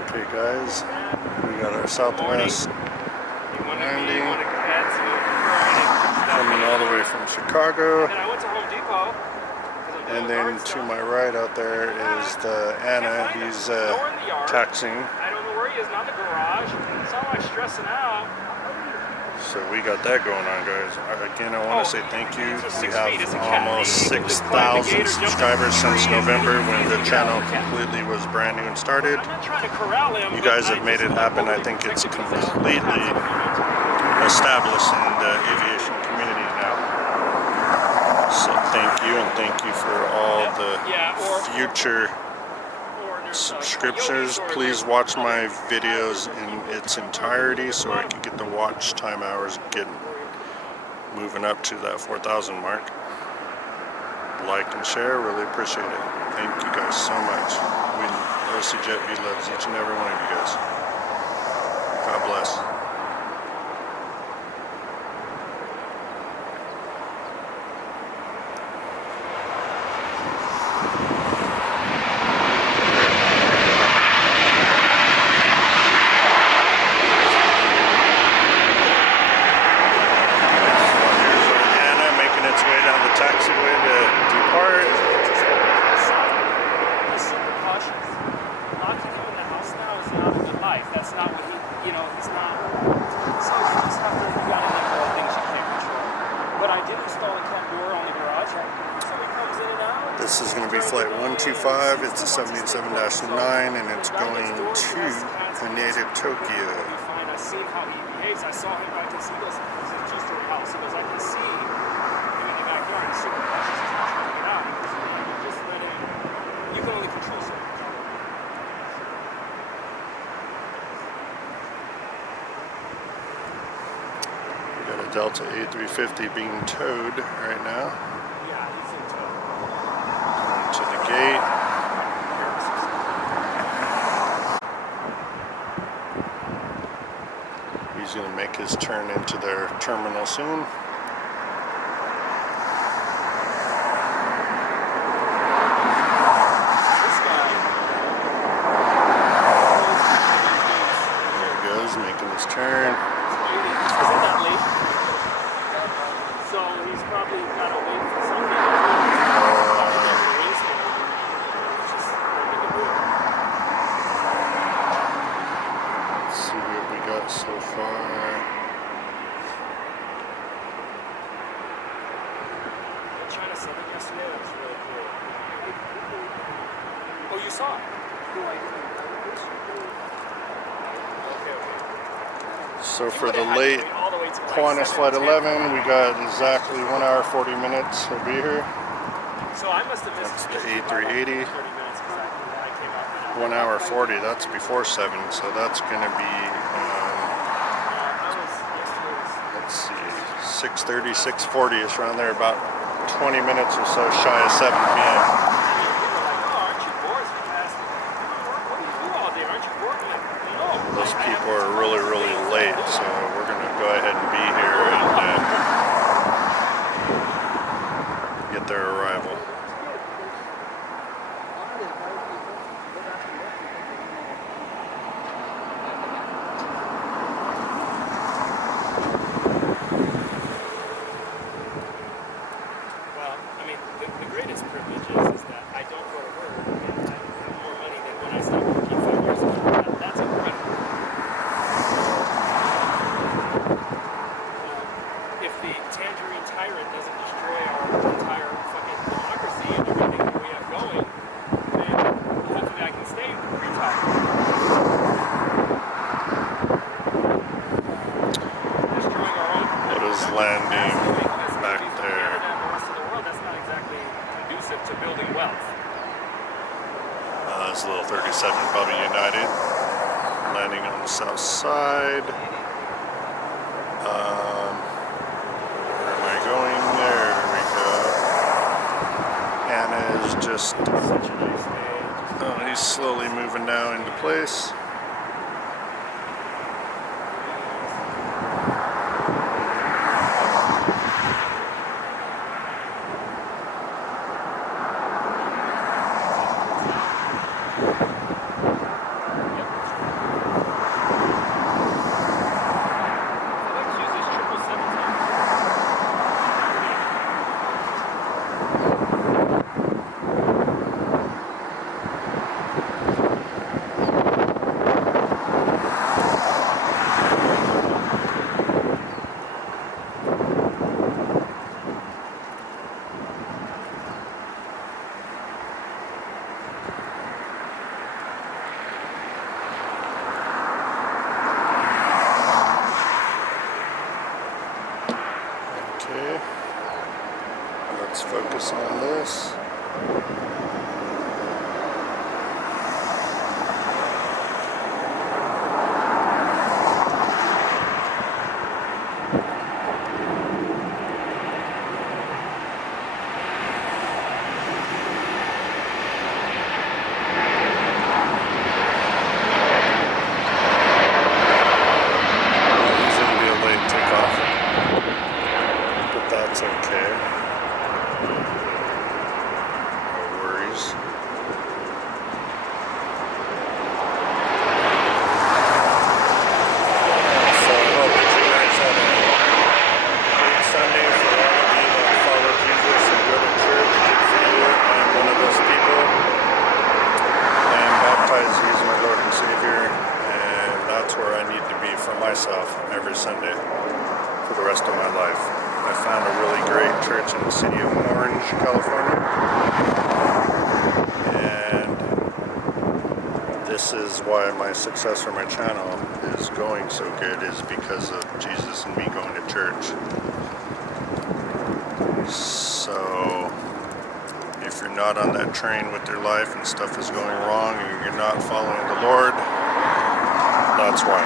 Okay guys, we got our Southwest landing, coming all the way from Chicago, and then to my right out there is the Anna. He's taxiing. I don't know where he is, not in the garage. It's not like stressing out. So we got that going on, guys. Again, I want to say thank you. We have almost 6,000 subscribers since November when the channel completely was brand new and started. You guys have made it happen. I think it's completely established in the aviation community now. So thank you, and thank you for all the future subscriptions. Please watch my videos in its entirety so I can get the watch time hours moving up to that 4,000 mark. like and share. Really appreciate it. Thank you guys so much. OCJet V loves each and every one of you guys. God bless. This is going to be flight 125. It's a 787-9 and it's going to Haneda, Tokyo. I've seen how he behaves. I saw him, I can see those. It's a two-story house. He goes, I can see him in the backyard. He's super cautious. He's not trying to get out. Just let him. You can only control certain. We got a Delta A350 being towed right now. Yeah, he's in tow. To the gate. He's going to make his turn into their terminal soon. This guy. There he goes, making his turn. Isn't that late? So he's probably got to wait for something. Let's see what we got so far. China Southern yesterday, that was really cool. Oh, you saw it? Okay. So for the late Qantas Flight 11, we got exactly 1 hour 40 minutes. He'll be here. So I must have missed That's the A380. 30 minutes because I came out. 1 hour 40. That's before 7. So that's going to be, let's see, 6:30, 6:40 is around there. About 20 minutes or so shy of 7 p.m. Those people are really, really late, so we're going to go ahead and be here and get their arrival. Well, I mean, the greatest privilege is that I don't go to work and I have more money than when I stopped working 5 years ago. That's incredible. If the tangerine tyrant doesn't destroy our entire fucking democracy and everything that we have going, then hopefully I can stay retired. Destroying our own. It is landing back there. That's not exactly conducive to building wealth. This little 37 Bubba United landing on the south side. Where am I going? There we go. Anna is just, he's slowly moving now into place. that's where I need to be for myself every Sunday for the rest of my life. I found a really great church in the city of Orange, California. And this is why my success for my channel is going so good, is because of Jesus and me going to church. So if you're not on that train with your life and stuff is going wrong and you're not following the Lord, that's why.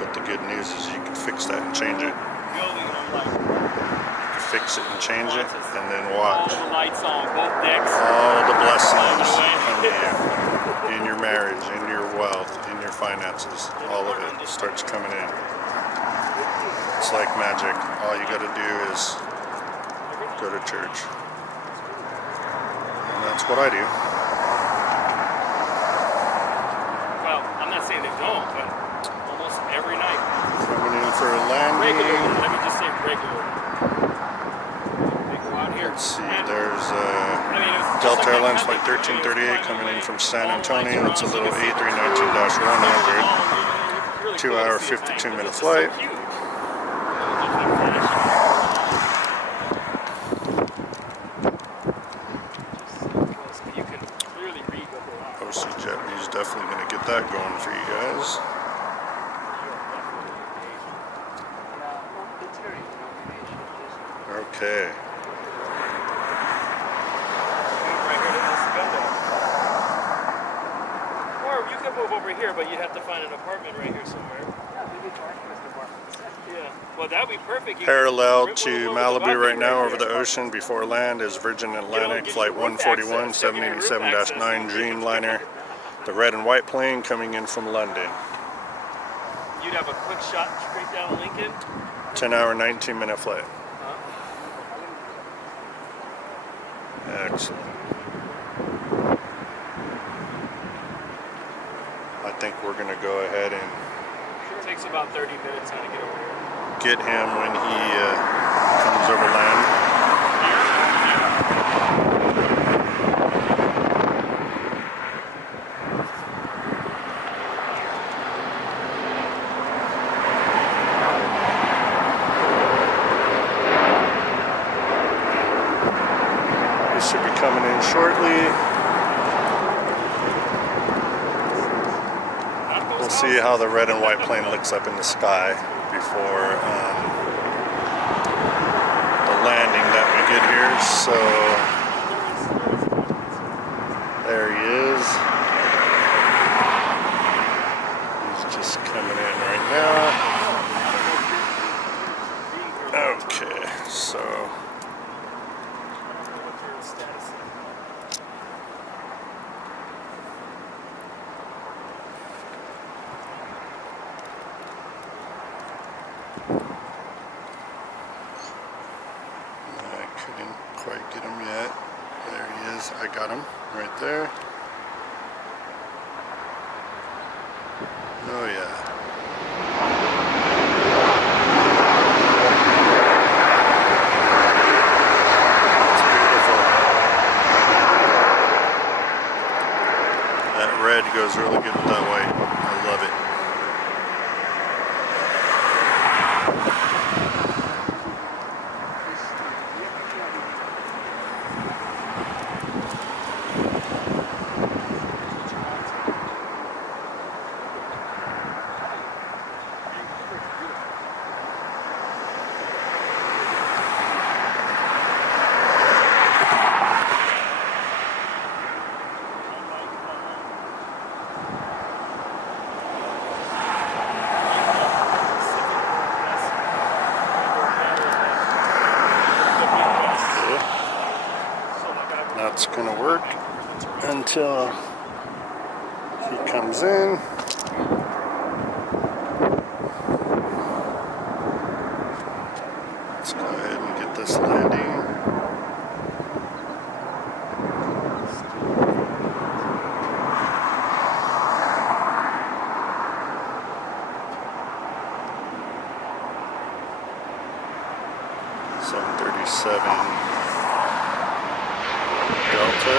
But the good news is you can fix that and change it. You can fix it and change it, and then watch. All the lights on, both decks. All the blessings come to you. In your marriage, in your wealth, in your finances. All of it starts coming in. It's like magic. All you gotta do is go to church. And that's what I do. Well, I'm not saying they don't, but almost every night. Coming in for a landing. Regularly, let me just say regularly. They go out here. Let's see, And, there's I mean, it's just Delta like Airlines that flight country, 1338 coming in from San Antonio. It's a little A319-100. 2 hour, 52 minute flight. OC Jet's definitely going to get that going for you guys. Okay. Or you could move over here, but you'd have to find an apartment right here somewhere. Yeah, well that would be perfect. Parallel to Malibu right now over the ocean before land is Virgin Atlantic flight 141 787-9 Dreamliner, the red and white plane coming in from London. You'd have a quick shot straight down Lincoln. 10 hour, 19 minute flight. Excellent. I think we're going to go ahead and It takes about 30 minutes how to get over here. get him when he comes over land. He should be coming in shortly. We'll see how the red and white plane looks up in the sky before the landing that we get here. So there he is. He's just coming in right now. Okay, so quite get him yet. There he is. I got him right there. Oh yeah. That's beautiful. That red goes really good with that white. I love it. That's gonna work until he comes in. Let's go ahead and get this landing. Delta.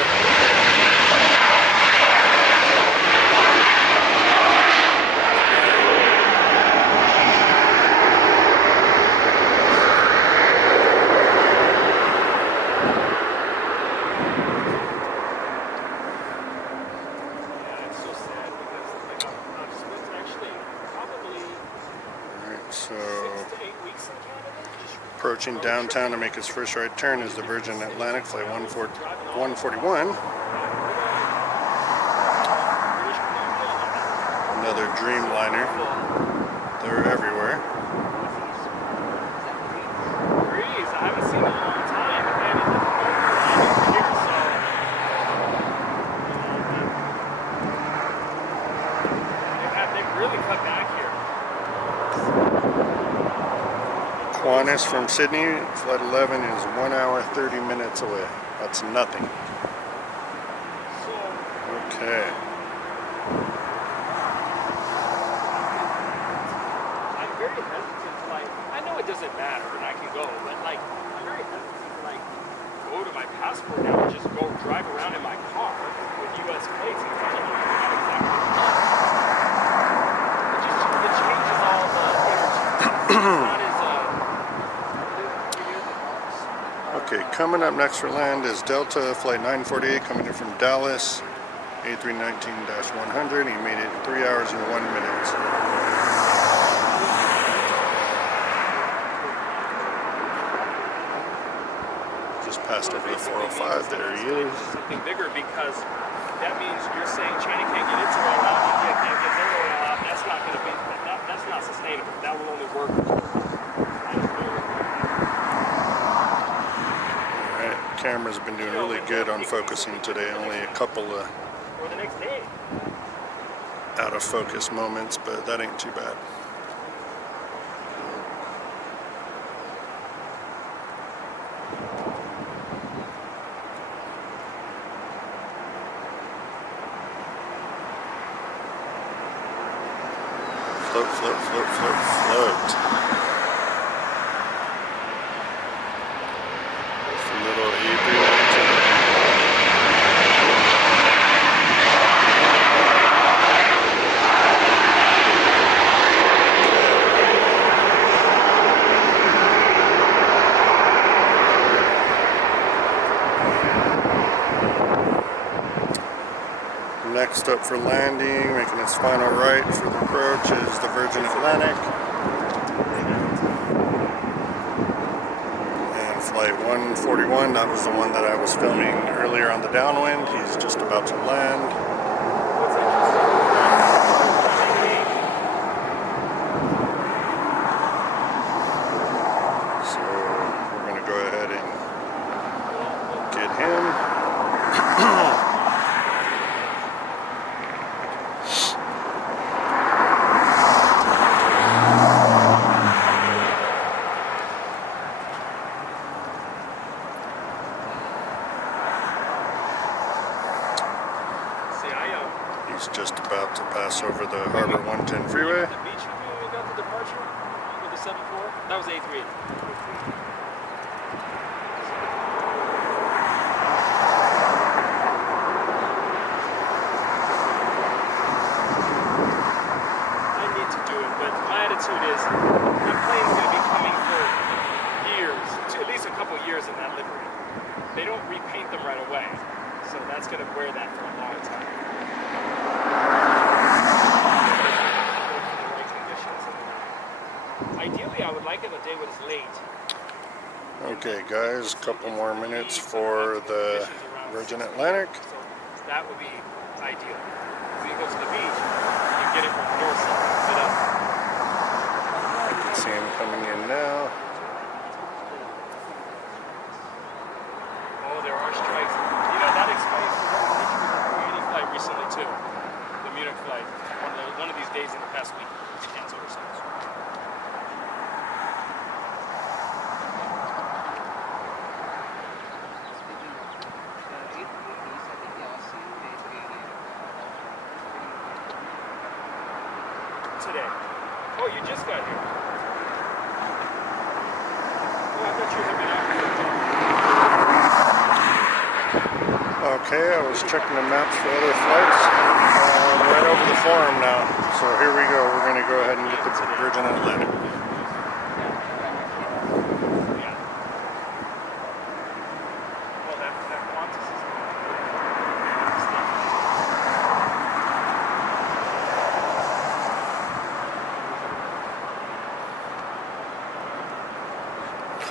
So 6 to 8 weeks in Canada. approaching downtown to make his first right turn is the Virgin Atlantic flight 141. Another Dreamliner. They're everywhere. Breeze, I haven't seen it in a long time. And it's here, so they've really cut back here. Qantas from Sydney, flight 11 is 1 hour 30 minutes away. That's nothing. Okay. I'm very hesitant to I know it doesn't matter and I can go, but I'm very hesitant to go to my passport now and just go drive around in my car with US plates and kind of not exactly it changes all the energy. It's not as Okay, coming up next for land is Delta flight 948 coming in from Dallas, A319-100. He made it 3 hours and 1 minute. Just passed over the 405. There he is. something bigger because that means you're saying China can't get its oil out, India can't get their oil out. That's not going to be that's not sustainable. That will only work. Camera's been doing really good on focusing today. Only a couple of Or the next day. out of focus moments, but that ain't too bad. Float, float, float, float, float. Little A380. Next up for landing, making its final right for the approach is the Virgin Atlantic. Flight 141, that was the one that I was filming earlier on the downwind. He's just about to land. So we're going to go ahead and get him. He's just about to pass over the Harbor 110 freeway. The beach when we got the departure with the 74? That was A380. I need to do it, but my attitude is that plane's going to be coming for years, at least a couple years in that livery. They don't repaint them right away, so that's going to wear that for a long time. Ideally, I would like it a day when it's late. Okay, guys, a couple more minutes for the Virgin Atlantic. So that would be ideal. When you go to the beach, you get it from the north side. Sit up. I can see him coming in now. Oh, there are strikes. You know, that explains the issue with the 380 flight recently, too. The Munich flight. One of these days in the past week, it's canceled or something. Today. Oh, you just got here. Oh, I thought you had been out. Okay, I was checking the maps for other flights. Right over the forum now. So here we go. We're going to go ahead and get the Virgin Atlantic. Yeah. Well, that Qantas is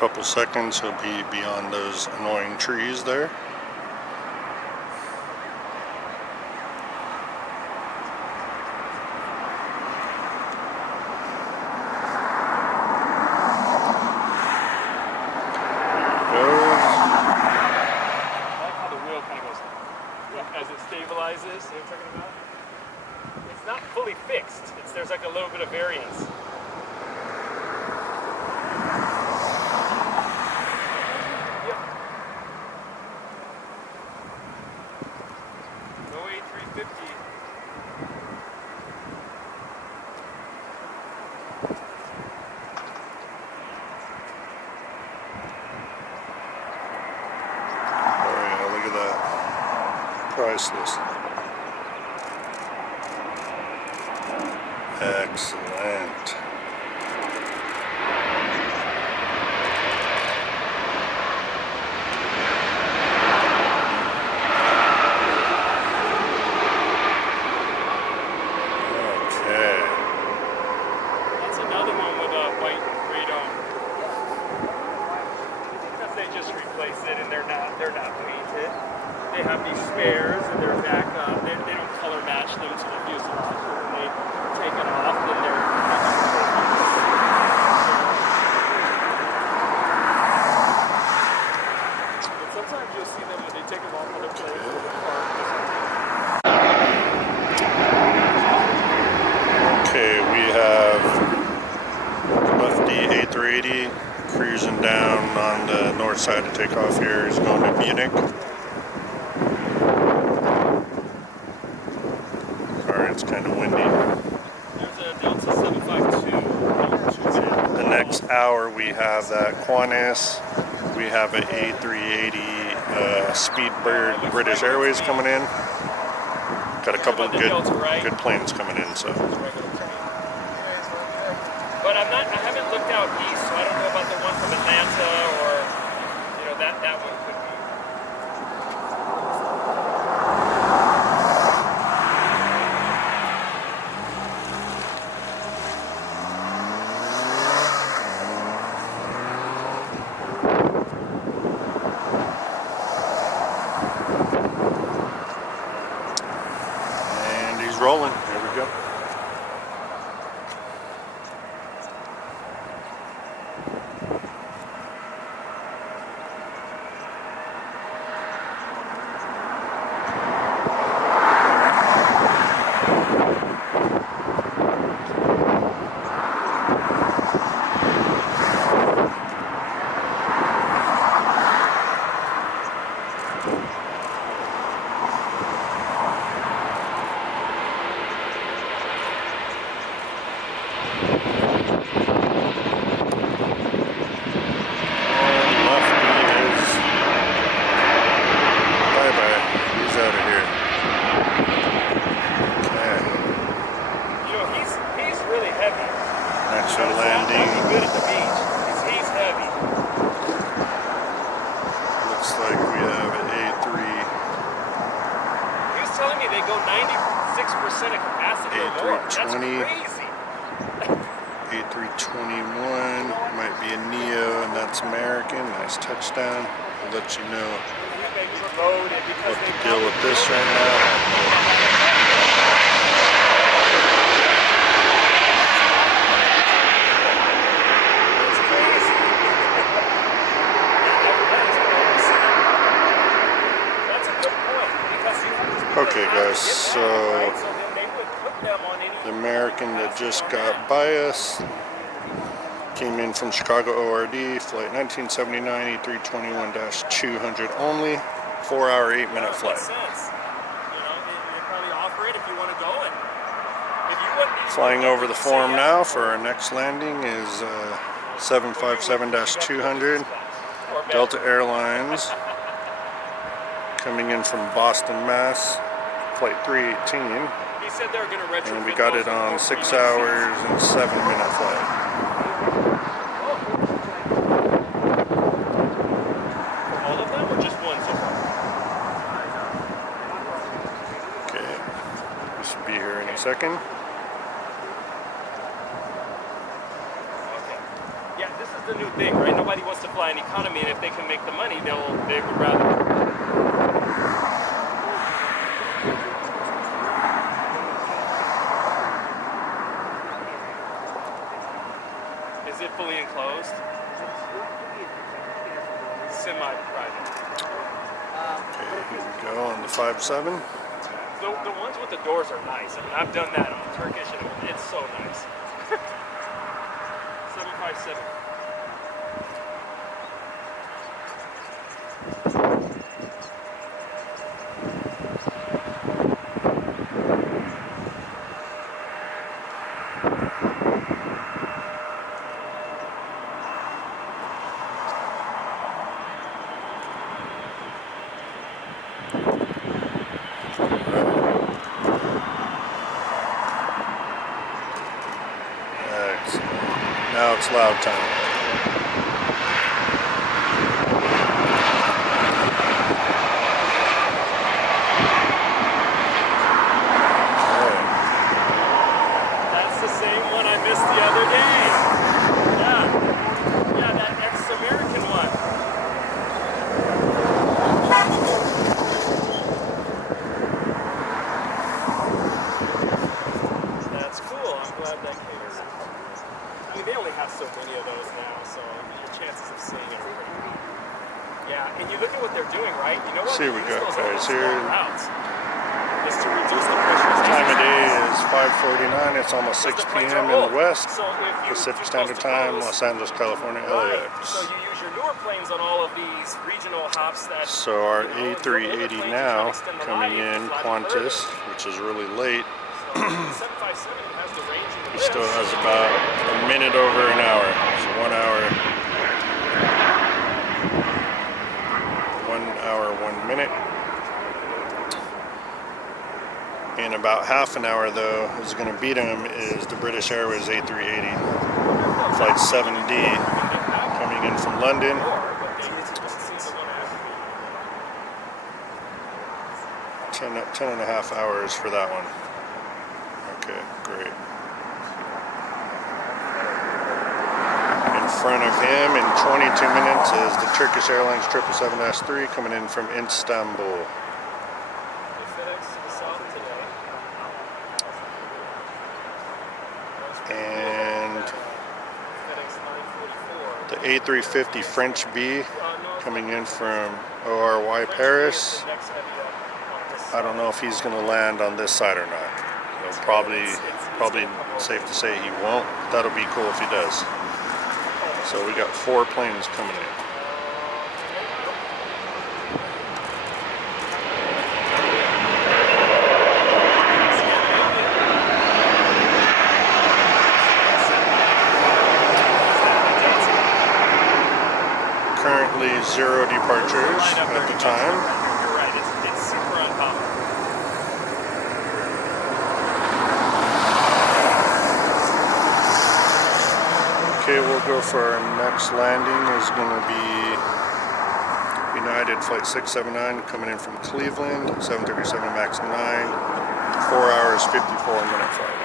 couple seconds he'll be beyond those annoying trees there. Stabilizes, you know what I'm talking about? It's not fully fixed. There's like a little bit of variance. Yep. No A350. Oh yeah, look at that. Priceless. Excellent. Okay. That's another one with a white radome. Because they just replaced it and they're not painted. They have these spares and they're back up. They don't color match them to the fuselage. So when they take it off, then they're but sometimes you'll see them when they take them off on the plane. Okay, we have left the A380 cruising down on the north side of takeoff here. He's going to Munich. Sorry, it's kind of windy. There's a Delta 752. The next hour we have that Qantas. We have an A380 Speedbird British Airways coming in. Got a couple of good planes coming in, so. But I haven't looked out east, so I don't know about the one from Atlanta or, you know, that one could be. And he's rolling. There we go. A320, A321 might be a Neo, and that's American. Nice touchdown. I'll let you know what the deal with this right now. Okay guys, so the American that just got by us came in from Chicago ORD, flight 1979, A321-200 only, 4-hour, 8-minute flight. Flying over the form now for our next landing is 757-200, Delta Airlines, coming in from Boston, Mass, flight 318, and we got it on 6 hours and 7-minute flight. All of them or just one so far? Okay, we should be here in a second. Okay. Yeah, this is is the new thing, right? Nobody wants to fly in economy, and if they can make the money, they would rather. Is it fully enclosed? Semi-private. Okay, here we go on the 5.7. The ones with the doors are nice. I mean, I've done that on Turkish, and it's so nice. 757. Now it's loud time. That's the same one I missed the other day. Yeah, that ex-American one. That's cool. I'm glad that came in. I mean, they only have so many of those now, so your chances of seeing it are pretty good. Yeah, and you look at what they're doing, right? You know what? See, we got guys here. Is to reduce the pressure. Time of day is 5:49. It's almost 6 p.m. in the west. So if you Pacific Standard Time, Los Angeles, California, right. LAX. So you use your newer planes on all of these regional hops that. So our you know, A380 now coming in, Qantas, which is really late. So the 757 has the range and the He still has about a minute over an hour. So 1 hour, 1 minute. In about half an hour, though, who's going to beat him is the British Airways A380, flight 7D, coming in from London. 10 and a half hours for that one. Okay, great. In front of him in 22 minutes is the Turkish Airlines 777-3 coming in from Istanbul. And the A350 French B coming in from ORY Paris. I don't know if he's going to land on this side or not. He'll probably safe to say he won't. That'll be cool if he does. So we got 4 planes coming in. Currently 0 departures at the time. You're right. It's super uncommon. Okay, we'll go for our next landing is going to be United Flight 679 coming in from Cleveland, 737 MAX 9, 4 hours, 54-minute flight.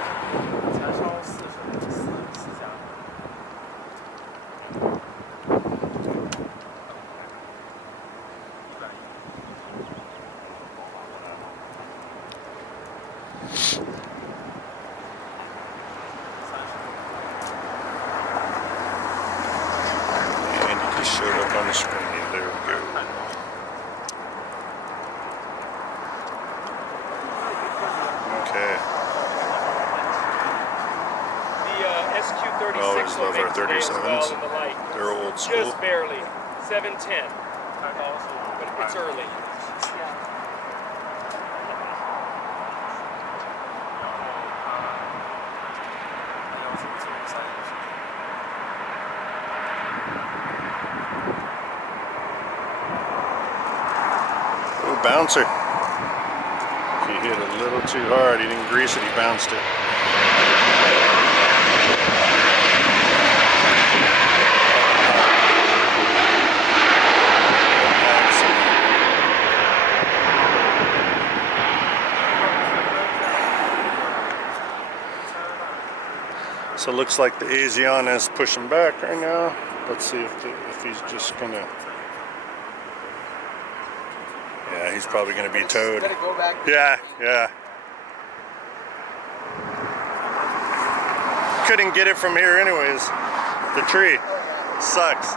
And it just showed up on the screen. There we go. Okay. The SQ-36 Always love our today as 37s. well in the light. They're old school. Just barely. 710. But it's early. Oh, bouncer. He hit a little too hard. He didn't grease it, he bounced it. So it looks like the Asiana is pushing back right now. Let's see if he's just gonna. Yeah, he's probably gonna be towed. Let it go back. Yeah, yeah. Couldn't get it from here anyways. The tree sucks.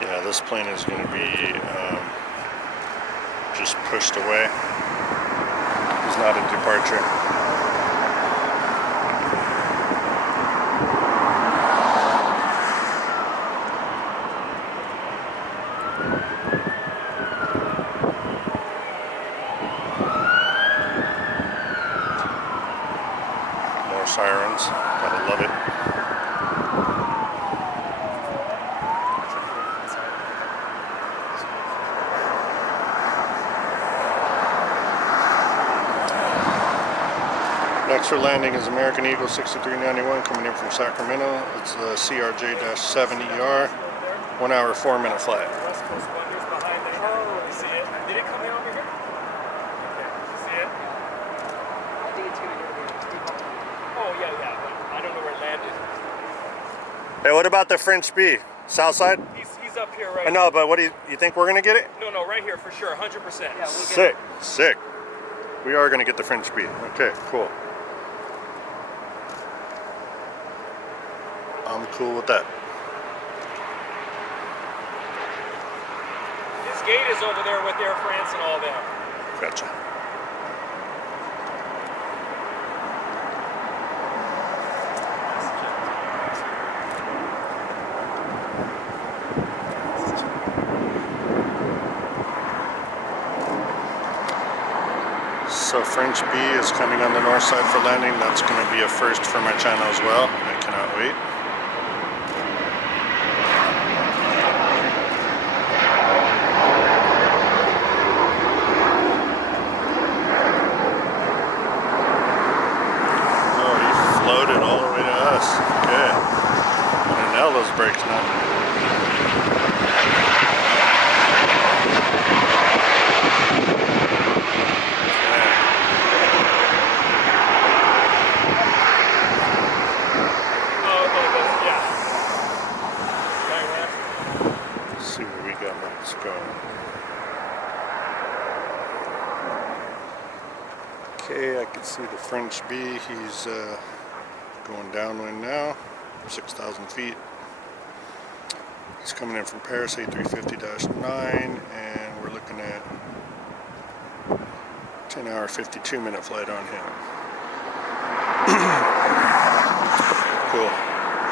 Yeah, this plane is going to be just pushed away. It's not a departure. More sirens. Gotta love it. Next for landing is American Eagle 6391 coming in from Sacramento. It's the CRJ-7ER, 1 hour 4 minute flight. West Coast Wonders behind the. Oh, you see it? Did it come in over here? Okay, you see it? I think it's gonna go to Oh, yeah, but I don't know where it landed. Hey, what about the French B? South side? He's up here right I know, but what do you think we're gonna get it? No, right here for sure, 100%. Yeah, we'll get Sick, sick. We are gonna get the French B. Okay, cool. I'm cool with that. His gate is over there with Air France and all them. Gotcha. So French B is coming on the north side for landing. That's going to be a first for my channel as well. I cannot wait. Oh, he floated all the way to us. Okay. I'm going to nail those brakes now. See where we got Max going. Okay, I can see the French B. He's going downwind now, 6,000 feet. He's coming in from Paris, A350-9, and we're looking at 10 hour, 52 minute flight on him. Cool.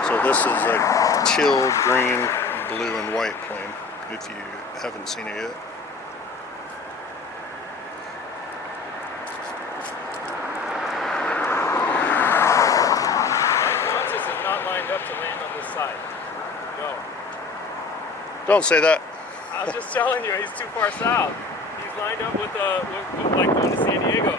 So this is a teal, green, blue, and white plane, if you haven't seen it yet. Qantas is not lined up to land on this side. No. Don't say that. I'm just telling you, he's too far south. He's lined up with like going to San Diego.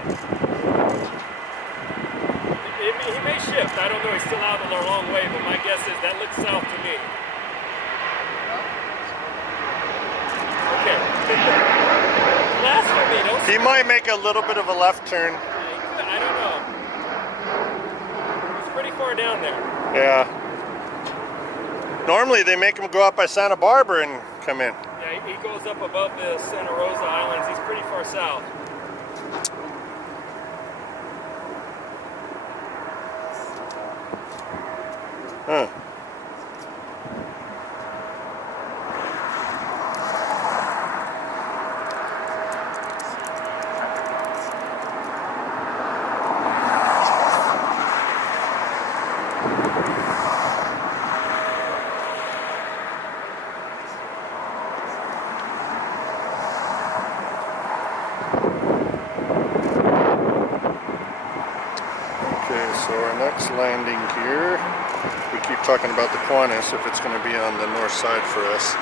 He may shift. I don't know. He's still out a long way, but my guess is that looks south to me. Okay. Blasphemy. Don't He might make a little bit of a left turn. I don't know. He's pretty far down there. Yeah. Normally they make him go up by Santa Barbara and come in. Yeah, he goes up above the Santa Rosa Islands. He's pretty far south. Huh. Okay, so our next landing here, we keep talking about the Qantas, if it's going to be on the north side for us.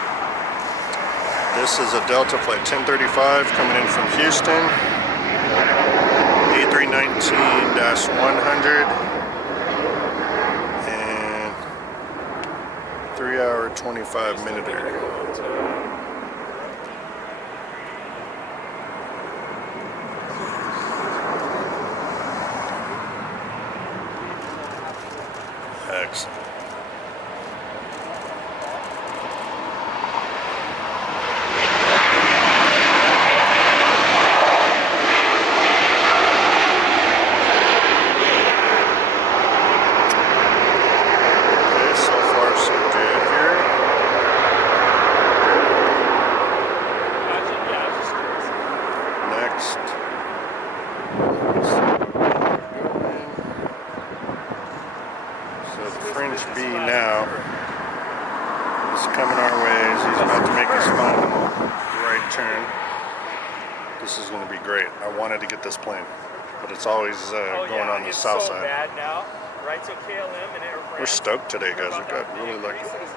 This is a Delta flight 1035 coming in from Houston, A319-100, and 3 hour 25 minute. coming our ways. He's about to make his final right turn. This is going to be great. I wanted to get this plane, but it's always going on the south so side. Bad now, right? So KLM and Air France. We're stoked today, guys. We got really lucky. I'm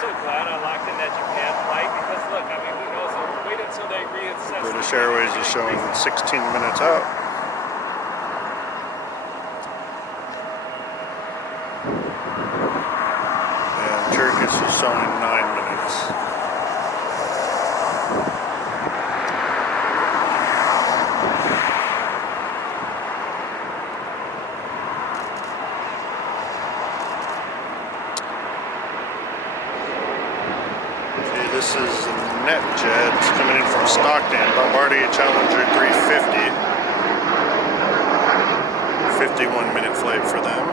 so glad I locked in that Japan flight because look, I mean, who knows? Wait until they reassess. British Airways is showing 16 minutes out. And Turkish is showing 9 minutes. Okay, this is NetJet. It's coming in from Stockton. Bombardier Challenger 350. 51-minute flight for them.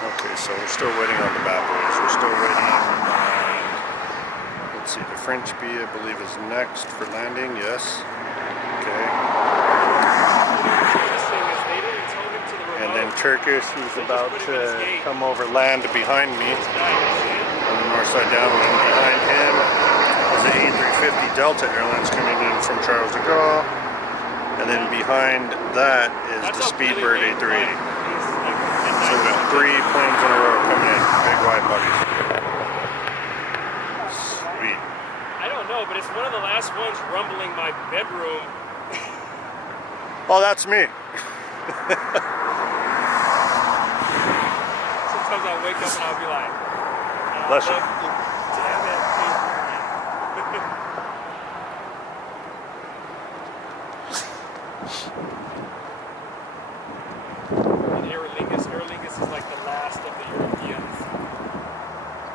Okay, so we're still waiting on the bad boys. We're still waiting on, let's see, the French bee, I believe, is next for landing. Yes. Okay. And then Turkish, who's about to come over land behind me on the north side downwind. Behind him is the A350 Delta Airlines coming in from Charles de Gaulle. And then behind that is the Speedbird A380. So we've got 3 planes in a row coming in, big wide bodies. Sweet. I don't know, but it's one of the last ones rumbling my bedroom. Oh, that's me. Sometimes I'll wake up and I'll be like, Bless you. Damn it. And Aer Lingus is like the last of the Europeans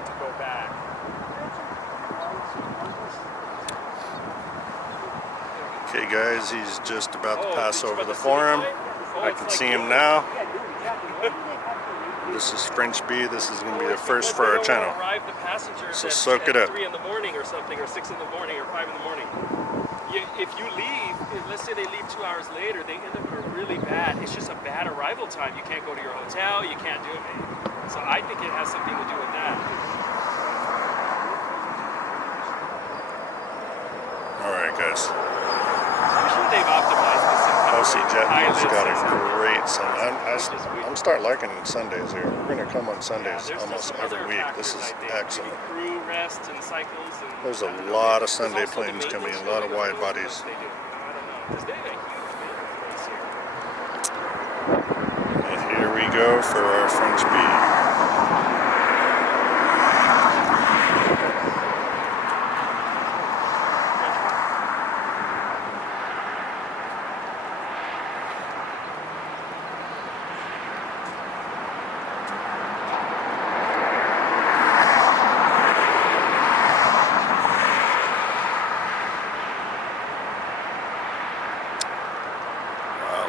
to go back. Okay, guys, he's just about to pass over the forum. I can see him now. This is French B. This is going to be the first for our channel. So soak it up. 3 in the morning or something, or 6 in the morning, or 5 in the morning. If you leave, let's say they leave 2 hours later, they end up in a really bad, it's just a bad arrival time. You can't go to your hotel, you can't do anything. So I think it has something to do with that. Alright, guys. I'm sure they've optimized this. OC Jet has got a great Sunday. I'm starting liking Sundays here. We're going to come on Sundays almost every week. This is excellent. Crew rest and cycles. And There's a lot of Sunday planes coming in, a lot of wide bodies. And here we go for our French bee.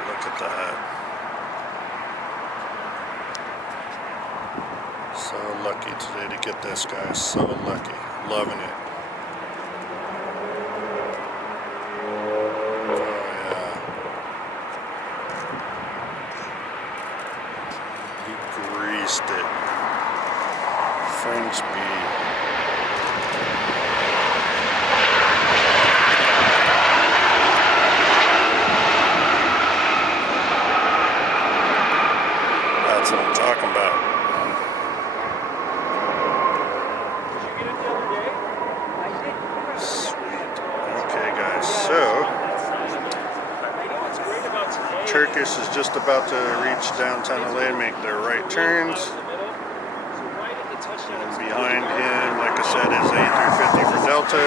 Look at that. So lucky today to get this, guys. So lucky. Loving it. Oh, yeah. He greased it. French bee. That's what I'm talking about. Did you get it the other day? Sweet. Okay, guys. So, You know what's great about today? Turkish is just about to reach downtown LA and make their right turns. And behind him, like I said, is A350 for Delta.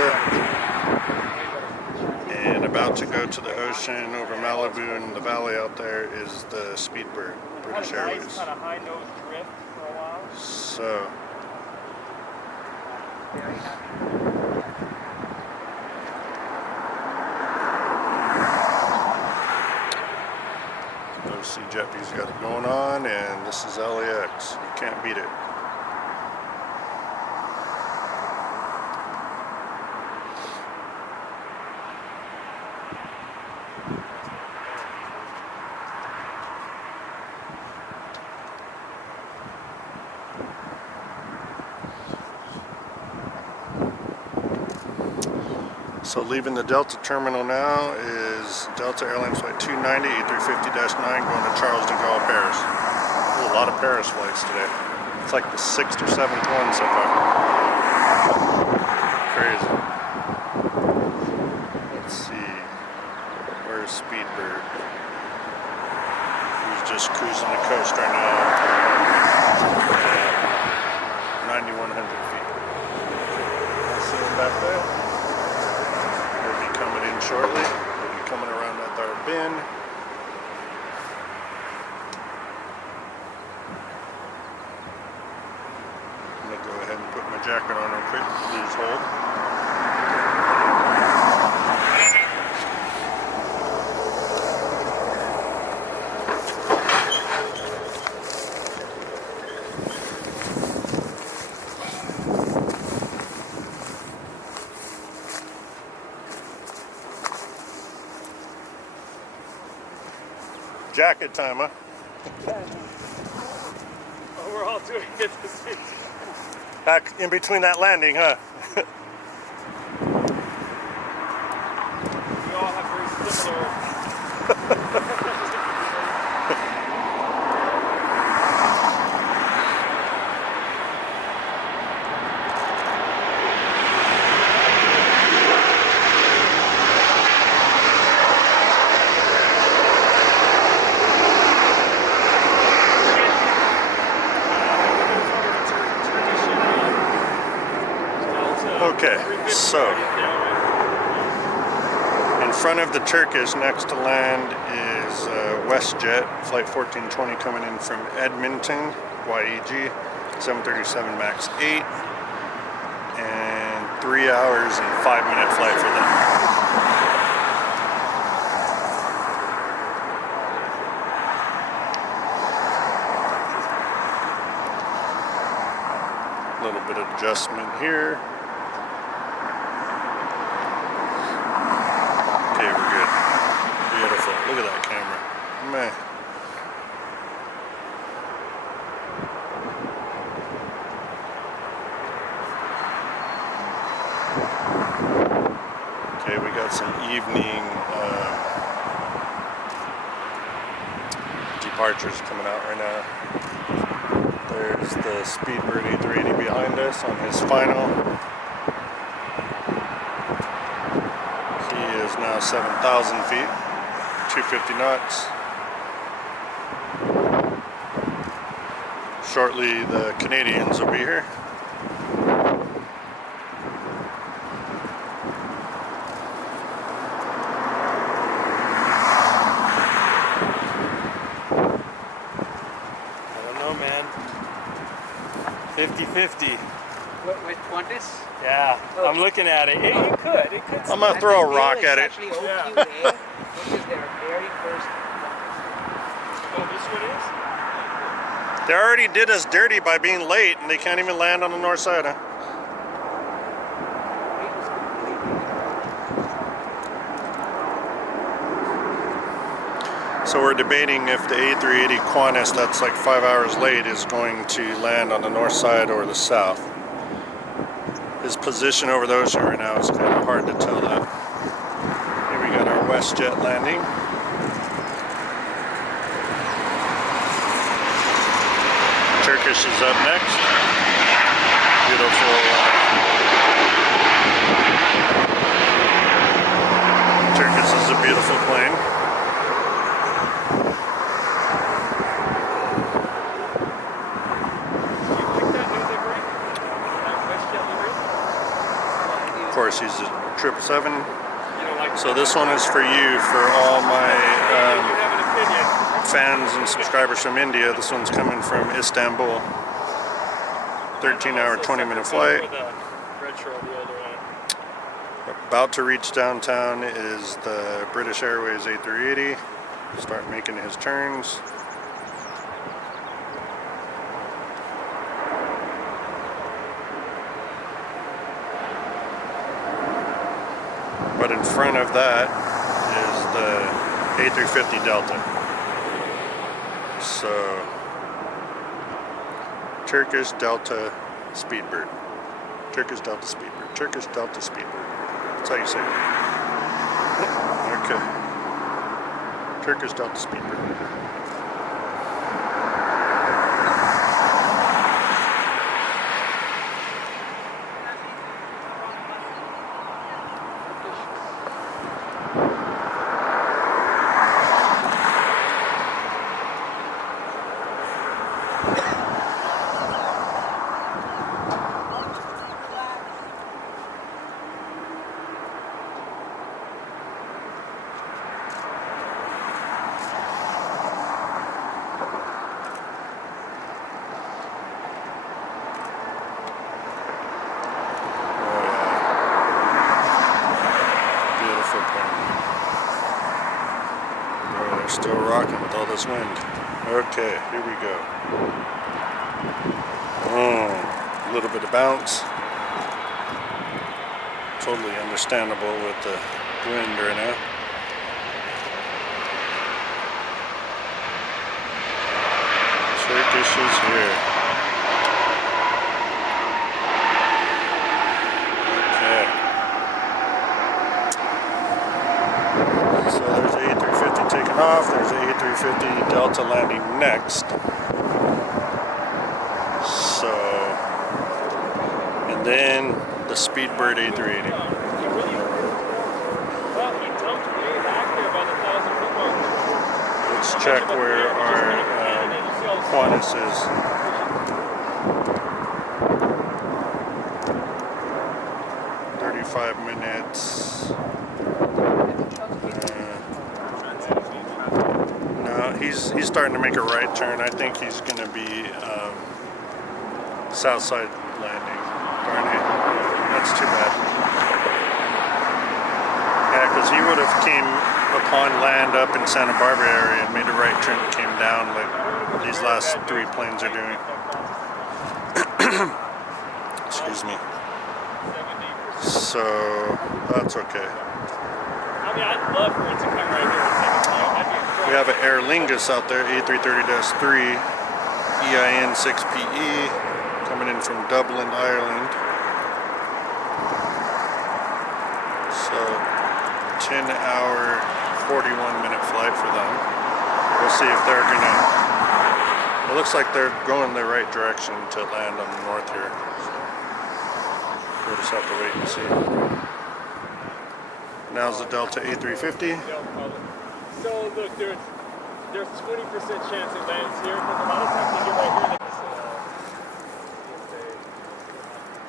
And about to go to the ocean over Malibu and the valley out there is the Speedbird. British Had a Airways. nice kind of high nose drift for a while. So, Very happy. OC Jetty's got it going on, and this is LAX. You can't beat it. So leaving the Delta terminal now is Delta Airlines flight 290, A350-9 going to Charles de Gaulle, Paris. There's a lot of Paris flights today. It's like the 6th or 7th one so far. Crazy. Let's see. Where's Speedbird? He's just cruising the coast right now. At 9,100 feet. See him back there? Coming in shortly. We'll be coming around at our bin. I'm going to go ahead and put my jacket on real quick. Please hold. Jacket time, huh? Oh, we're all doing it this week. Back in between that landing, huh? We all have very similar. Okay, so in front of the Turkish next to land is WestJet, flight 1420 coming in from Edmonton, YEG, 737 MAX 8, and 3 hours and 5-minute flight for them. A little bit of adjustment here. Okay, we're good. Beautiful. Look at that camera. Man. Okay, we got some evening departures coming out right now. There's the Speedbird A380 behind us on his final. He is now 7,000 feet, 250 knots. Shortly, the Canadians will be here. I don't know, man. 50-50. With Qantas? Yeah, Oh. I'm looking at it. It could. It could. I'm gonna throw a rock at it. Actually, Yeah. OQA, which is their very first. Oh, this one is? They already did us dirty by being late, and they can't even land on the north side, huh? So we're debating if the A380 Qantas, that's like 5 hours late, is going to land on the north side or the south. His position over the ocean right now is kind of hard to tell that. Here we got our WestJet landing. Turkish is up next. Beautiful. Turkish is a beautiful plane. Of course, he's a 777. So this one is for you, for all my fans and subscribers from India. This one's coming from Istanbul. 13-hour, 20-minute flight. About to reach downtown is the British Airways A380. Start making his turns. But in front of that is the A350 Delta. So, Turkish Delta Speedbird. Turkish Delta Speedbird. Turkish Delta Speedbird. That's how you say it. Okay. Turkish Delta Speedbird. Still rocking with all this wind. Okay, here we go. A little bit of bounce. Totally understandable with the wind right now. Turkish is here. So there's the A350 taking off. There's the A350 Delta landing next. So, and then the Speedbird A380. Let's check where our Qantas is. Minutes. No, he's starting to make a right turn. I think he's going to be south side landing. Darn it. That's too bad. Yeah, because he would have came upon land up in Santa Barbara area and made a right turn and came down like these last three planes are doing. Excuse me. So that's okay. I mean, I'd love for it to come right here. We have an Aer Lingus out there, A330-3, EIN 6PE, coming in from Dublin, Ireland. So 10-hour, 41-minute flight for them. We'll see if they're gonna. It looks like they're going the right direction to land on the north here. We'll just have to wait and see. Now's the Delta A350. So look, there's 20% chance it lands here, because a lot of times they get right here.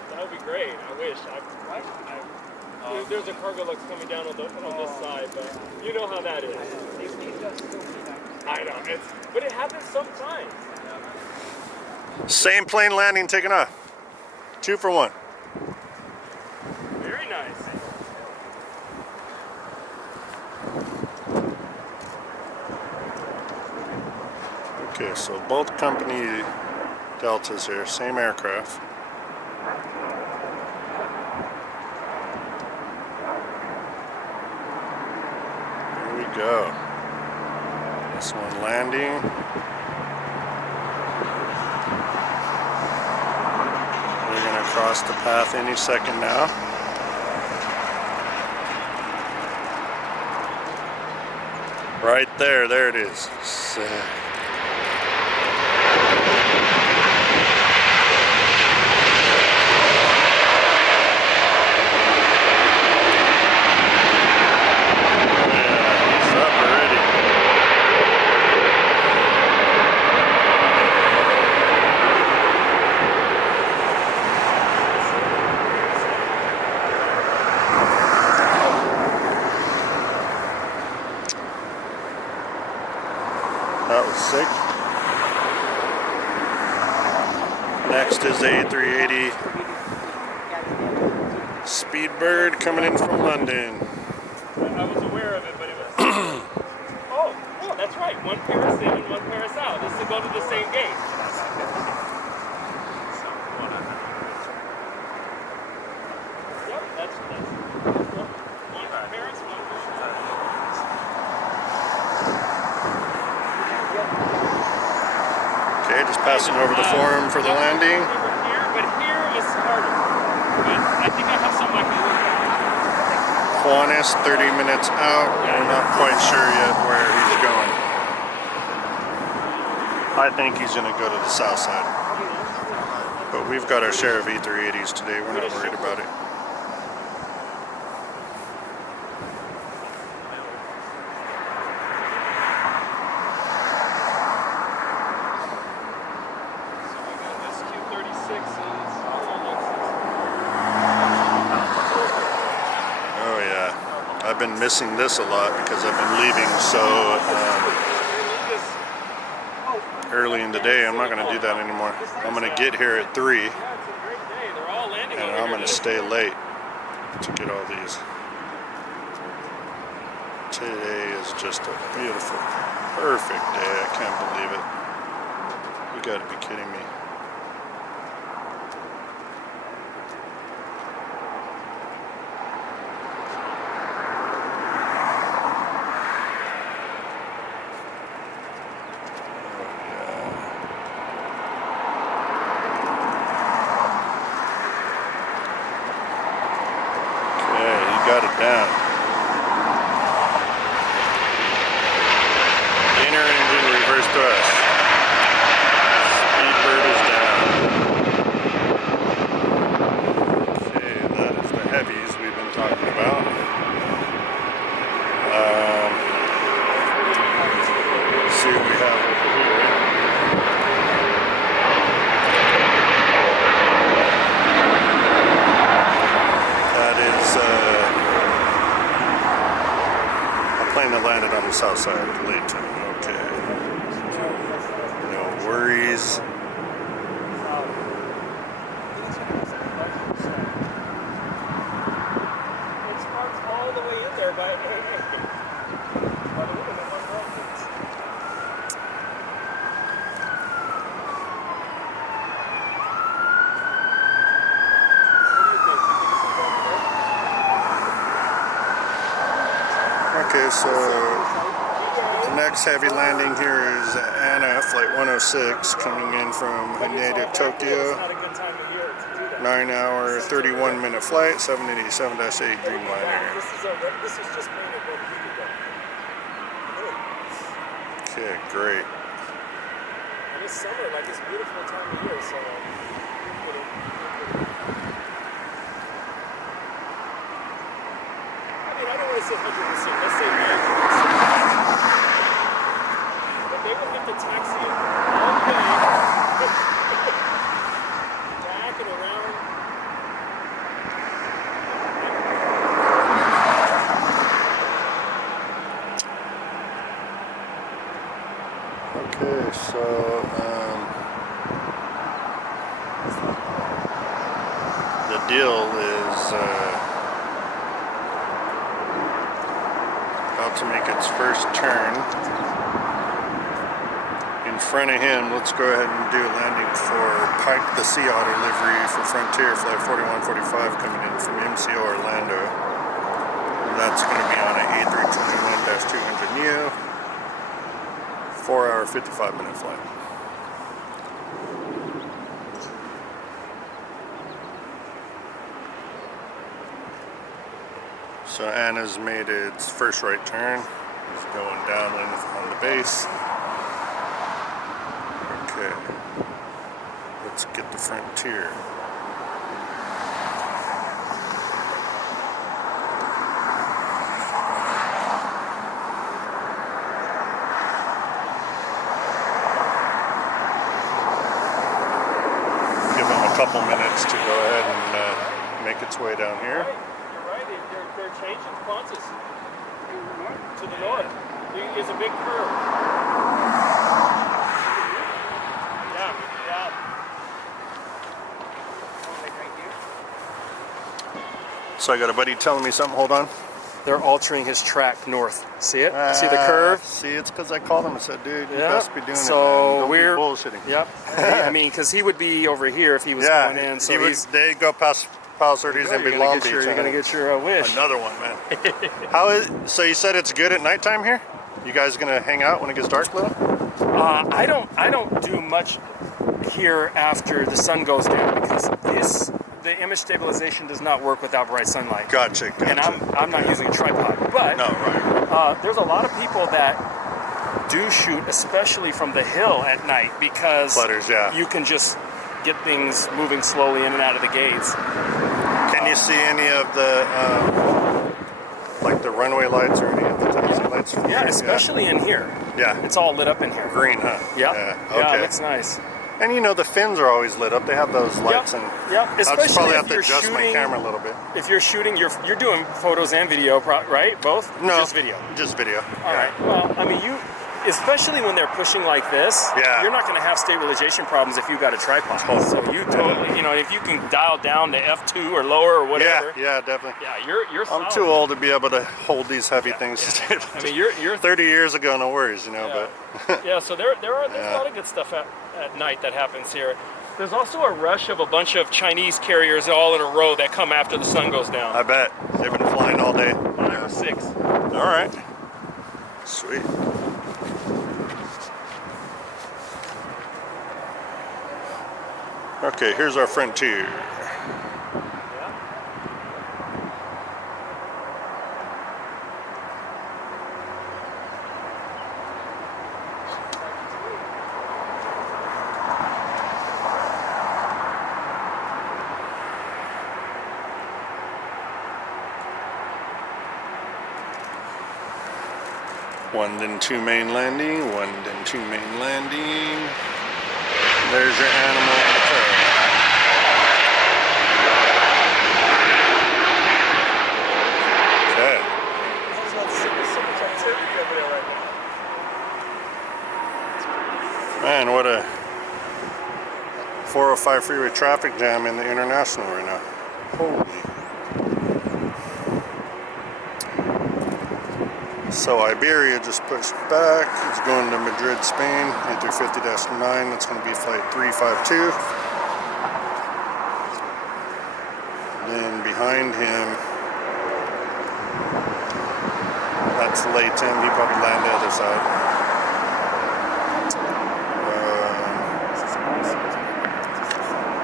That would be great. I wish. There's a cargo lux coming down on this side, but you know how that is. I know, but it happens sometimes. Same plane landing, taking off. 2 for 1. Very nice. Okay, so both company Deltas here, same aircraft. Here we go. This one landing. We're gonna cross the path any second now. Right there, there it is. Sick. Next is the A380 Speedbird coming in from London. I was aware of it, but it was. Oh, that's right. One pair is in and one pair is out. This will go to the same gate. Yep, that's one parents, one Okay, just passing over the form for the landing. Here, but here is harder. But I think I have something I can look at. Juanes, 30 minutes out. We're not quite sure yet where he's going. I think he's going to go to the south side. But we've got our share of A380s today. We're not worried about it. I've been missing this a lot because I've been leaving so early in the day. I'm not going to do that anymore. I'm going to get here at 3 and I'm going to stay late to get all these. Today is just a beautiful, perfect day. I can't believe it. You got to be kidding me. Got it down. Inner engine reverse thrust. Speedbird is down. Okay, that is the Heavies we've been talking about. Let's see what we have over here. That is plane that landed on the south side of Layton. Okay. No worries. It's parked all the way in there by the woman that won the Okay, so the next heavy landing here is Anna, flight 106, coming in from Haneda, Tokyo. 9-hour, 31-minute flight, 787-8 Dreamliner. This is just painted 1 week ago. Okay, great. And it's summer, like it's beautiful time of year, so. I don't want to say 100%, let's say 90%. But they will have to taxi it all day, back and around. Okay, so the deal is about to make its first turn. In front of him, let's go ahead and do a landing for Pike the Sea Otter livery for Frontier Flight 4145 coming in from MCO Orlando. And that's going to be on an A321-200neo. 4-hour, 55-minute flight. So Anna's made its first right turn. It's going downwind on the base. Okay. Let's get the Frontier. Couple minutes to go ahead and make its way down here. You're right. They're changing sponsors to the north. There's a big curve. Yeah. So I got a buddy telling me something. Hold on. They're altering his track north. See it? See the curve? See, it's because I called him and said, dude, you Yeah. best be doing So it, man. Don't we're be bullshitting. Yep. I mean, because he would be over here if he was going in. So they go past Palo Certes and be Long Beach. You're gonna get your wish. Another one, man. So you said it's good at nighttime here? You guys gonna hang out when it gets dark, little? I don't do much here after the sun goes down because the image stabilization does not work without bright sunlight. Gotcha. And I'm not using a tripod. But no, right. There's a lot of people that do shoot, especially from the hill at night, because Clutters, yeah. you can just get things moving slowly in and out of the gates. Can you see any of the like the runway lights or any of the taxi lights? From Yeah, here? especially in here. Yeah. It's all lit up in here. Green, huh? Yep. Yeah. Yeah, Okay. it looks nice. And you know the fins are always lit up. They have those lights, and Yep. I'll just Especially probably if have to you're adjust my shooting. camera a little bit. If you're shooting, you're doing photos and video, right? Both? No, Just video. Just video. All right. Well, I mean, especially when they're pushing like this, Yeah. you're not going to have stabilization problems if you got a tripod. So you totally, if you can dial down to F2 or lower or whatever. Yeah, definitely. Yeah, you're I'm solid. too old to be able to hold these heavy things. I mean, you're 30 years ago, no worries, but yeah. So there's a lot of good stuff at night that happens here. There's also a rush of a bunch of Chinese carriers all in a row that come after the sun goes down. I bet they've been flying all day. 5 or 6. All right, sweet. Okay, here's our Frontier. One then two main landing, one then two main landing. There's your animal in the curve. Okay. Man, what a 405 freeway traffic jam in the International right now. Holy. So Iberia just pushed back. It's going to Madrid, Spain, A350-9. That's going to be flight 352. Then behind him, that's Leighton. He probably landed the other side.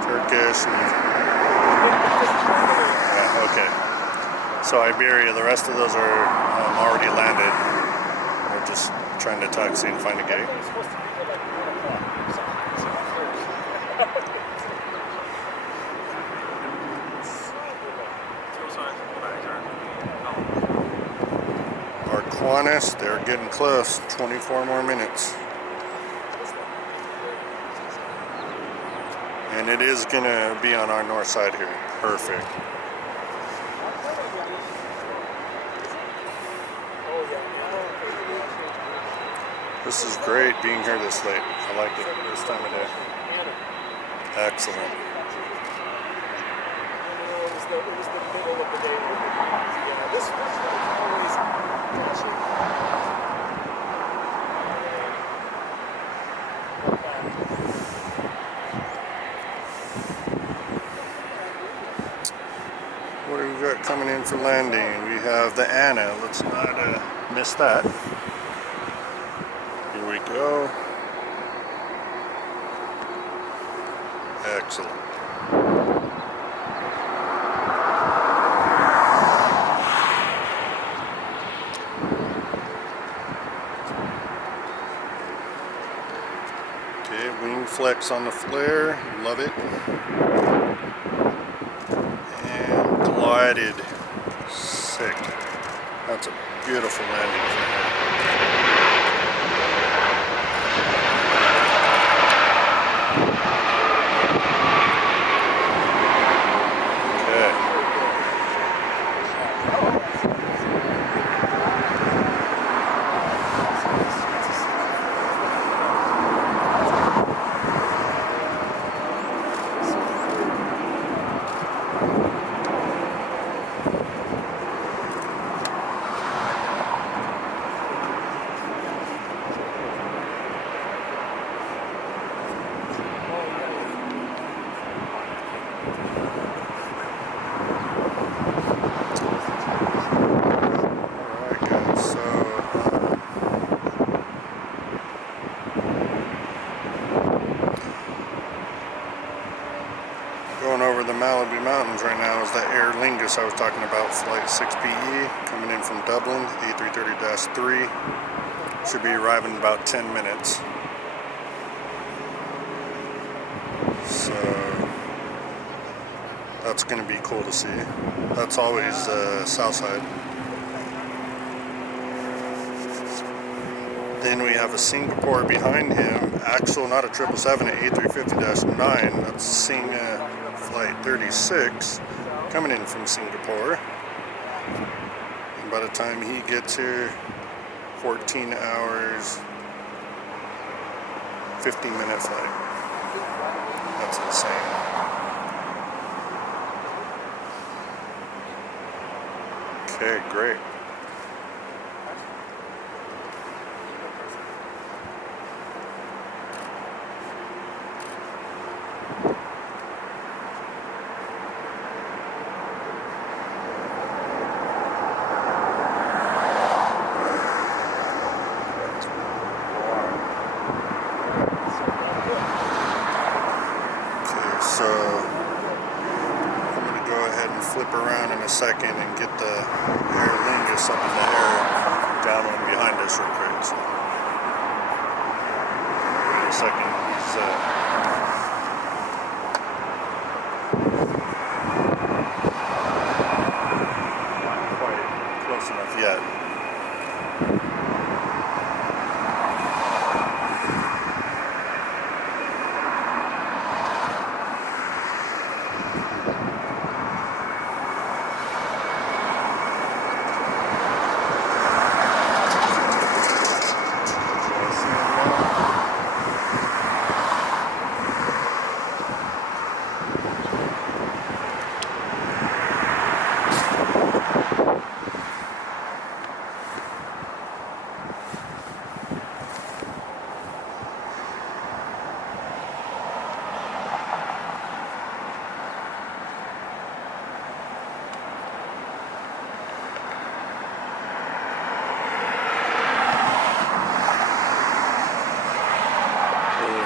Turkish. Yeah, okay. So Iberia, the rest of those are already landed. We're just trying to taxi and find a gate. Arquanis, they're getting close. 24 more minutes. And it is gonna be on our north side here. Perfect. This is great being here this late. I like it this time of day. Excellent. It was the middle of the day. Yeah, this was always What do we got coming in for landing? We have the Anna. Let's not miss that. Here we go. Excellent. Okay, wing flex on the flare. Love it. And glided. Sick. That's a beautiful landing for him. Malibu Mountains right now is that Aer Lingus I was talking about, flight 6PE, coming in from Dublin, A330-3. Should be arriving in about 10 minutes. So that's going to be cool to see. That's always south side. Then we have a Singapore behind him, actual, not a 777, an A350-9. That's Sing flight 36, coming in from Singapore. And by the time he gets here, 14 hours, 15-minute flight. That's insane. Okay, great. So I'm going to go ahead and flip around in a second and get the Aer Lingus up in the air down one behind us real quick. So wait a second. He's not quite close enough yet.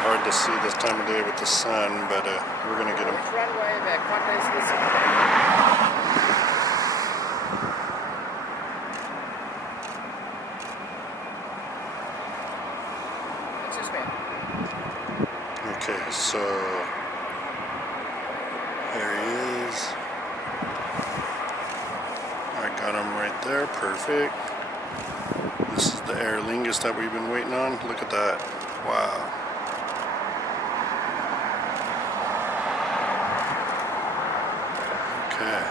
Hard to see this time of day with the sun, but we're gonna get him. Okay, so there he is. I got him right there, perfect. This is the Aer Lingus that we've been waiting on. Look at that, wow. Okay.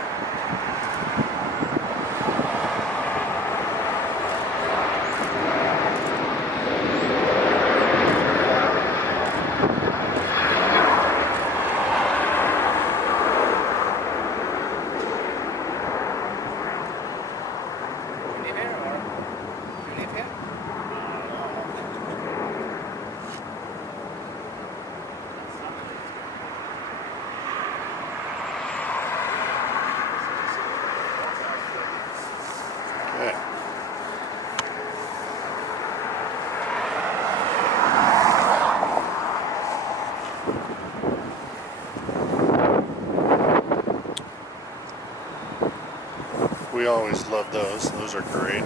We always love those. Those are great.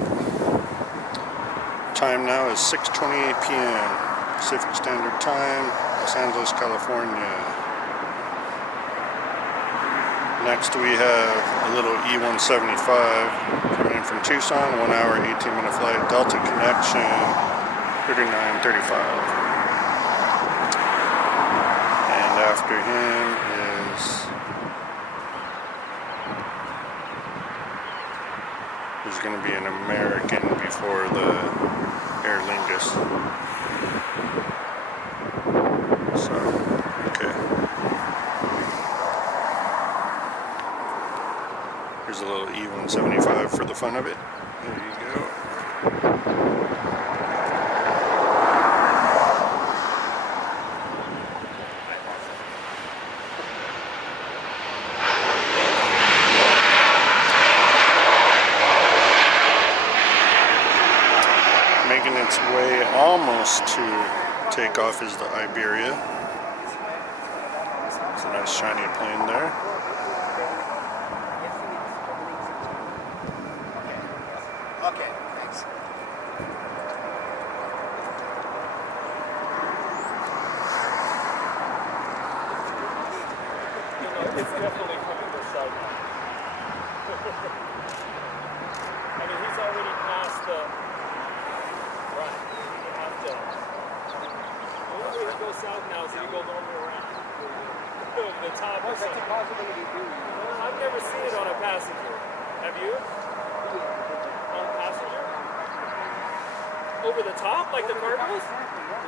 Time now is 6:28 p.m. Pacific Standard Time, Los Angeles, California. Next we have a little E-175 coming in from Tucson, 1 hour, 18-minute flight, Delta connection, 3935. And after him is... There's going to be an American before the Aer Lingus. So, okay. Here's a little E-175 for the fun of it. There you go. Making its way almost to takeoff is the Iberia. It's a nice shiny plane there. Okay, thanks. It's definitely coming this side now. I mean, he's already past the... Right. You have to... The only way he goes south now is if he goes all the way around. Over the top or something. That's a possibility too. Well, I've never seen it on a passenger. Have you? On a passenger? Over the top, like the Cardinals?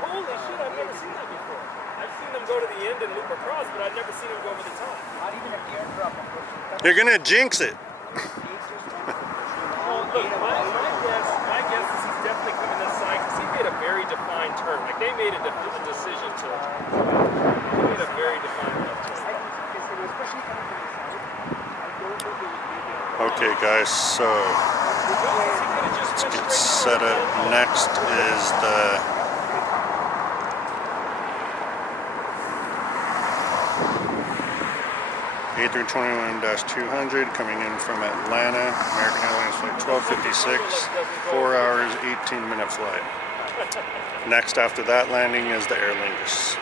Holy shit, I've never seen that before. I've seen them go to the end and loop across, but I've never seen them go over the top. Not even a teardrop, unfortunately. You're gonna jinx it. Well, look, my guess is he's definitely coming this side because he made a very defined turn. Like they made a decision to. He made a very defined left turn. Okay, guys, so let's get set up. Next is the A321-200 coming in from Atlanta, American Airlines flight 1256, 4 hours, 18-minute flight. Next after that landing is the Aer Lingus.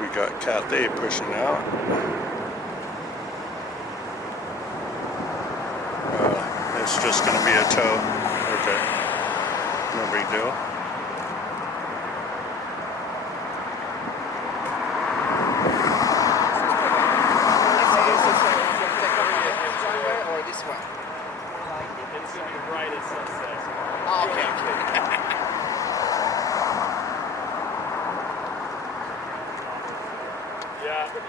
We got Cathay pushing out. It's just going to be a tow. Okay. No big deal. Or this one? It's going to be right at sunset. Oh, okay. Yeah. You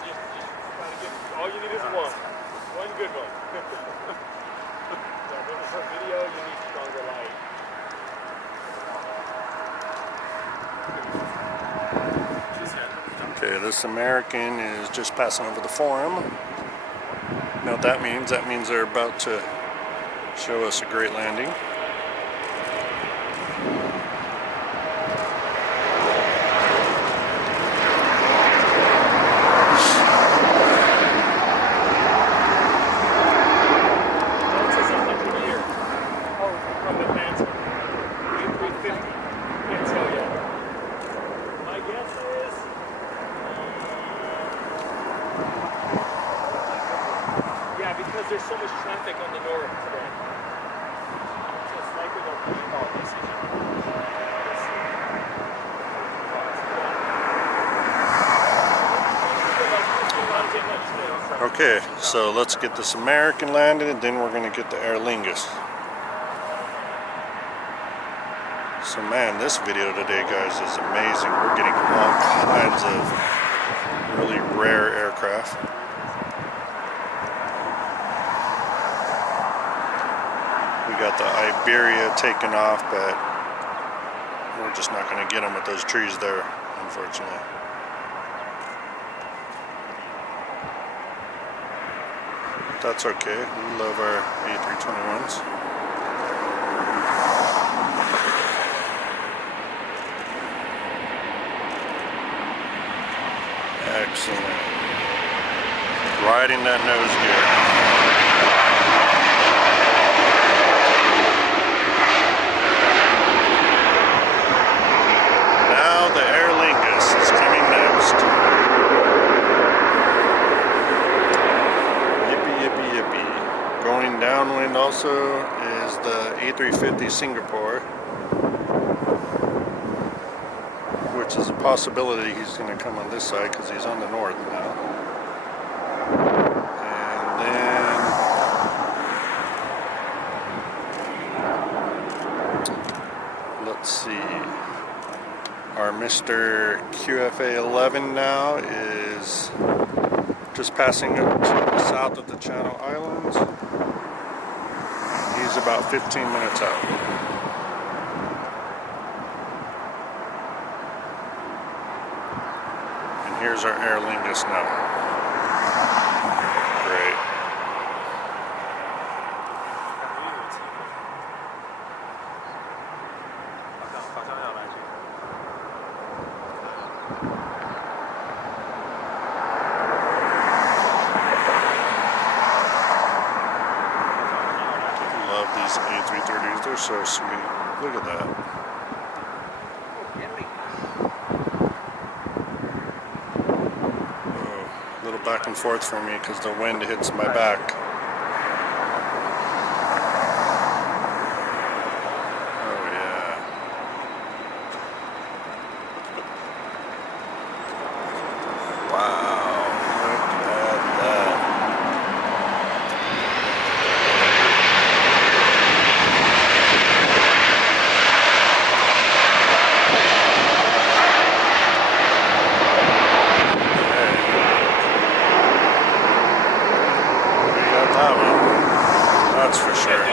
just gotta get, all you need is one. One good one. For video, you need stronger light. Okay, this American is just passing over the forum. You know what that means? That means they're about to show us a great landing. Because there's so much traffic on the north today. So it's likely they'll keep all this. Okay, so let's get this American landed and then we're going to get the Aer Lingus. So man, this video today, guys, is amazing. We're getting all kinds of really rare aircraft. We got the Iberia taking off, but we're just not going to get them with those trees there, unfortunately. That's okay. We love our A321s. Excellent. Riding that nose gear. Now the Aer Lingus is coming next. Yippee, yippee, yippee. Going downwind also is the A350 Singapore, which is a possibility he's going to come on this side because he's on the north now. And then let's see, our Mr. QFA 11 now is just passing up to the south of the Channel Islands. He's about 15 minutes out. Here's our Aer Lingus now. A330s. They're so sweet. Look at that. Oh, a little back and forth for me because the wind hits my back. Oh yeah. Wow. Look at that. That one, that's for sure.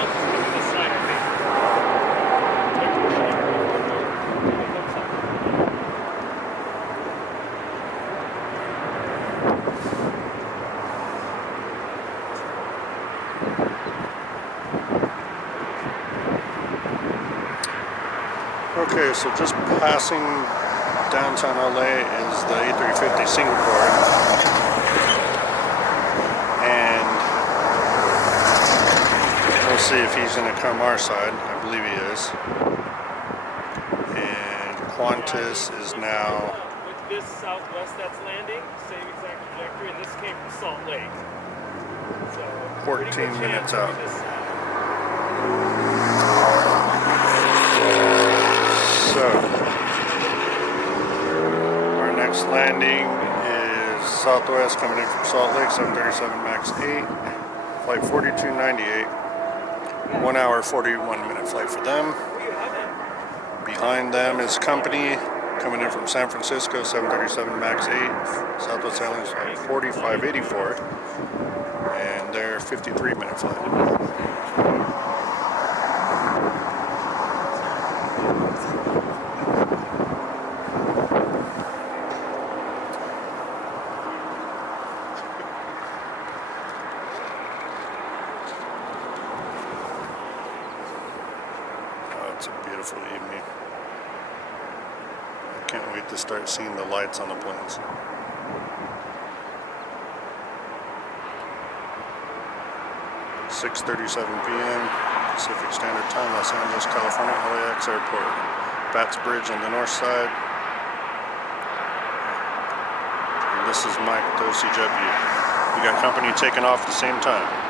Okay, so just passing downtown LA is the A350 Singapore. We'll see if he's going to come our side. I believe he is. And Qantas is now... With this Southwest that's landing, same exact trajectory, and this came from Salt Lake. So 14 minutes out. So, our next landing is Southwest coming in from Salt Lake, 737 MAX 8, flight 4298. 1 hour 41 minute flight for them. Behind them is company coming in from San Francisco, 737 MAX 8, Southwest Airlines flight 4584, and their 53 minute flight. It's a beautiful evening. I can't wait to start seeing the lights on the planes. 6:37 p.m. Pacific Standard Time, Los Angeles, California, LAX Airport. Bats Bridge on the north side. And this is Mike, the OCW. We got company taking off at the same time.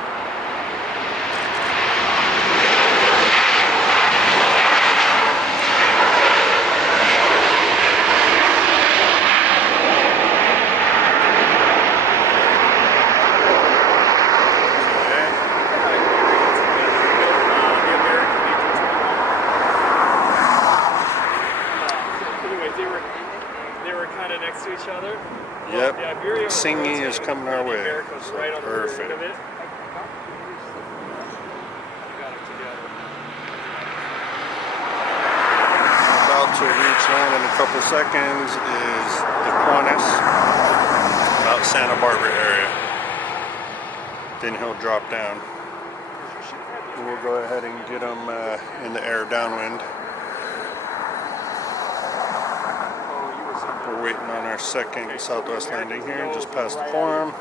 Yep, Singy is coming our way. Perfect. About to reach land in a couple seconds is the Qantas, about Santa Barbara area. Then he'll drop down. We'll go ahead and get him in the air downwind. We're waiting on our second Southwest landing here, just past the Forum,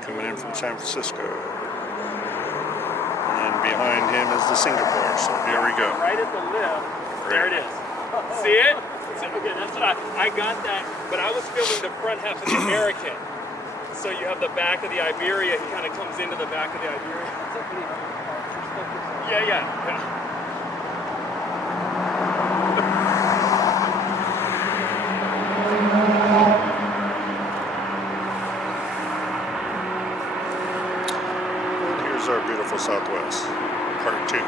coming in from San Francisco. And then behind him is the Singapore, so here we go. Right at the lift, there it is. See it? Okay, that's what I got that, but I was filming the front half of the American. So you have the back of the Iberia, he kind of comes into the back of the Iberia. Yeah. Our beautiful Southwest, part 2.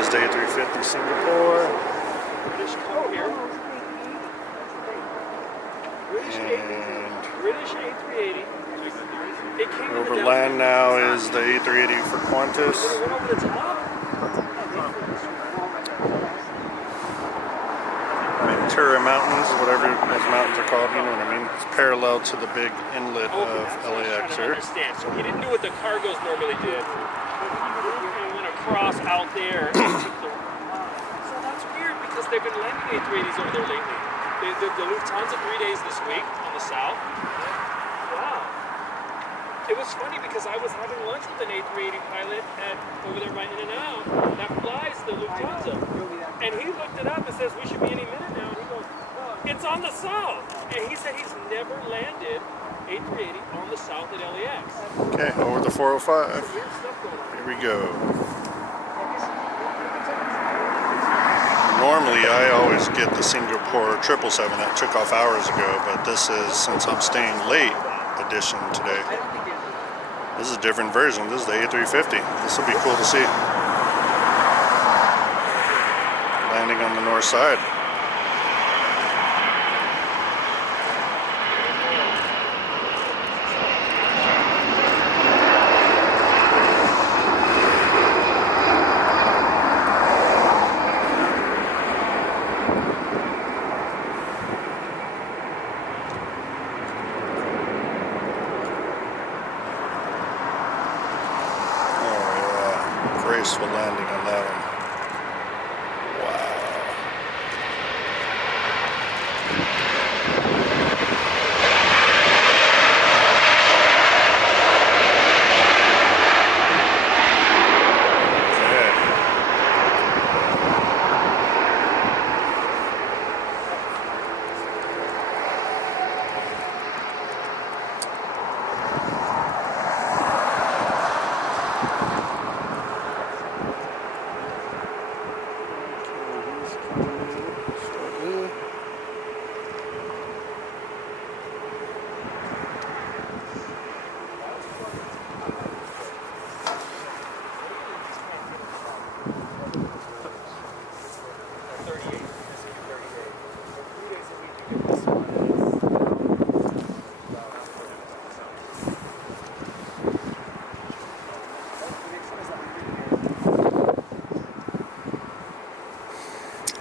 is the A350 Singapore. British code here. British A380. It came Over in the land now is the A380 for Qantas. It went over the top. Ventura Mountains, whatever those mountains are called, you know what I mean? It's parallel to the big inlet of LAX here. Understand. So he didn't do what the cargos normally did. He went across out there. So that's weird because they've been landing A380s over there lately. The Lufthansa 3 days this week on the south. Wow. It was funny because I was having lunch with an A380 pilot over there by In-N-Out that flies the Lufthansa. And he looked it up and says, we should be any minute now. And he goes, it's on the south. And he said he's never landed A380 on the south at LAX. Okay, over the 405. Here we go. Normally I always get the Singapore 777 that took off hours ago, but this is, since I'm staying late, edition today. This is a different version. This is the A350. This will be cool to see. Landing on the north side. Graceful landing on that one.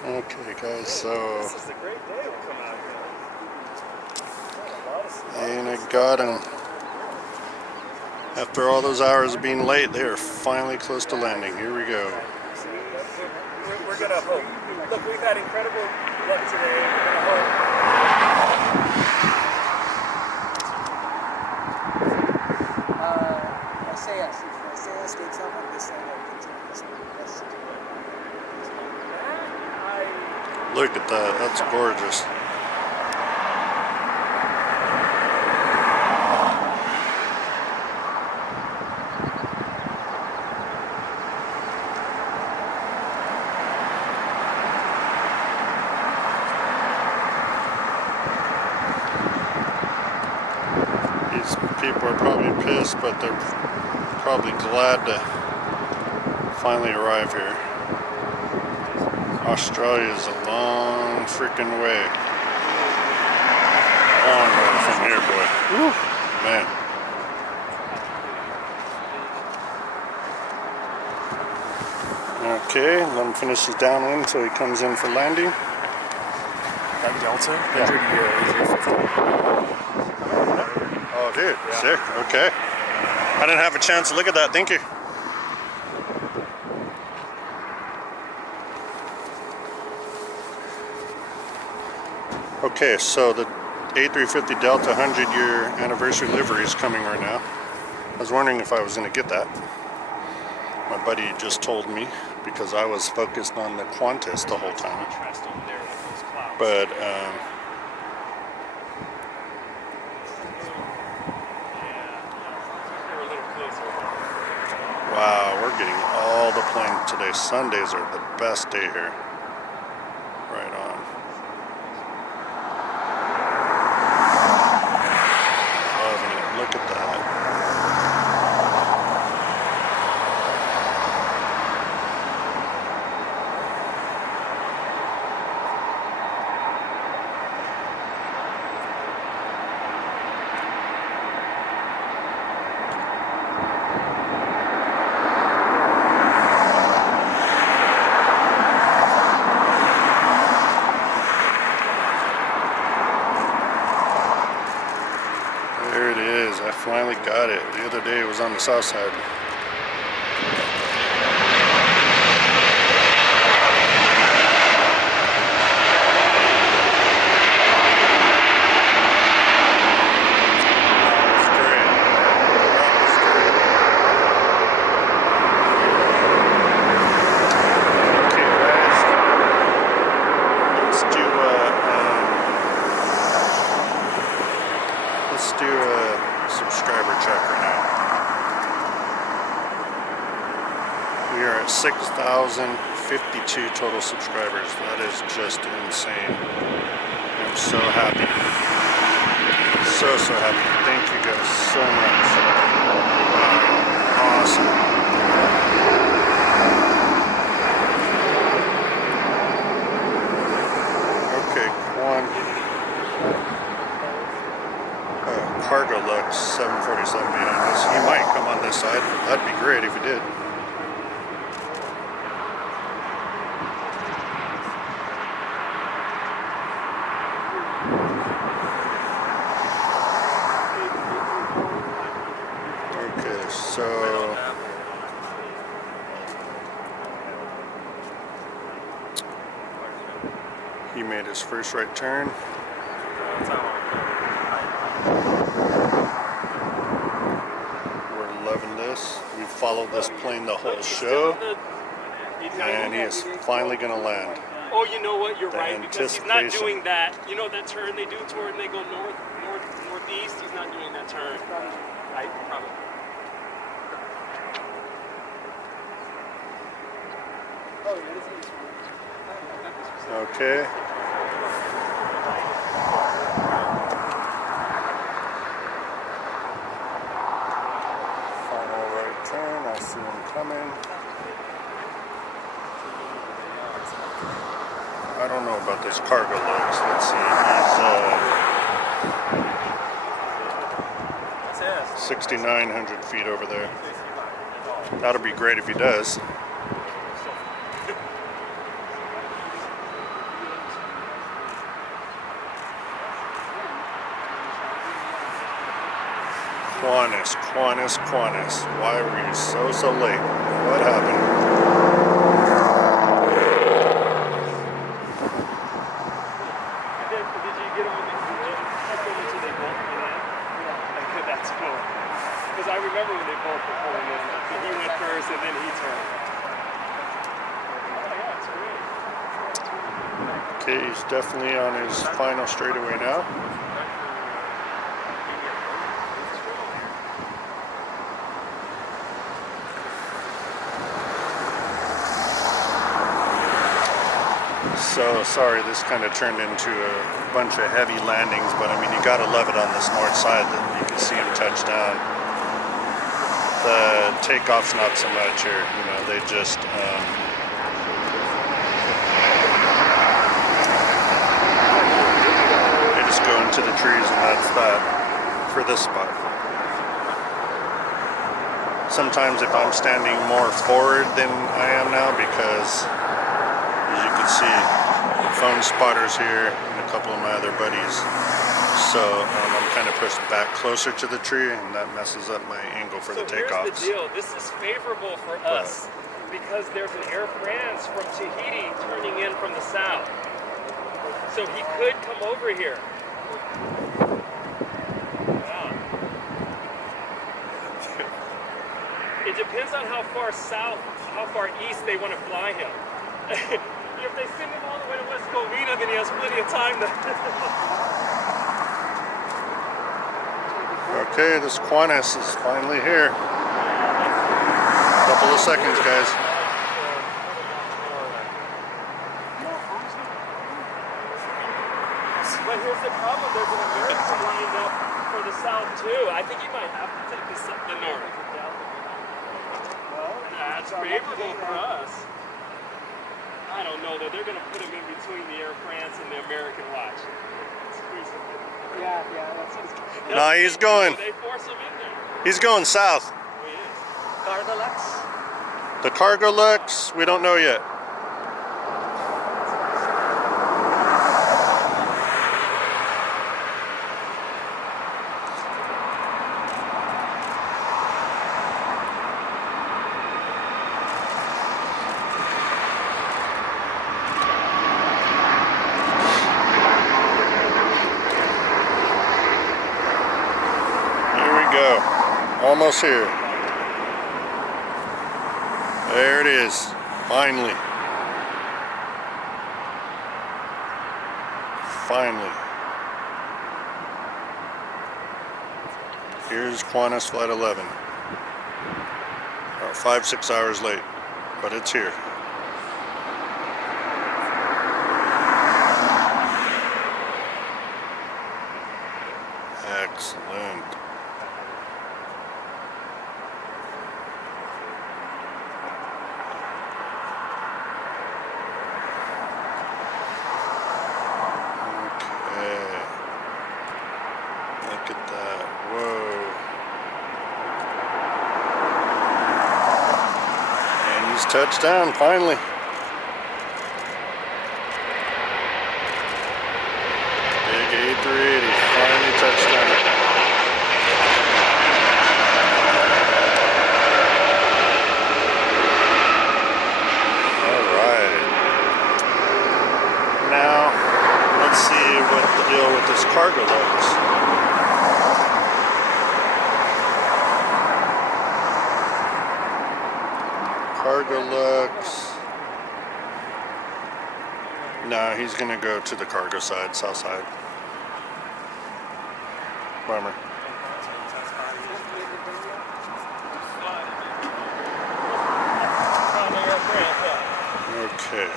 Okay guys, so This is a great day to come out here. and I got them. After all those hours of being late, they are finally close to landing. Here we go. We're going to hope. Look, we've had incredible luck today. We're going to hope. SAS. If SAS takes off on this side, I'll continue this one. Look at that, that's gorgeous. These people are probably pissed, but they're probably glad to finally arrive here. Australia is a long freaking way. Long way from here, boy. Woo, man. Okay, let him finish his downwind until he comes in for landing. That Delta? Yeah. Oh, dude, sick. Okay. I didn't have a chance to look at that. Thank you. Okay, so the A350 Delta 100-year anniversary livery is coming right now. I was wondering if I was going to get that. My buddy just told me because I was focused on the Qantas the whole time. But wow, we're getting all the planes today. Sundays are the best day here. Right on. Loving it. Look at that. I finally got it. The other day it was on the south side. Subscriber check right now. We are at 6,052 total subscribers. That is just insane. I'm so happy. So happy. Thank you guys so much. Awesome. Okay, one. Cargo Lux 747 behind us. He might come on this side. That'd be great if he did. Okay, so he made his first right turn. We followed this plane the whole show, and he is finally going to land. Oh, you know what? You're right, because he's not doing that. You know that turn they do toward and they go northeast? He's not doing that turn. Right? Probably. Okay. Turn, I see him coming. I don't know about this cargo Lux. Let's see. He's 6,900 feet over there. That'll be great if he does. Qantas. Why were you so late? What happened? Did you get him until they both went in? Okay, that's cool. Because I remember when they both were pulling in. So he went first and then he turned. Oh yeah, it's great. Okay, he's definitely on his final straightaway now. So sorry, this kind of turned into a bunch of heavy landings, but I mean, you gotta love it on this north side that you can see him touch down. The takeoffs not so much, or you know, they just go into the trees, and that's that for this spot. Sometimes if I'm standing more forward than I am now, because as you can see, phone spotters here and a couple of my other buddies, so I'm kind of pushed back closer to the tree, and that messes up my angle for the takeoffs. Here's the deal. This is favorable for us because there's an Air France from Tahiti turning in from the south, so he could come over here. Wow. It depends on how far south, how far east they want to fly him. If they send him all the way to West Covina, then he has plenty of time to... Okay, this Qantas is finally here. Couple of seconds, guys. But here's the problem, there's an American lined up for the south too. I think he might have to take the north. Well, that's favorable for us. I don't know though. They're going to put him in between the Air France and the American watch. Yeah, that's No, he's going. They force him in there. He's going south. Oh, he is. Cargo Lux? The cargo Lux, we don't know yet. Almost here. There it is. Finally. Finally. Here's Qantas Flight 11. 5-6 hours late, but it's here. Excellent. Okay. Look at that. Whoa. And he's touched down finally. Big A380 finally touched down. Let's see what the deal with this cargo looks. Cargo looks. No, he's gonna go to the cargo side, south side. Bummer. Okay.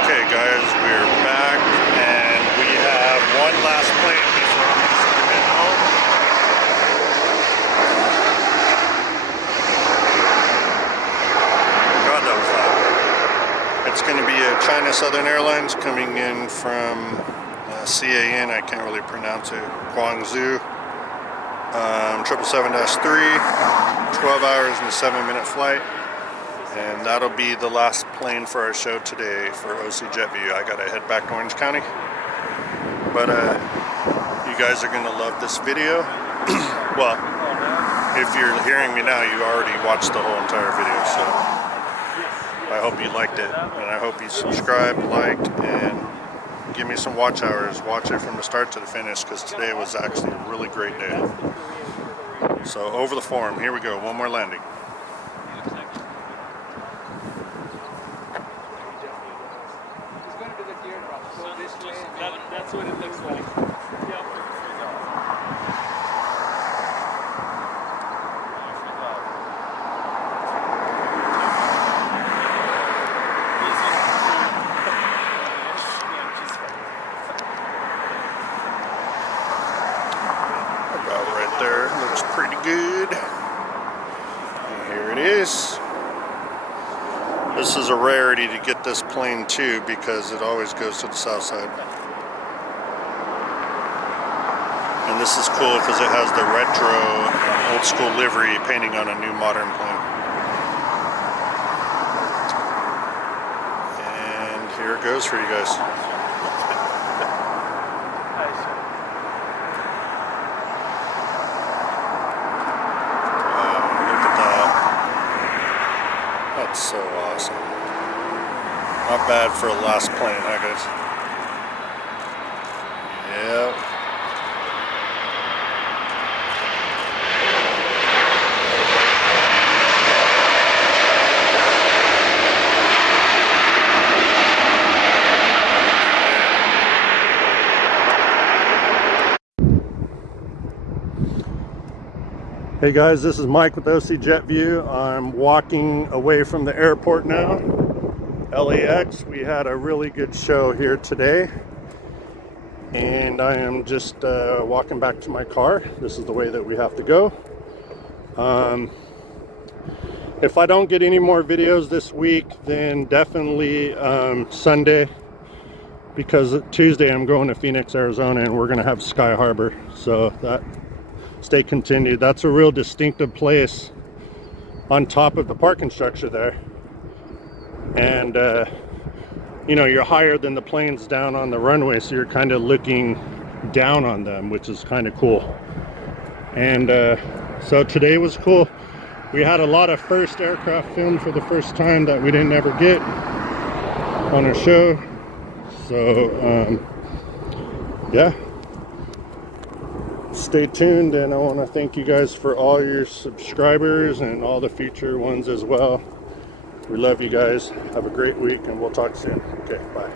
Okay guys, we're back and we have one last plane before we head home. God, that was loud. It's going to be a China Southern Airlines coming in from CAN, I can't really pronounce it, Guangzhou. 777-3, 12 hours and a 7-minute flight. And that'll be the last plane for our show today for OC JetView. I gotta head back to Orange County. But you guys are gonna love this video. Well, if you're hearing me now, you already watched the whole entire video, so I hope you liked it. And I hope you subscribe, like, and give me some watch hours. Watch it from the start to the finish, because today was actually a really great day. So over the forum, here we go, one more landing. That's what it looks like. Yep. About right there, looks pretty good. And here it is. This is a rarity to get this plane too, because it always goes to the south side. And this is cool because it has the retro old school livery painting on a new modern plane. And here it goes for you guys. Wow, look at that. That's so awesome. Not bad for a last plane, huh guys? Yep. Hey guys, this is Mike with OC JetView. I'm walking away from the airport now. LAX, we had a really good show here today. And I am just walking back to my car. This is the way that we have to go. If I don't get any more videos this week, then definitely Sunday. Because Tuesday I'm going to Phoenix, Arizona, and we're gonna have Sky Harbor. So that stay continued. That's a real distinctive place on top of the parking structure there. And you know, you're higher than the planes down on the runway, so you're kind of looking down on them, which is kind of cool. And so today was cool. We had a lot of first aircraft filmed for the first time that we didn't ever get on our show. So yeah, stay tuned, and I want to thank you guys for all your subscribers and all the future ones as well. We love you guys. Have a great week, and we'll talk soon. Okay, bye.